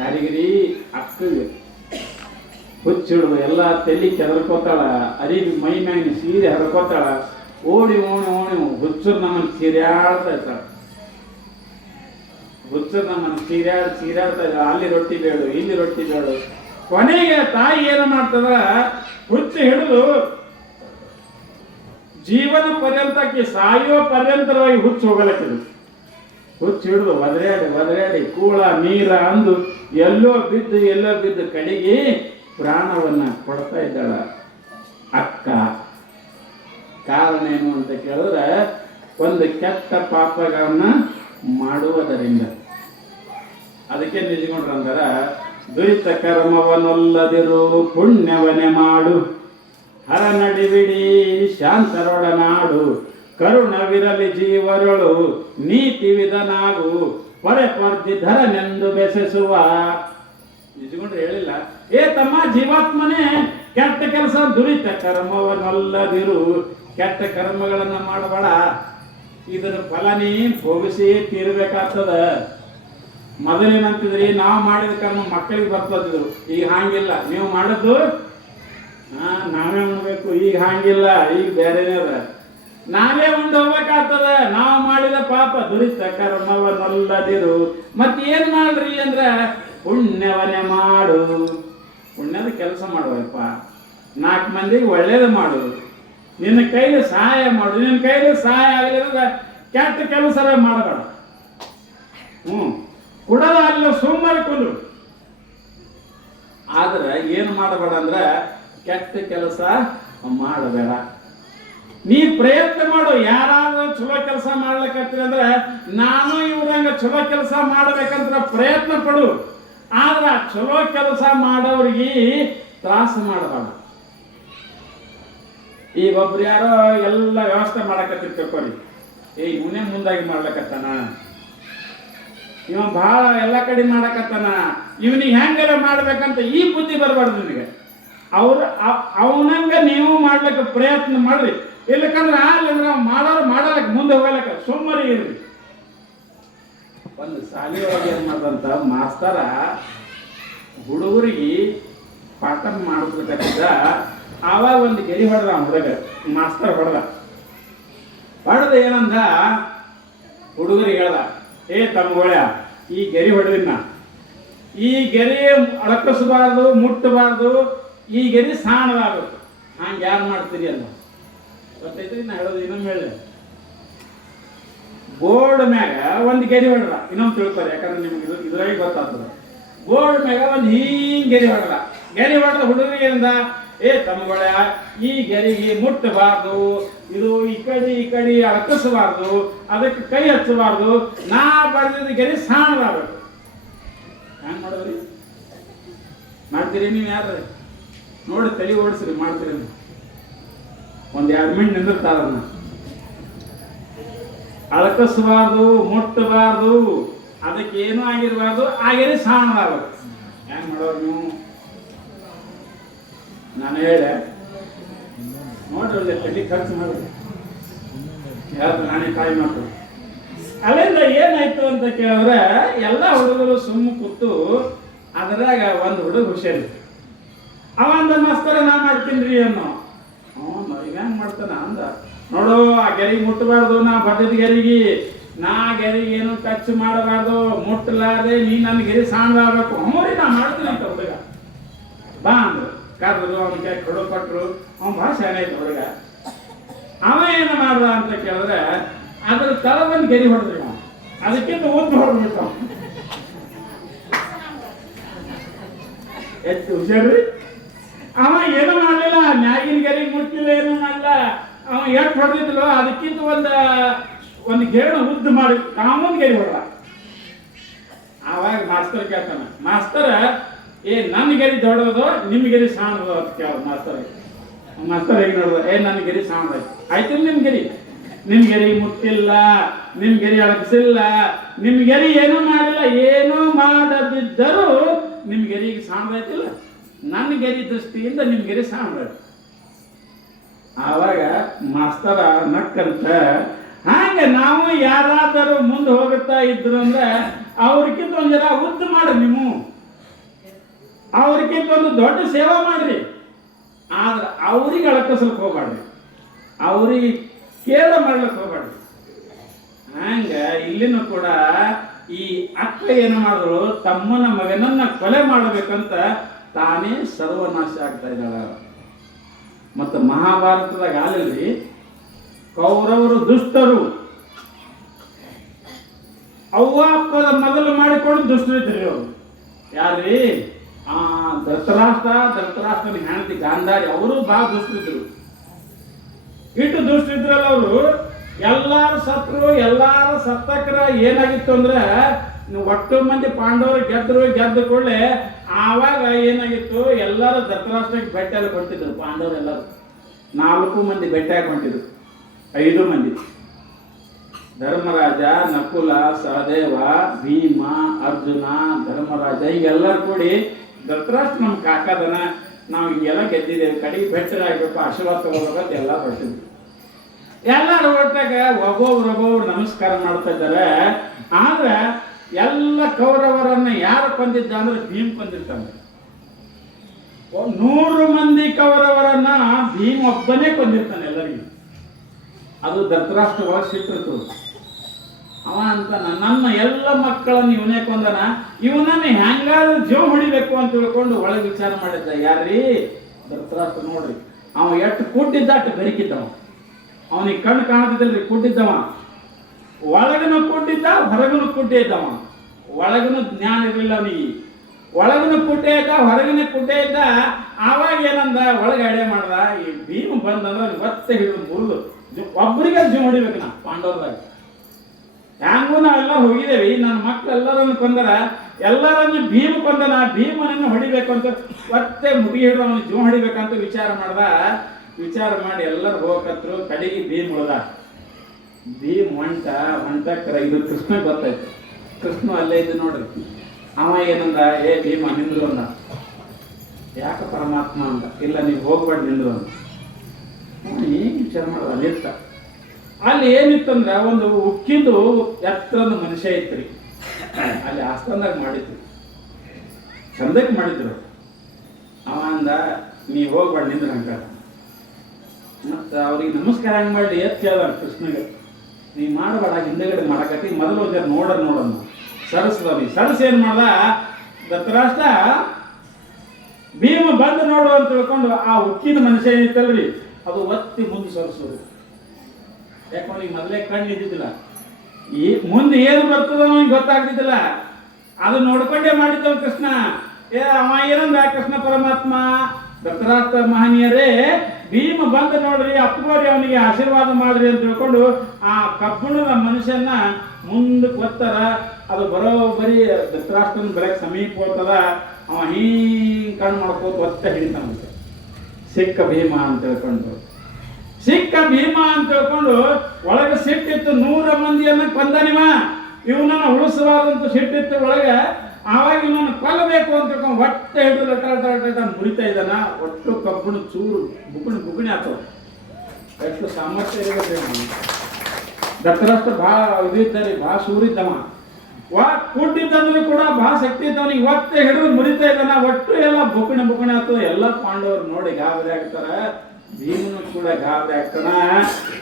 ಯಾರಿಗಿರಿ ಅಕ್ಕಗೆ ಹುಚ್ಚಿಡ್ದು ಎಲ್ಲ ತಲೆ ಕೆದರ್ಕೋತಾಳ, ಅರಿವಿ ಮೈ ಮ್ಯಾಗಿನ ಸೀರೆ ಹರ್ಕೋತಾಳ. ಓಣಿ ಹುಚ್ಚರು ನಮ್ಮನ್ನು ಚೀರ್ಯಾಡ್ತಾ ಇರ್ತಾಳ. ಹುಚ್ಚರು ನಮ್ಮನ್ನು ಚೀರ್ಯಾಡ್ತಾ ಇದ್ದಾಳ. ಅಲ್ಲಿ ರೊಟ್ಟಿ ಬೇಡು, ಇಲ್ಲಿ ರೊಟ್ಟಿ ಬೇಡು. ಕೊನೆಗೆ ತಾಯಿ ಏನು ಮಾಡ್ತದ, ಹುಚ್ಚು ಹಿಡಿದು ಜೀವನ ಪರ್ಯಂತಕ್ಕೆ ಸಾಯೋ ಪರ್ಯಂತರವಾಗಿ ಹುಚ್ಚು ಹೋಗಲಕ್ಕಿದ್ರು. ಹುಚ್ಚು ಹಿಡಿದು ಒದರಾಡಿ ಕೂಳ ನೀರ ಅಂದು ಎಲ್ಲೋ ಬಿದ್ದು ಕಡೆಗೆ ಪ್ರಾಣವನ್ನ ಕೊಡ್ತಾ ಇದ್ದಾಳ ಅಕ್ಕ. ಕಾರಣ ಏನು ಅಂತ ಕೇಳಿದ್ರೆ ಒಂದು ಕೆಟ್ಟ ಪಾಪಗಳನ್ನ ಮಾಡುವುದರಿಂದ. ಅದಕ್ಕೆ ನಿಜಗೊಂಡ್ರಂದಾರ, ದುರಿತ ಕರ್ಮವನ್ನೊಲ್ಲದಿರು ಪುಣ್ಯವನ್ನೇ ಮಾಡು, ಹರ ನಡಿಬಿಡಿ ಶಾಂತರೊಡನಾಡು, ಕರುಣವಿರಲಿ ಜೀವರೊಳು ನೀತಿ ವಿಧನಾಗು, ಪರಪರ್ಜಿಧರನೆಂದು ಬೆಸೆಸುವ. ನಿಜಗೊಂಡ್ರೆ ಹೇಳಿಲ್ಲ, ಏ ತಮ್ಮ ಜೀವಾತ್ಮನೇ, ಕೆಟ್ಟ ಕೆಲಸ ದುರಿತ ಕರ್ಮವನ್ನೊಲ್ಲದಿರು, ಕೆಟ್ಟ ಕರ್ಮಗಳನ್ನ ಮಾಡಬೇಡ. ಇದರ ಫಲ ನೀ ಭೋಗಿಸಿ ತೀರ್ಬೇಕಾಗ್ತದ. ಮೊದಲೇನಂತಿದ್ರಿ, ನಾವು ಮಾಡಿದ ಕರ್ಮ ಮಕ್ಕಳಿಗೆ ಬರ್ತದಿದ್ರು. ಈಗ ಹಾಂಗಿಲ್ಲ, ನೀವು ಮಾಡಿದ್ದು ನಾವೇ ಉಣ್ಬೇಕು. ಈಗ ಹಾಂಗಿಲ್ಲ, ಈಗ ಬೇರೆನೇ ಅದ, ನಾವೇ ಉಂಡು ಹೋಗ್ಬೇಕಾಗ್ತದ. ನಾವು ಮಾಡಿದ ಪಾಪ ದುರಿತ ಕರ್ಮವನ್ನೊಲ್ಲದಿರು. ಮತ್ತೇನ್ ಮಾಡ್ರಿ ಅಂದ್ರ ಪುಣ್ಯವನ್ನೇ ಮಾಡು. ಪುಣ್ಯದ ಕೆಲಸ ಮಾಡುವಪ್ಪ, 4 ಮಂದಿಗೆ ಒಳ್ಳೇದು ಮಾಡು, ನಿನ್ನ ಕೈಲಿ ಸಹಾಯ ಮಾಡು. ನಿನ್ನ ಕೈಲಿ ಸಹಾಯ ಆಗಲಿಲ್ಲ ಕೆಟ್ಟ ಕೆಲಸ ಮಾಡಬೇಡ. ಕೊಡದ ಅಲ್ಲ ಸುಮ್ಮನೆ ಕುಂದ್ರು. ಆದ್ರೆ ಏನು ಮಾಡಬೇಡ ಅಂದ್ರೆ ಕೆಟ್ಟ ಕೆಲಸ ಮಾಡಬೇಡ. ನೀ ಪ್ರಯತ್ನ ಮಾಡು. ಯಾರಾದ್ರೂ ಚಲೋ ಕೆಲಸ ಮಾಡ್ಲಿಕ್ಕತ್ತೀರಿ ಅಂದ್ರೆ ನಾನು ಇವ್ರಂಗ ಚಲೋ ಕೆಲಸ ಮಾಡ್ಬೇಕಂತ ಪ್ರಯತ್ನ ಪಡು. ಆದ್ರೆ ಚಲೋ ಕೆಲಸ ಮಾಡೋರಿಗೆ ತ್ರಾಸ ಮಾಡಬೇಡ. ಈಗ ಒಬ್ರು ಯಾರೋ ಎಲ್ಲ ವ್ಯವಸ್ಥೆ ಮಾಡಕತ್ತಿರ್ ತಿಳ್ಕೊರಿ, ಇವನೇ ಮುಂದಾಗಿ ಮಾಡ್ಲಕತ್ತಾನ, ಇವ ಬಹಳ ಎಲ್ಲ ಕಡೆ ಮಾಡಕತ್ತಾನ, ಇವನಿಗೆ ಹೆಂಗಾರ ಮಾಡ್ಬೇಕಂತ ಈ ಬುದ್ಧಿ ಬರಬಾರ್ದು ನಿನಗೆ. ಅವನಂಗ ನೀವು ಮಾಡ್ಲಿಕ್ಕೆ ಪ್ರಯತ್ನ ಮಾಡ್ರಿ. ಇಲ್ಲಕಂದ್ರೆ ಅಲ್ಲಿಂದ್ರೆ ಮಾಡಲಕ್ಕೆ ಮುಂದೆ ಹೋಗ್ಲಕ್ಕ ಸುಮ್ಮನೆ ಇರ್ರಿ. ಒಂದು ಶಾಲೆಯೊಳಗೆ ಏನ್ ಮಾಡ್ದಂತ ಮಾಸ್ತರ ಹುಡುಗರಿಗೆ ಪಾಠ ಮಾಡಿಸ್ಬೇಕಿದ್ದ. ಆವಾಗ ಒಂದು ಗೆರಿ ಹೊಡೆದ ಹುಡುಗ, ಮಾಸ್ತರ್ ಹೊಡೆದ ಏನಂದ ಹುಡುಗರಿಗೆ ಹೇಳ್ದ, ತಮ್ಮಗಳ ಈ ಗೆರಿ ಹೊಡೆದಿನ, ಈ ಗೆರಿ ಅಳಕಿಸಬಾರ್ದು, ಮುಟ್ಟಬಾರ್ದು, ಈ ಗೆರಿ ಸಾಣಬಾರ್ದು. ಹಂಗೆ ಯಾರು ಮಾಡ್ತೀರಿ ಅಲ್ಲ ಗೊತ್ತೈತ್ರಿ. ನಾ ಹೇಳೋದು ಇನ್ನೊಮ್ಮೆ ಹೇಳಿದೆ, ಬೋರ್ಡ್ ಮ್ಯಾಗ ಒಂದು ಗೆರಿ ಹೊಡೆದ, ಇನ್ನೊಂದು ತಿಳ್ತಾರೆ ಯಾಕಂದ್ರೆ ನಿಮ್ಗೆ ಇದ್ರಾಗ ಗೊತ್ತಾಗ್ತದೆ. ಬೋರ್ಡ್ ಮ್ಯಾಗ ಒಂದು ಹಿಂಗ್ ಗೆರಿ ಹೊಡೆದ ಹುಡುಗರಿಗೆ ಏನಂದ, ತಮ್ಮಗಳ ಈ ಗೆರಿಗೆ ಮುಟ್ಟಬಾರ್ದು, ಇದು ಈ ಕಡೆ ಅಳಕಿಸಬಾರ್ದು, ಅದಕ್ಕೆ ಕೈ ಹಚ್ಚಬಾರ್ದು, ನಾ ಬರೆದಿದ್ದ ಗೆರಿ ಸಾಣಬಾರ್ದು. ಹ್ಯಾಂಗ ಮಾಡೋದ್ರಿ? ಮಾಡ್ತೀರಿ ನೀವು? ಯಾರು ನೋಡಿ ತಲೆ ಓಡಿಸ್ರಿ, ಮಾಡ್ತೀರಿ. ಒಂದು 2 ಮಿನಿಟ್ ನಿಂದಿರ್ತಾರನ್ನ. ಅಳಕಿಸಬಾರ್ದು, ಮುಟ್ಟಬಾರ್ದು, ಅದಕ್ಕೆ ಏನೂ ಆಗಿರಬಾರ್ದು, ಹಾಗೇನೆ ಸಾಣಬಾರ್ದು. ಹೆಂಗ್ ಮಾಡೋರು ನೀವು? ನಾನು ಹೇಳೆ ನೋಡ್ರಿ, ಒಳ್ಳೆ ತಲೆ ಖರ್ಚು ಮಾಡ್ರಿ, ಯಾರು ನಾನೇ ಕಾಯಿ ಮಾಡ್ತಾರೆ. ಅಲ್ಲಿಂದ ಏನಾಯ್ತು ಅಂತ ಕೇಳಿದ್ರೆ ಎಲ್ಲ ಹುಡುಗರು ಸುಮ್ಮ ಕೂತು ಅದ್ರಾಗ ಒಂದು ಹುಡುಗ ಹುಷಾರಿ. ಅವ ಅಂದ, ಮಾಸ್ತರ ನಾ ಮಾಡ್ತೀನ್ರಿ ಅನ್ನೋ. ಈಗ ಹೆಂಗ್ ಮಾಡ್ತಾನ ಅಂದ, ನೋಡು ಆ ಗೆರಿಗೆ ಮುಟ್ಟಬಾರ್ದು, ನಾ ಬಡ್ಡದ ಗೆರಿಗೆ, ನಾ ಗೆರಿಗೆ ಏನು ಟಚ್ ಮಾಡಬಾರ್ದು, ಮುಟ್ಟಲಾರ್ದೆ ನೀ ನನ್ನ ಗೆರಿ ಸಾಣಬಾರ್ಬೇಕು. ಅವ್ರಿ ನಾ ಮಾಡ್ತೀನಿ ಅಂತ ಹುಡುಗ ಬಾ ಅಂದ್ರು. ಕರೆದ್ರು, ಅವನ ಕೈ ಕೊಡು ಕೊಟ್ರು. ಅವ್ನು ಭಾಳ ಶಾಣೈತೆ ಹುಡುಗ. ಅವ ಏನು ಮಾಡ್ದ ಅಂತ ಕೇಳಿದ್ರೆ ಅದ್ರ ತಳ ಬಂದು ಗೆರಿ ಹೊಡೆದ್ರಿ. ನಾವು ಅದಕ್ಕಿಂತ ಉದ್ದು ಹೊಡೆದ್ಬಿಟ್ಟು ಎಷ್ಟು ಹುಷಾರ್ರಿ. ಅವ ಏನು ಮಾಡಲಿಲ್ಲ, ಮ್ಯಾಗಿನ ಗೆರಿಗೆ ಮುಟ್ಟಿಲ್ಲ, ಏನು ಮಾಡಲ್ಲ. ಅವ ಎಷ್ಟು ಹೊಡೆದಿದ್ಲು ಅದಕ್ಕಿಂತ ಒಂದು ಗೇಣು ಉದ್ದು ಮಾಡಿ ಕಾಮನ್ ಗೆರಿ ಹೊಡೆದ. ಆವಾಗ ಮಾಸ್ತರ್ ಕೇಳ್ತಾನ, ಮಾಸ್ತರ ನನ್ನ ಗೆರಿ ದೊಡ್ಡದು, ನಿಮ್ಮ ಗೆರಿ ಸಾಣದು ಅಂತ ಕೇಳ ಮಾಸ್ತರ್. ಮಾಸ್ತರ್ ಹೇಗೆ ನೋಡಿದ, ನನ್ನ ಗೆರಿ ಸಾಣದಾಯ್ತು. ಆಯ್ತಿಲ್ಲ ನಿಮ್ ಗೆರಿ ಮುಟ್ಟಿಲ್ಲ, ನಿಮ್ ಗೆರಿ ಅಳಗಿಸಿಲ್ಲ, ನಿಮ್ ಗೆರಿ ಏನೂ ಮಾಡಿಲ್ಲ, ಏನೂ ಮಾಡದಿದ್ದರೂ ನಿಮ್ ಗೆರಿಗೆ ಸಾಣದಾಯ್ತಿಲ್ಲ. ನನ್ನ ಗೆರಿ ದೃಷ್ಟಿಯಿಂದ ನಿಮ್ ಗೆರಿ ಸಾಣದಾಯ್ತು. ಆವಾಗ ಮಾಸ್ತರ ನಕ್ಕಂತ, ಹಾಗೆ ನಾವು ಯಾರಾದರೂ ಮುಂದೆ ಹೋಗುತ್ತಾ ಇದ್ರು ಅಂದ್ರೆ ಅವ್ರಿಗಿಂತ ಒಂದು ಜನ ಉದ್ದು ಮಾಡ್ರಿ, ನೀವು ಅವ್ರಿಗಿಂತ ಒಂದು ದೊಡ್ಡ ಸೇವಾ ಮಾಡ್ರಿ. ಆದ್ರೆ ಅವ್ರಿಗೆ ಅಳಕಸಲಿಕ್ಕೆ ಹೋಗ್ಬಾಡ್ರಿ, ಅವ್ರಿಗೆ ಕೇಳ ಮಾಡ್ಲಿಕ್ಕೆ ಹೋಗ್ಬಾಡ್ರಿ. ಹಂಗ ಇಲ್ಲಿನೂ ಕೂಡ ಈ ಅಕ್ಕ ಏನು ಮಾಡಿದ್ರು, ತಮ್ಮನ ಮಗನನ್ನ ಕೊಲೆ ಮಾಡಬೇಕಂತ ತಾನೇ ಸರ್ವನಾಶ ಆಗ್ತಾ ಇದ್ದಾಳ. ಮತ್ತು ಮಹಾಭಾರತದಾಗ ಆಲಿಲ್ರಿ, ಕೌರವರು ದುಷ್ಟರು, ಅವ್ವ ಅಪ್ಪದ ಮೊದಲು ಮಾಡಿಕೊಂಡು ದುಷ್ಟರಿದ್ರಿ ಅವರು. ಯಾರ್ರಿ? ಧೃತರಾಷ್ಟ್ರನ ಹೆಂಡತಿ ಗಾಂಧಾರಿ, ಅವರು ಬಹಳ ದುಷ್ಟರಿದ್ರು. ಇಟ್ಟು ದುಷ್ಟರಿದ್ರಲ್ಲ ಅವರು. ಎಲ್ಲಾರು ಸತ್ರು, ಎಲ್ಲಾರು ಸತ್ತಕ್ರ ಏನಾಗಿತ್ತು ಅಂದ್ರೆ ಒಟ್ಟು ಮಂದಿ ಪಾಂಡವರು ಗೆದ್ದ ಕೂಡಲೇ ಆವಾಗ ಏನಾಗಿತ್ತು, ಎಲ್ಲರೂ ಧೃತರಾಷ್ಟ್ರಕ್ಕೆ ಭೇಟಿಯಾಗಿ ಹೊಂಟಿದ್ರು. ಪಾಂಡವರು ಎಲ್ಲರೂ 4 ಮಂದಿ ಭೇಟಿಯಾಗಿ ಹೊಂಟಿದ್ರು. 5 ಮಂದಿ, ಧರ್ಮರಾಜ, ನಕುಲ, ಸಹದೇವ, ಭೀಮ, ಅರ್ಜುನ, ಧರ್ಮರಾಜ, ಹೀಗೆಲ್ಲರೂ ಕೂಡಿ ಧೃತರಾಷ್ಟ್ರ ನಮ್ಮ ಕಾಕದನ, ನಾವು ಹಿಂಗೆಲ್ಲ ಗೆದ್ದಿದ್ದೇವೆ, ಕಡೆಗೆ ಭೇಟರಾಗಬೇಕು, ಆಶೀರ್ವಾದ ತಗೋಬೇಕಂತ ಎಲ್ಲ ಹೊರಟಿದ್ರು. ಎಲ್ಲರೂ ಹೊರಟಾಗ ಒಬ್ಬೊಬ್ರು ನಮಸ್ಕಾರ ಮಾಡ್ತಾ ಇದ್ದಾರೆ. ಆದ್ರೆ ಎಲ್ಲ ಕೌರವರನ್ನ ಯಾರು ಕೊಂದಿದ್ದ ಅಂದ್ರೆ ಭೀಮ್ ಕೊಂದಿರ್ತಾನೆ. 100 ಮಂದಿ ಕೌರವರನ್ನ ಭೀಮ್ ಒಬ್ಬನೇ ಕೊಂದಿರ್ತಾನೆ ಎಲ್ಲರಿಗೂ. ಅದು ಧೃತರಾಷ್ಟ್ರ ಒಳಗೆ ಸಿಟ್ಟಿರ್ತು. ಅವ ಅಂತ ನನ್ನ ಎಲ್ಲ ಮಕ್ಕಳನ್ನು ಇವನೇ ಕೊಂದನ, ಇವನನ್ನ ಹೆಂಗಾದ್ರೂ ಜೀವ ಹೊಡಿಬೇಕು ಅಂತ ತಿಳ್ಕೊಂಡು ಒಳಗೆ ವಿಚಾರ ಮಾಡಿದ್ದ. ಯಾರ್ರೀ? ಧೃತರಾಷ್ಟ್ರ. ನೋಡ್ರಿ, ಅವ ಎಷ್ಟು ಕೂಟ್ಟಿದ್ದ ಅಷ್ಟು ಬೆರಕಿದ್ದವ. ಅವನಿಗೆ ಕಣ್ಣು ಕಾಣದಿದ್ದಲ್ರಿ, ಕೂಟ್ಟಿದ್ದವ. ಒಳಗನು ಕೂಟ್ಟಿದ್ದ, ಹೊರಗನು ಕೂಟ್ಟಿ ಇದ್ದವ. ಒಳಗನು ಜ್ಞಾನ ಇರಲಿಲ್ಲ ಅವನಿಗೆ. ಒಳಗನ ಕುಡ್ಡೆ ಇದ್ದ, ಹೊರಗಿನ ಕುಡ್ಡೆ ಇದ್ದ. ಆವಾಗ ಏನಂದ, ಒಳಗೆ ಅಡೆ ಮಾಡ್ದ. ಈ ಭೀಮ ಬಂದಂದ್ರೆ ಮತ್ತೆ ಹಿಡಿದು ಮುರಿದು ಒಬ್ಬರಿಗೆ ಜೀವ ಹೊಡಿಬೇಕು. ನಾ ಪಾಂಡವರಾಗ ಹ್ಯಾಂಗೂ ನಾವೆಲ್ಲ ಹೋಗಿದ್ದೇವೆ. ನನ್ನ ಮಕ್ಳು ಎಲ್ಲರನ್ನು ಕೊಂದರ, ಎಲ್ಲರನ್ನು ಭೀಮ ಕೊಂದನ, ಭೀಮನನ್ನು ಹೊಡಿಬೇಕು ಅಂತ ಮತ್ತೆ ಮುಗಿ ಹಿಡಿದು ಅವನು ಜೀವ ಹೊಡಿಬೇಕಂತ ವಿಚಾರ ಮಾಡ್ದ. ವಿಚಾರ ಮಾಡಿ ಎಲ್ಲರೂ ಹೋಗಕತ್ರು. ಕಡೆಗೆ ಭೀಮ್ ಉಳ್ದ. ಭೀಮ್ ಹೊಂಟಕ್ರ ಇದು ಕೃಷ್ಣ ಗೊತ್ತಾಯ್ತು. ಕೃಷ್ಣ ಅಲ್ಲೇ ಇದ್ದು ನೋಡ್ರಿ. ಅವ ಏನಂದ, ಏ ಭೀಮ ನಿಂದ್ರು ಅಂದ. ಯಾಕೆ ಪರಮಾತ್ಮ ಅಂದ. ಇಲ್ಲ ನೀವು ಹೋಗ್ಬೇಡ ನಿಂದ್ರು ಅಂದ. ಏನು ವಿಚಾರ ಮಾಡ್ದ, ನಿಂತ. ಅಲ್ಲಿ ಏನಿತ್ತಂದ್ರೆ ಒಂದು ಉಕ್ಕಿಂದು ಎತ್ತರದ ಮನುಷ್ಯ ಇತ್ರಿ. ಅಲ್ಲಿ ಆಸ್ಥಾನದಾಗ ಮಾಡಿದ್ರು, ಚಂದಕ್ಕೆ ಮಾಡಿದ್ರು. ಅವ ಅಂದ, ನೀ ಹೋಗ್ಬೇಡ ನಿಂದ್ರ ಹಂಗ. ಮತ್ತು ಅವ್ರಿಗೆ ನಮಸ್ಕಾರ ಹೆಂಗೆ ಮಾಡಲಿ ಎತ್ತು ಹೇಳ್ದ ಕೃಷ್ಣಗೆ. ನೀ ಮಾಡಬೇಡ, ಹಿಂದೆಗಡೆ ಮಾಡಕತ್ತಿ, ಮೊದಲು ಒಂದ್ ನೋಡೋಣ ಸರಸ್ದವಿ. ಸರಸ್ ಏನ್ ಮಾಡ್ದ, ಧೃತರಾಷ್ಟ್ರ ಭೀಮ ಬಂದು ನೋಡು ಅಂತ ತಿಳ್ಕೊಂಡು ಆ ಉಕ್ಕಿನ ಮನುಷ್ಯ ಏನಿತ್ತಲ್ರಿ ಅದು ಒತ್ತಿ ಮುಂದೆ ಸರಿಸೋದು. ಯಾಕಂದ್ರೆ ಈಗ ಮೊದಲೇ ಕಣ್ಣು ಇದ್ದಿದ್ದಿಲ್ಲ, ಈ ಮುಂದೆ ಏನು ಬರ್ತದ ಅವನಿಗೆ ಗೊತ್ತಾಗ್ತಿದ್ದಿಲ್ಲ. ಅದು ನೋಡ್ಕೊಂಡೇ ಮಾಡಿದ್ದವ ಕೃಷ್ಣ. ಅವ ಏನಂದ ಕೃಷ್ಣ ಪರಮಾತ್ಮ, ಧೃತರಾಷ್ಟ್ರ ಮಹನೀಯರೇ, ಭೀಮ ಬಂದು ನೋಡ್ರಿ, ಅಪ್ಪಗೋರಿ ಅವನಿಗೆ ಆಶೀರ್ವಾದ ಮಾಡ್ರಿ ಅಂತ ತಿಳ್ಕೊಂಡು ಆ ಕಬ್ಬಣದ ಮನುಷ್ಯನ ಮುಂದಕ್ಕೆ ಒತ್ತಾರ. ಅದು ಬರೋಬ್ಬರಿ ಧೃತರಾಷ್ಟ್ರನ ಬರಕ್ಕೆ ಸಮೀಪ ಹೋಗ್ತದ. ಅವ ಹಿಂಗ್ ಕಣ್ಣು ಮಾಡ್ಕೋತ ಒತ್ತ ಹಿಡಿತಾನಂತೆ. ಸಿಕ್ಕ ಭೀಮ ಅಂತ ತಿಳ್ಕೊಂಡು, ಸಿಕ್ಕ ಭೀಮ ಅಂತ ತಿಳ್ಕೊಂಡು ಒಳಗೆ ಸಿಟ್ಟಿತ್ತು. 100 ಮಂದಿಯನ್ನ ಕೊಂದನಿವ. ಇವನನ್ನ ಉಳಿಸಬಾರ್ದಂತ ಸಿಟ್ಟಿತ್ತು ಒಳಗೆ. ಆವಾಗ ಇವನನ್ನು ಕೊಲ್ಲಬೇಕು ಅಂತ ತಿಳ್ಕೊಂಡು ಹೊಟ್ಟೆ ಹಿಡಿದು ಲಟ ಮುರಿತಾ ಇದ್ದಾನ. ಒಟ್ಟು ಕಬ್ಬಣ ಚೂರು ಬುಗುಣಿ ಆಗ್ತವ. ಎಷ್ಟು ಸಾಮರ್ಥ್ಯ ಇರಬೇಕು. ಧೃತರಾಷ್ಟ್ರ ಭಾಳ ಇದಿದ್ದಾರೆ, ಭಾಳ ಸೂರಿದ್ದವ. ಕೂಡಿದ್ದಂದ್ರೂ ಕೂಡ ಭಾಳ ಶಕ್ತಿ ಇದ್ದವನಿಗೆ ಒತ್ತೆ ಹಿಡಿದು ಮುರಿತಾ ಇದ್ದಾನ. ಒಟ್ಟು ಎಲ್ಲ ಬುಗುಣಿ ಆಗ್ತದೆ. ಎಲ್ಲ ಪಾಂಡವರು ನೋಡಿ ಗಾಬರಿ ಆಗ್ತಾರ. ಭೀಮನು ಕೂಡ ಗಾಬರಿ ಆಗ್ತಾನ.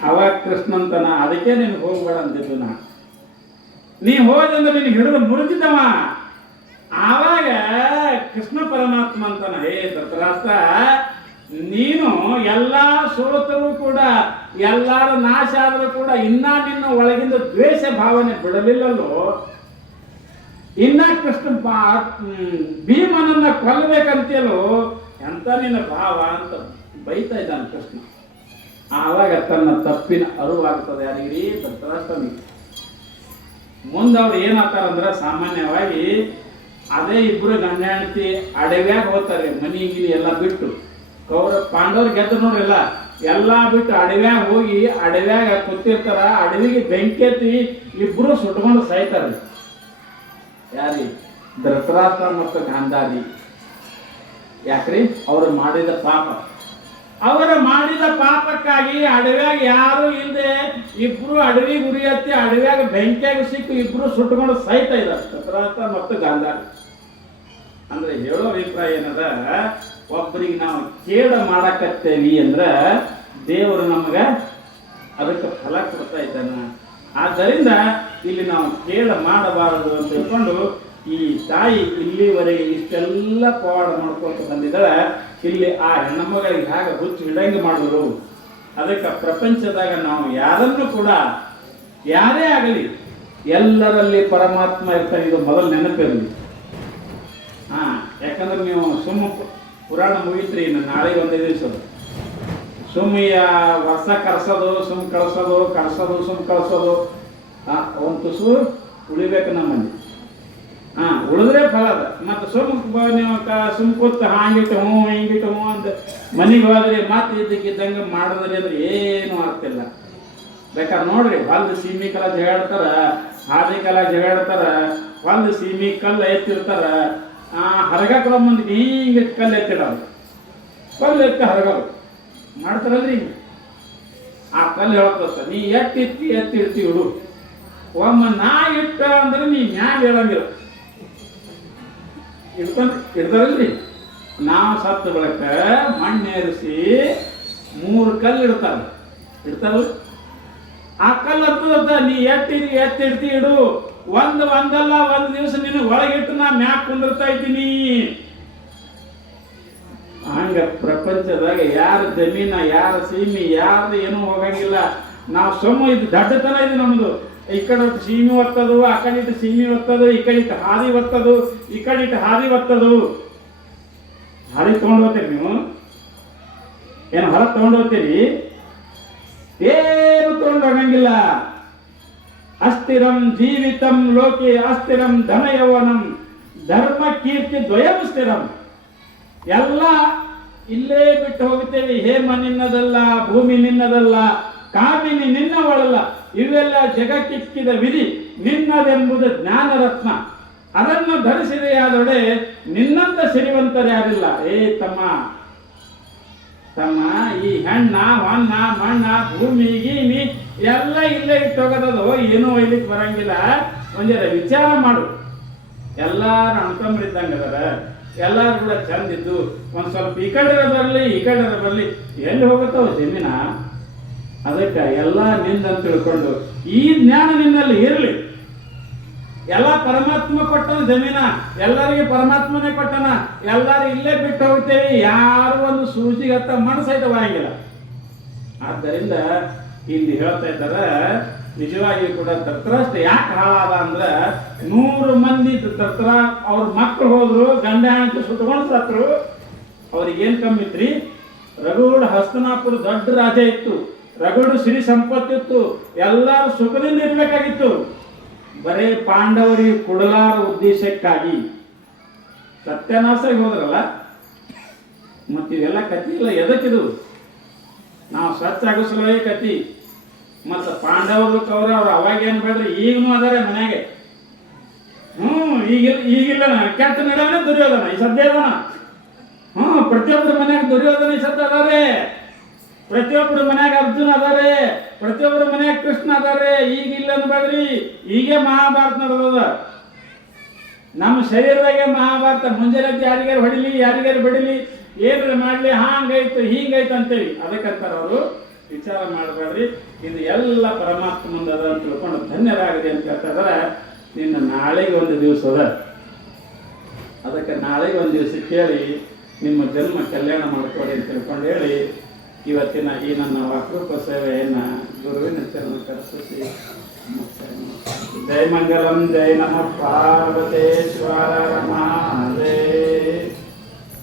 ಅವಾಗ ಕೃಷ್ಣಂತನ, ಅದಕ್ಕೆ ನೀನು ಹೋಗ್ಬೇಡ ಅಂತಿದ್ದು ನಾ. ನೀ ಹೋದಂದ್ರೆ ನೀನು ಹಿಡಿದು ಮುರಿದಿದ್ದವ. ಆವಾಗ ಕೃಷ್ಣ ಪರಮಾತ್ಮ ಅಂತಾನ, ಹೇ ಧೃತರಾಷ್ಟ್ರ, ನೀನು ಎಲ್ಲಾ ಸೋತರೂ ಕೂಡ, ಎಲ್ಲಾರ ನಾಶ ಆದರೂ ಕೂಡ ಇನ್ನ ನಿನ್ನ ಒಳಗಿಂದ ದ್ವೇಷ ಭಾವನೆ ಬಿಡಲಿಲ್ಲಲ್ಲೋ. ಇನ್ನ ಕೃಷ್ಣ ಭೀಮನನ್ನ ಕೊಲ್ಲಬೇಕಂತೇಳು ಎಂತ ನಿನ್ನ ಭಾವ ಅಂತ ಬೈತಾ ಇದ್ದಾನೆ ಕೃಷ್ಣ. ಆವಾಗ ತನ್ನ ತಪ್ಪಿನ ಅರಿವಾಗ್ತದೆ ಯಾರಿಗಿರಿ, ಧೃತರಾಷ್ಟ್ರನಿಗೆ. ಮುಂದೆ ಅವ್ರು ಏನಾಗ್ತಾರಂದ್ರೆ, ಸಾಮಾನ್ಯವಾಗಿ ಅದೇ ಇಬ್ರು ಗಂಡ ಹೆಂಡತಿ ಅಡವ್ಯಾಗ ಹೋಗ್ತಾರೆ. ಮನಿ ಗಿನಿ ಎಲ್ಲ ಬಿಟ್ಟು, ಪಾಂಡವ್ರು ಗೆದ್ದು ನೋಡ್ರಿಲ್ಲ, ಎಲ್ಲ ಬಿಟ್ಟು ಅಡವ್ಯಾಗ ಹೋಗಿ ಅಡವ್ಯಾಗ ಕೂತಿರ್ತಾರ. ಅಡವಿಗೆ ಬೆಂಕಿ ಎತ್ತಿ ಇಬ್ರು ಸುಟ್ಕೊಂಡು ಸಾಯ್ತಾರೆ. ಯಾರಿ, ಧೃತರಾಷ್ಟ್ರ ಮತ್ತು ಗಾಂಧಾರಿ. ಯಾಕ್ರಿ, ಅವರು ಮಾಡಿದ ಪಾಪ. ಅವರ ಮಾಡಿದ ಪಾಪಕ್ಕಾಗಿ ಅಡವ್ಯಾಗ ಯಾರು ಇಲ್ಲದೆ ಇಬ್ರು ಅಡವಿ ಗುರಿ ಹತ್ತಿ ಅಡವ್ಯಾಗ ಬೆಂಕಿಯಾಗ ಸಿಕ್ಕು ಇಬ್ರು ಸುಟ್ಕೊಂಡು ಸಾಯ್ತಾ ಇದ್ದಾರೆ, ಧೃತರಾಷ್ಟ್ರ ಮತ್ತು ಗಾಂಧಾರಿ. ಅಂದ್ರೆ ಹೇಳೋ ಅಭಿಪ್ರಾಯ ಏನದ, ಒಬ್ಬರಿಗೆ ನಾವು ಕೇಡ ಮಾಡಕತ್ತೇವಿ ಅಂದ್ರೆ ದೇವರು ನಮಗ ಅದಕ್ಕೆ ಫಲ ಕೊಡ್ತಾ ಇದ್ದಾನ. ಆದ್ದರಿಂದ ಇಲ್ಲಿ ನಾವು ಕೇಡ ಮಾಡಬಾರದು ಅಂತ ತಿಳ್ಕೊಂಡು ಈ ತಾಯಿ ಇಲ್ಲಿವರೆಗೆ ಇಷ್ಟೆಲ್ಲ ಪವಾಡ ಮಾಡ್ಕೊತ ಬಂದಿದ್ದಾಳೆ. ಇಲ್ಲಿ ಆ ಹೆಣ್ಣಮ್ಮಗಳಿಗೆ ಹಾಗೆ ಹುಚ್ಚು ಹಿಡಂಗೆ ಮಾಡಿದ್ರು. ಅದಕ್ಕೆ ಪ್ರಪಂಚದಾಗ ನಾವು ಯಾರನ್ನು ಕೂಡ, ಯಾರೇ ಆಗಲಿ, ಎಲ್ಲರಲ್ಲಿ ಪರಮಾತ್ಮ ಇರ್ತಾನೆ. ಇದು ಮೊದಲು ನೆನಪಿರಲಿ. ಯಾಕಂದ್ರೆ ನೀವು ಸುಮ್ಮ ಪುರಾಣ ಮುಗಿತ್ರಿ, ಇನ್ನು ನಾಳೆ ಒಂದೇ ದಿವಸ ಸುಮ್ಮ ವರ್ಷ ಕಳ್ಸೋದು, ಸುಮ್ ಕಳ್ಸೋದು, ಸುಮ್ ಕಳ್ಸೋದು. ಒಂದು ತುಸು ಉಳಿಬೇಕು ನಮ್ಮಲ್ಲಿ. ಉಳಿದ್ರೆ ಫಲ ಅದ. ಮತ್ತು ನೀವು ಸುಮ್ ಕೂತ್ ಹಾಂಗಿಟ್ಟು ಹ್ಞೂ ಹಿಂಗಿಟ್ಟು ಹ್ಞೂ ಅಂತ ಮನೆಗೆ ಹೋದ್ರಿ, ಮತ್ತೆ ಇದ್ದಕ್ಕಿದ್ದಂಗೆ ಮಾಡಿದ್ರಿ ಅಂದ್ರೆ ಏನೂ ಆಗ್ತಿಲ್ಲ. ಬೇಕಾದ್ರೆ ನೋಡ್ರಿ, ಹೊಲ್ದು ಸೀಮಿ ಕಲ್ಲ ಜಗಾಡ್ತಾರ, ಹಾದಿ ಕಲ್ಲ ಜಗಾಡ್ತಾರ, ಹೊಲ್ದು ಸೀಮಿ ಕಲ್ಲು ಎತ್ತಿರ್ತಾರ. ಹರಗಕ್ಳ ಮುಂದೆ ಹಿಂಗೆ ಕಲ್ಲು ಎತ್ತಿಡೋದು, ಕಲ್ಲು ಎತ್ತಿ ಹರಗೋದು ಮಾಡ್ತಾರಲ್ರಿ. ಆ ಕಲ್ಲು ಹೇಳ್ಕೊತ ನೀ ಎತ್ತಿ ಇಡು. ಒಮ್ಮ ನಾ ಇಟ್ಟ ಅಂದ್ರೆ ನೀ ಮ್ಯಾಗ ಹೇಳಂಗಿಲ್ಲ. ಇಡ್ತಾರಲ್ರಿ. ನಾವು ಸತ್ತ ಬಳಕ ಮಣ್ಣೇರಿಸಿ 3 ಕಲ್ಲು ಇಡ್ತಾರಲ್ಲ. ಆ ಕಲ್ಲು ಹತ್ತದ ನೀ ಎತ್ತಿಡ್ತಿ ಇಡು. ಒಂದಲ್ಲ ಒಂದು ದಿವಸ ನಿನ್ನ ಒಳಗಿಟ್ಟು ನಾ ಮ್ಯಾಕ್ ಕುಂದಿರ್ತಾ ಇದ್ದೀನಿ. ಹಂಗ ಪ್ರಪಂಚದಾಗ ಯಾರ ಜಮೀನ, ಯಾರ ಸೀಮಿ, ಯಾರ್ದು ಏನೂ ಹೋಗಂಗಿಲ್ಲ. ನಾವು ಇದು ದಡ್ಡತನ ಇದು ನಮ್ದು. ಈ ಕಡೆ ಸೀಮೆ ಒತ್ತದು, ಆ ಕಡೆ ಇಟ್ಟು ಸೀಮೆ ಒತ್ತದು, ಈ ಕಡೆ ಇಟ್ಟು ಹಾದಿ ಒತ್ತದು, ಈ ಕಡೆ ಇಟ್ಟು ಹಾದಿ ಒತ್ತದು. ಹಾದಿ ತಗೊಂಡು ಹೋಗ್ತೀರಿ ನೀವು? ಏನು ಹೊರ ತಗೊಂಡು ಹೋಗ್ತೀರಿ? ಏನು ತಗೊಂಡು ಹೋಗಂಗಿಲ್ಲ. ಅಸ್ಥಿರಂ ಜೀವಿತಂ ಲೋಕೆ ಅಸ್ಥಿರಂ ಧನ ಯೌವನಂ ಧರ್ಮ ಕೀರ್ತಿ ದ್ವಯಂ ಸ್ಥಿರಂ. ಎಲ್ಲ ಇಲ್ಲೇ ಬಿಟ್ಟು ಹೋಗುತ್ತೇವೆ. ಹೇಮ ನಿನ್ನದಲ್ಲ, ಭೂಮಿ ನಿನ್ನದಲ್ಲ, ಕಾಮಿನಿ ನಿನ್ನವಳಲ್ಲ, ಇವೆಲ್ಲ ಜಗಕ್ಕಿಕ್ಕಿದ ವಿಧಿ, ನಿನ್ನದೆಂಬುದು ಜ್ಞಾನ ರತ್ನ. ಅದನ್ನು ಧರಿಸಿದೆಯಾದೊಡೆ ನಿನ್ನಂತ ಸಿರಿವಂತರೇ ಯಾರಿಲ್ಲ. ಏ ತಮ್ಮ ತಮ್ಮ, ಈ ಹೆಣ್ಣ ಹೊನ್ನ ಮಣ್ಣ ಭೂಮಿ ಗೀಮಿ ಎಲ್ಲ ಇಲ್ಲೇ ಇಟ್ಟು ಹೋಗೋದದು, ಏನೂ ಒಯ್ಲಿಕ್ಕೆ ಬರಂಗಿಲ್ಲ. ಒಂದರ ವಿಚಾರ ಮಾಡು. ಎಲ್ಲಾರು ಅಣ್ತಂಬ್ರಿದ್ದಂಗೆ ಅದರ, ಎಲ್ಲಾರು ಕೂಡ ಚಂದಿದ್ದು. ಒಂದು ಸ್ವಲ್ಪ ಈ ಕಡೆ ಬರಲಿ, ಈ ಕಡೆ ಬರಲಿ, ಎಲ್ಲಿ ಹೋಗುತ್ತವ ಜಮೀನ? ಅದಕ್ಕೆ ಎಲ್ಲ ನಿಂದಂತ ತಿಳ್ಕೊಂಡು ಈ ಜ್ಞಾನ ನಿನ್ನಲ್ಲಿ ಇರಲಿ. ಎಲ್ಲ ಪರಮಾತ್ಮ ಕೊಟ್ಟನ ಜಮೀನ, ಎಲ್ಲರಿಗೆ ಪರಮಾತ್ಮನೇ ಕೊಟ್ಟನ. ಎಲ್ಲರೂ ಇಲ್ಲೇ ಬಿಟ್ಟು ಹೋಗ್ತೇವೆ. ಯಾರು ಒಂದು ಸೂಜಿಗೆ ಹತ್ತ ಮನಸ್ಸೈತವಾಗಿಲ್ಲ. ಆದ್ದರಿಂದ ಇಲ್ಲಿ ಹೇಳ್ತಾ ಇದ್ದಾರೆ, ನಿಜವಾಗಿಯೂ ಕೂಡ ಧೃತರಾಷ್ಟ್ರ ಯಾಕೆ ಹಾಳಾದ ಅಂದ್ರೆ, 100 ಮಂದಿ ಧೃತರ ಅವ್ರ ಮಕ್ಕಳು ಹೋದ್ರು, ಗಂಡ ಹೆಂಡತಿ ಸುತ್ತಕೊಂಡು ಸತ್ರು. ಅವ್ರಿಗೇನು ಕಮ್ಮಿ ಇತ್ರಿ? ರಘುಗೌಡ ಹಸ್ತನಾಪುರ ದೊಡ್ಡ ರಾಜ ಇತ್ತು, ರಘುಗೌಡ ಸಿರಿ ಸಂಪತ್ತಿತ್ತು, ಎಲ್ಲರೂ ಸುಖದಿಂದ ಇರ್ಬೇಕಾಗಿತ್ತು. ಬರೇ ಪಾಂಡವರಿಗೆ ಕೊಡಲಾರ ಉದ್ದೇಶಕ್ಕಾಗಿ ಸತ್ಯನಾಶಾಗಿ ಹೋದ್ರಲ್ಲ. ಮತ್ತಿದೆಲ್ಲ ಕತಿ ಇಲ್ಲ. ಎದಕ್ಕಿದು? ನಾವು ಸ್ವಚ್ಛ ಆಗಿಸಲೇ ಕತಿ. ಮತ್ತು ಪಾಂಡವರು ಕೌರವರು ಅವಾಗೇನು ಬೇಡ್ರಿ, ಈಗನೂ ಅದಾರೆ ಮನೆಗೆ. ಈಗಿಲ್ಲ ಕೆಟ್ಟ ನಡೆವನೇ ದುರ್ಯೋಧನ, ಈ ಸದ್ಯ ಅದಾನ. ಪ್ರತಿಯೊಬ್ಬರ ಮನ್ಯಾಗ ದುರ್ಯೋಧನ ಈ ಸದ್ಯ ಅದಾರೆ, ಪ್ರತಿಯೊಬ್ಬರ ಮನ್ಯಾಗ ಅರ್ಜುನ ಅದಾರೆ, ಪ್ರತಿಯೊಬ್ಬರ ಮನ್ಯಾಗ ಕೃಷ್ಣ ಅದಾರೆ. ಈಗಿಲ್ಲ ಅನ್ಬೇಡ್ರಿ, ಈಗೇ ಮಹಾಭಾರತ ನಡೆದದ. ನಮ್ಮ ಶರೀರದಾಗೆ ಮಹಾಭಾರತ. ಮುಂಜಾನೆ ಯಾರಿಗಾರು ಹೊಡಿಲಿ, ಯಾರಿಗಾರು ಬಡಿಲಿ, ಏನಾರ ಮಾಡಲಿ, ಹಾಂಗಾಯ್ತು ಹೀಗಾಯ್ತು ಅಂತೇಳಿ. ಅದಕ್ಕಂತಾರ ಅವರು. ವಿಚಾರ ಮಾಡಬೇಡ್ರಿ, ಇದು ಎಲ್ಲ ಪರಮಾತ್ಮ ಮುಂದೆ ಅದ ಅಂತ ತಿಳ್ಕೊಂಡು ಧನ್ಯರಾಗಿದೆ ಅಂತ ಹೇಳ್ತಾ ಇದಾರೆ. ನಿನ್ನ ನಾಳೆಗೆ ಒಂದು ದಿವಸ ಅದ, ಅದಕ್ಕೆ ನಾಳೆಗೆ ಒಂದು ದಿವಸ ಕೇಳಿ ನಿಮ್ಮ ಜನ್ಮ ಕಲ್ಯಾಣ ಮಾಡ್ಕೊಳ್ಳಿ ಅಂತ ತಿಳ್ಕೊಂಡು ಹೇಳಿ ಇವತ್ತಿನ ಈ ನನ್ನ ವಾಕೃಪ ಸೇವೆಯನ್ನು ಗುರುವಿನ ಚರಣ ಕರ್ಪಿಸಿ ಜಯ ಮಂಗಲಂ, ಜಯ ನಮಃ ಪಾರ್ವತೇಶ್ವರ ಮಹಾದೇವ.